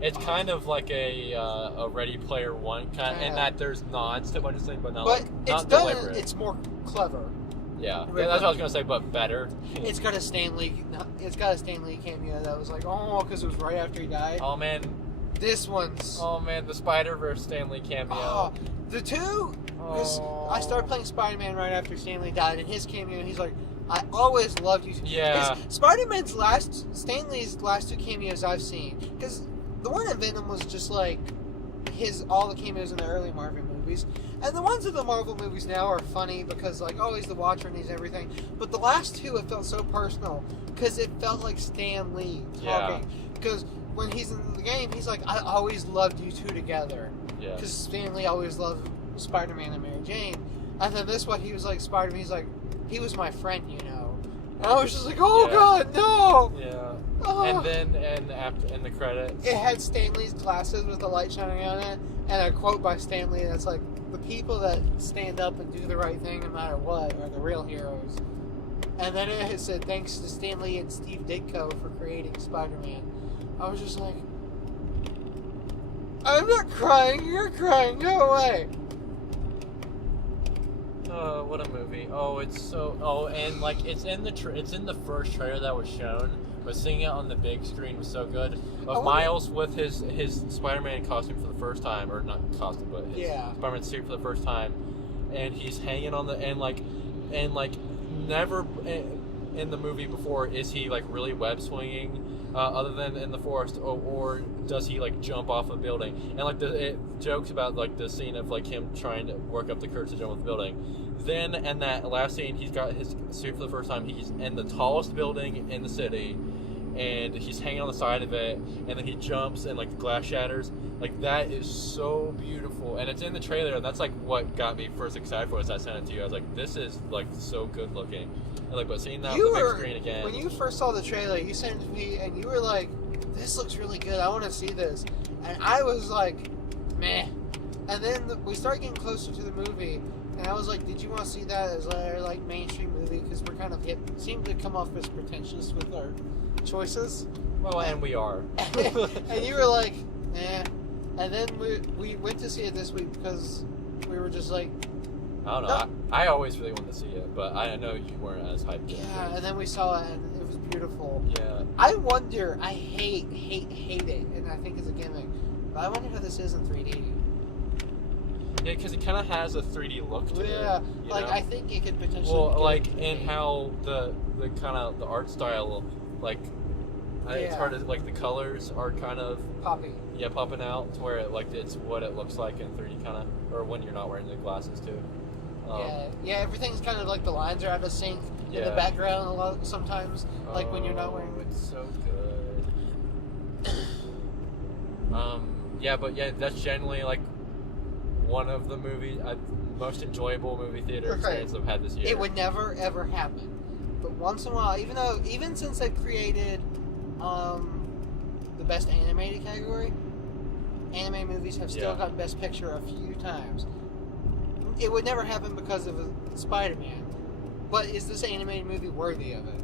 It's kind of like a Ready Player One kind, in that there's nods to what it's saying, but not it's deliberate. It's more clever. Yeah, that's what I was gonna say, but better. It's got a Stan Lee cameo that was like, because it was right after he died. Oh man, this one's. Oh man, the Spider-Verse Stan Lee cameo. The two. Because I started playing Spider-Man right after Stan Lee died, and his cameo, he's like, I always loved you. Yeah. Spider-Man's Stan Lee's last two cameos I've seen, because the one in Venom was just like all the cameos in the early Marvel movies, and the ones in the Marvel movies now are funny because like, he's the Watcher and he's everything. But the last two, it felt so personal because it felt like Stan Lee talking. Because when he's in the game, he's like, I always loved you two together. Yeah. Because Stan Lee always loved Spider-Man and Mary Jane, and then this one, he was like Spider-Man. He's like, he was my friend, you know. And I was just like, God, no! Yeah. And then, after in the credits, it had Stan Lee's glasses with the light shining on it, and a quote by Stan Lee that's like, the people that stand up and do the right thing no matter what are the real heroes. And then it said, thanks to Stan Lee and Steve Ditko for creating Spider-Man. I was just like, I'm not crying, you're crying, go away. What a movie! Oh, it's so. Oh, and like it's in the first trailer that was shown, but seeing it on the big screen was so good. Of Miles with his Spider-Man costume for the first time, or not costume, but his Spider-Man suit for the first time, and he's hanging on the and never in the movie before is he like really web swinging. Other than in the forest, or does he like jump off a building? And like it jokes about like the scene of like him trying to work up the courage to jump off the building. Then in that last scene, he's got his suit for the first time. He's in the tallest building in the city, and he's hanging on the side of it. And then he jumps, and like the glass shatters. Like that is so beautiful, and it's in the trailer. And that's like what got me first excited for it. As I sent it to you, I was like, "This is like so good looking." And like, but seeing that on the big screen again. When you first saw the trailer, you sent it to me, and you were like, "This looks really good. I want to see this." And I was like, "Meh." And then we started getting closer to the movie, and I was like, "Did you want to see that as our like mainstream movie?" Because we're kind of seem to come off as pretentious with our choices. Well, and we are. And you were like, "Eh." And then we went to see it this week because we were just like, I don't know. No. I always really wanted to see it, but I know you weren't as hyped. Yeah, and then we saw it, and it was beautiful. Yeah. I wonder. I hate it, and I think it's a gimmick. But I wonder how this is in 3D. Yeah, because it kind of has a 3D look to it. Yeah, like know? I think it could potentially. Well, like in how the kind of the art style, like it's hard to like the colors are kind of popping. Yeah, popping out to where it's what it looks like in 3D kind of, or when you're not wearing the glasses too. Yeah. Everything's kind of like the lines are out of sync in the background a lot sometimes. Like when you're not wearing. It's so good. That's generally like one of the most enjoyable movie theater experiences I've had this year. It would never ever happen, but once in a while, even since they created the best animated category, anime movies have still gotten Best Picture a few times. It would never happen because of Spider-Man, but is this animated movie worthy of it?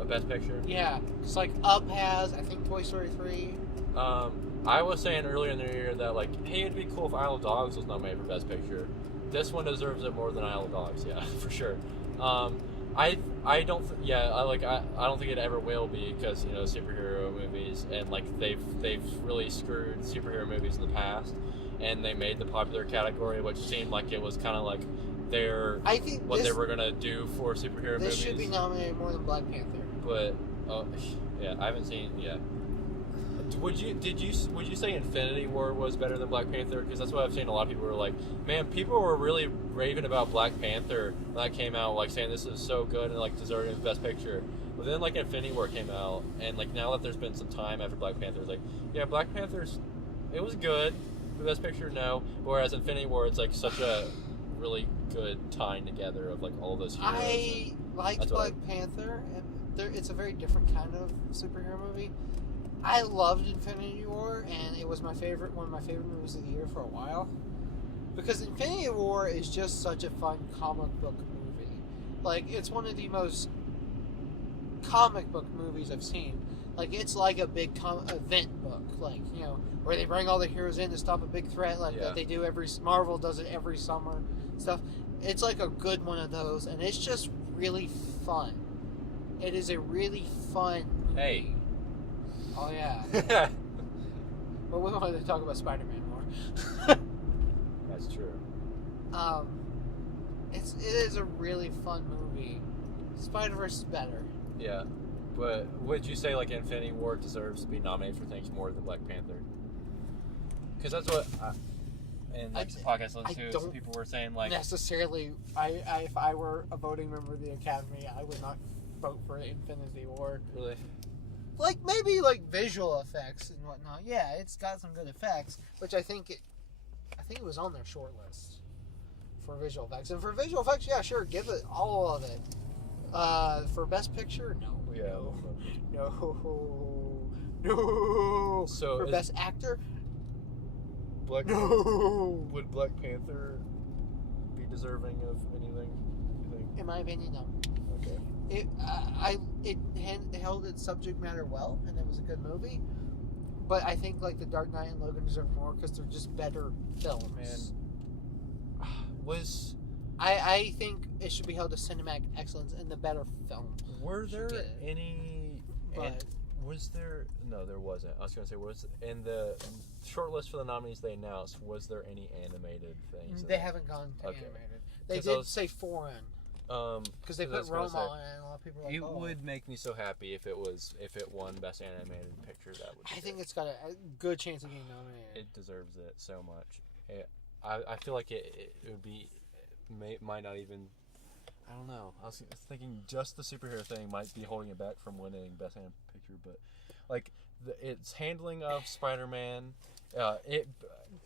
A Best Picture? Yeah, it's like Up has, I think, Toy Story 3. I was saying earlier in the year that, like, hey, it'd be cool if Isle of Dogs was nominated for Best Picture. This one deserves it more than Isle of Dogs, yeah, for sure. I don't think it ever will be because, you know, superhero movies and, like, they've really screwed superhero movies in the past, and they made the popular category, which seemed like it was kind of like they were gonna do for superhero movies. This should be nominated more than Black Panther. But I haven't seen Would you say Infinity War was better than Black Panther? Because that's what I've seen. A lot of people were like, man, people were really raving about Black Panther when that came out, like saying this is so good and like deserving of Best Picture. But then like Infinity War came out, and like now that there's been some time after Black Panther, it's like, yeah, Black Panther's it was good. The Best Picture, no. Whereas Infinity War, it's like such a really good tying together of like all those heroes. I liked Black Panther, and it's a very different kind of superhero movie. I loved Infinity War, and it was one of my favorite movies of the year for a while. Because Infinity War is just such a fun comic book movie. Like, it's one of the most comic book movies I've seen. Like, it's like a big event book, like, you know, where they bring all the heroes in to stop a big threat, like that they do Marvel does it every summer, stuff. It's like a good one of those, and it's just really fun. It is a really fun movie. Hey. Oh, yeah. But we wanted to talk about Spider-Man more. That's true. It is a really fun movie. Spider-Verse is better. Yeah. But would you say, like, Infinity War deserves to be nominated for things more than Black Panther? Because that's what... And like the podcast I listened to, some people were saying, like... Necessarily, if I were a voting member of the Academy, I would not vote for Infinity War. Really? Like, maybe, like, visual effects and whatnot. Yeah, it's got some good effects, which I think it was on their short list for visual effects. And for visual effects, yeah, sure, give it all of it. For Best Picture, no. Yeah. No. So for Best Actor, no. Would Black Panther be deserving of anything, you think? In my opinion, no. Okay. It held its subject matter well, and it was a good movie. But I think like The Dark Knight and Logan deserve more because they're just better films. Man, I think it should be held to cinematic excellence in the better film. Were there any? Was there? No, there wasn't. I was going to say, was in the short list for the nominees they announced, was there any animated things? They haven't gone to animated. They did say foreign. Because they put Roma on it, and a lot of people are like, it would make me so happy if it won Best Animated Picture. That would. I think it's got a good chance of getting nominated. It deserves it so much. I feel like it would be. Might not even. I don't know. I was thinking just the superhero thing might be holding it back from winning Best Animated Picture, but like its handling of Spider-Man.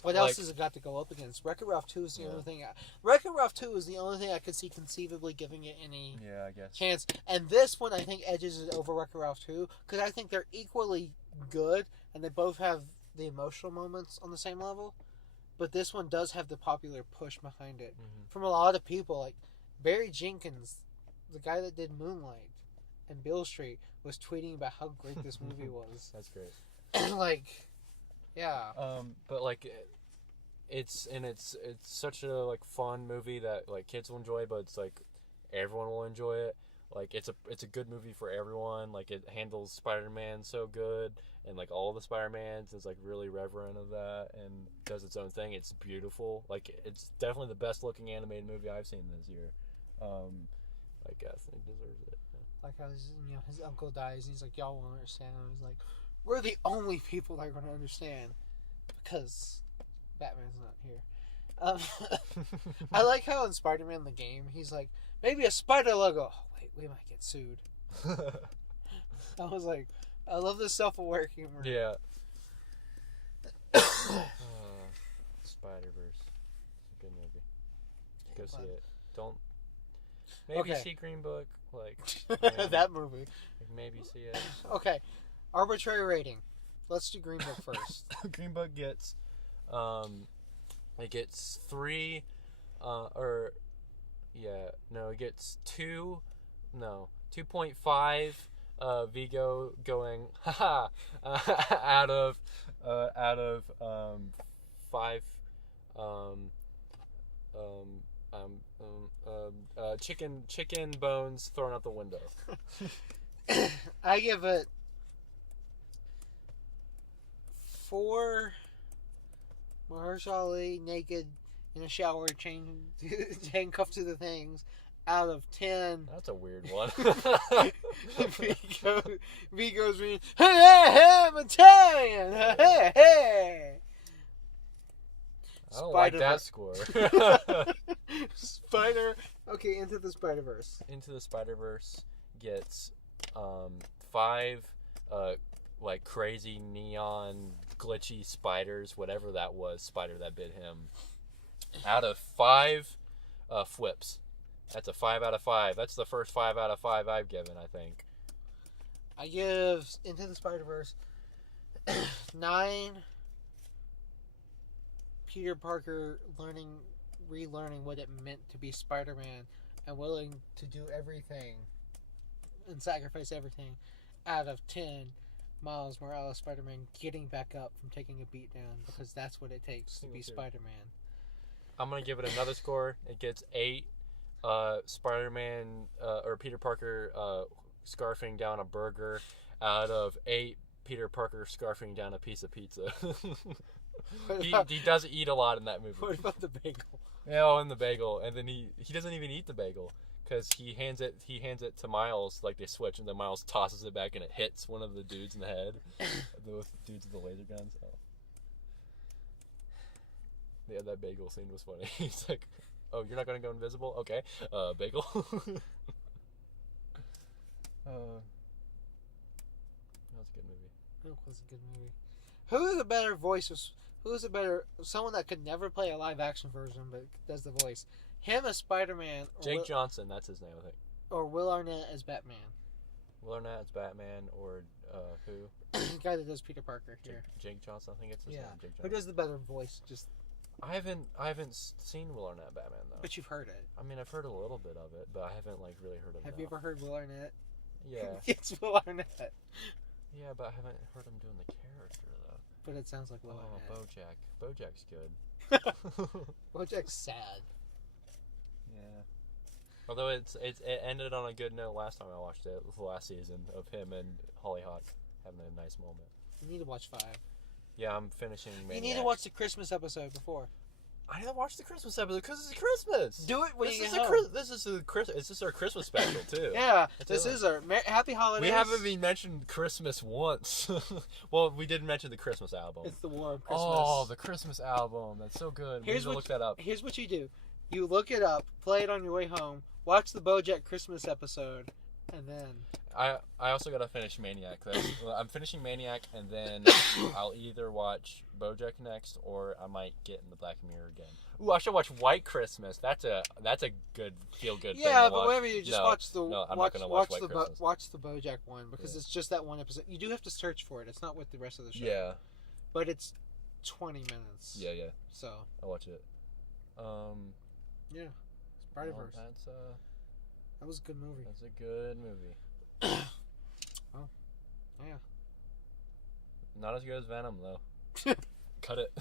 What else has it got to go up against? Wreck-It Ralph 2 is the only thing. Wreck-It Ralph 2 is the only thing I could see conceivably giving it any chance. And this one I think edges it over Wreck-It Ralph 2 because I think they're equally good and they both have the emotional moments on the same level. But this one does have the popular push behind it from a lot of people. Like Barry Jenkins, the guy that did Moonlight and Beale Street, was tweeting about how great this movie was. That's great. And like, yeah. But like, it's such a like fun movie that like kids will enjoy, but it's like everyone will enjoy it. Like it's a good movie for everyone. Like it handles Spider-Man so good. And like all the Spider-Mans is like really reverent of that and does its own thing. It's beautiful. Like it's definitely the best looking animated movie I've seen this year. I guess it deserves it. Yeah. Like how his uncle dies and he's like, y'all won't understand. And he's like, we're the only people that are going to understand because Batman's not here. Um, I like how in Spider-Man the game, he's like, maybe a spider logo. Oh, wait, we might get sued. I was like, I love this self-aware humor. Yeah. Spider-Verse. Good movie. Go see it. Don't. Maybe see Green Book. Like that movie. Like maybe see it. Okay. Arbitrary rating. Let's do Green Book first. Green Book gets, it gets 3, it gets 2.5. Vigo going out of 5 chicken bones thrown out the window. I give it 4 Mahershala Ali naked in a shower, handcuffed to the things, out of 10. That's a weird one. Vigo's being, hey, I'm Italian, hey. I don't like that score. Into the Spider-Verse. Into the Spider-Verse gets 5 like crazy neon glitchy spiders, whatever that was, spider that bit him, out of 5 flips. That's a 5 out of 5. That's the first 5 out of 5 I've given, I think. I give Into the Spider-Verse 9 Peter Parker relearning what it meant to be Spider-Man and willing to do everything and sacrifice everything, out of 10 Miles Morales Spider-Man getting back up from taking a beat down, because that's what it takes to be Spider-Man. I'm going to give it another score. It gets 8 Spider-Man or Peter Parker scarfing down a burger, out of 8 Peter Parker scarfing down a piece of pizza. He does eat a lot in that movie. What about the bagel? Yeah, and the bagel, and then he doesn't even eat the bagel because he hands it to Miles, like they switch, and then Miles tosses it back and it hits one of the dudes in the head, the dudes with the laser guns. Oh. Yeah, that bagel scene was funny. He's like, "Oh, you're not gonna go invisible? Okay, bagel." That was a good movie. That was a good movie. Who is a better voice? Someone that could never play a live action version but does the voice? Him as Spider-Man. Jake Johnson, that's his name, I think. Or Will Arnett as Batman. Will Arnett as Batman, or who? The guy that does Peter Parker here. Jake Johnson, I think it's his name. Jake Johnson. Who does the better voice? Just. I haven't seen Will Arnett Batman though. But you've heard it. I mean, I've heard a little bit of it, but I haven't like really heard it. Have you ever heard Will Arnett? Yeah. It's Will Arnett. Yeah, but I haven't heard him doing the character though. But it sounds like Will Arnett. BoJack. BoJack's good. BoJack's sad. Yeah. Although it ended on a good note last time I watched it, the last season, of him and Hollyhock having a nice moment. You need to watch 5. Yeah, I'm finishing Maniac. You need to watch the Christmas episode before. I didn't watch the Christmas episode because it's Christmas. Do it when you get home. This is our Christmas special too. Yeah, this is our Happy Holidays. We haven't even mentioned Christmas once. Well, we did mention the Christmas album. It's the War of Christmas. Oh, the Christmas album. That's so good. We need to look that up. Here's what you do. You look it up, play it on your way home, watch the BoJack Christmas episode, and then... I also gotta finish Maniac. I'm finishing Maniac, and then I'll either watch BoJack next, or I might get in the Black Mirror again. Ooh, I should watch White Christmas. That's a good feel good. Yeah, thing to but watch. whatever, you just watch the I'm not gonna watch White Christmas. Watch the BoJack one, because it's just that one episode. You do have to search for it. It's not with the rest of the show. Yeah, but it's 20 minutes. Yeah. So I'll watch it. Yeah, Spider-Verse. That was a good movie. That's a good movie. Oh, yeah. Not as good as Venom, though. Cut it.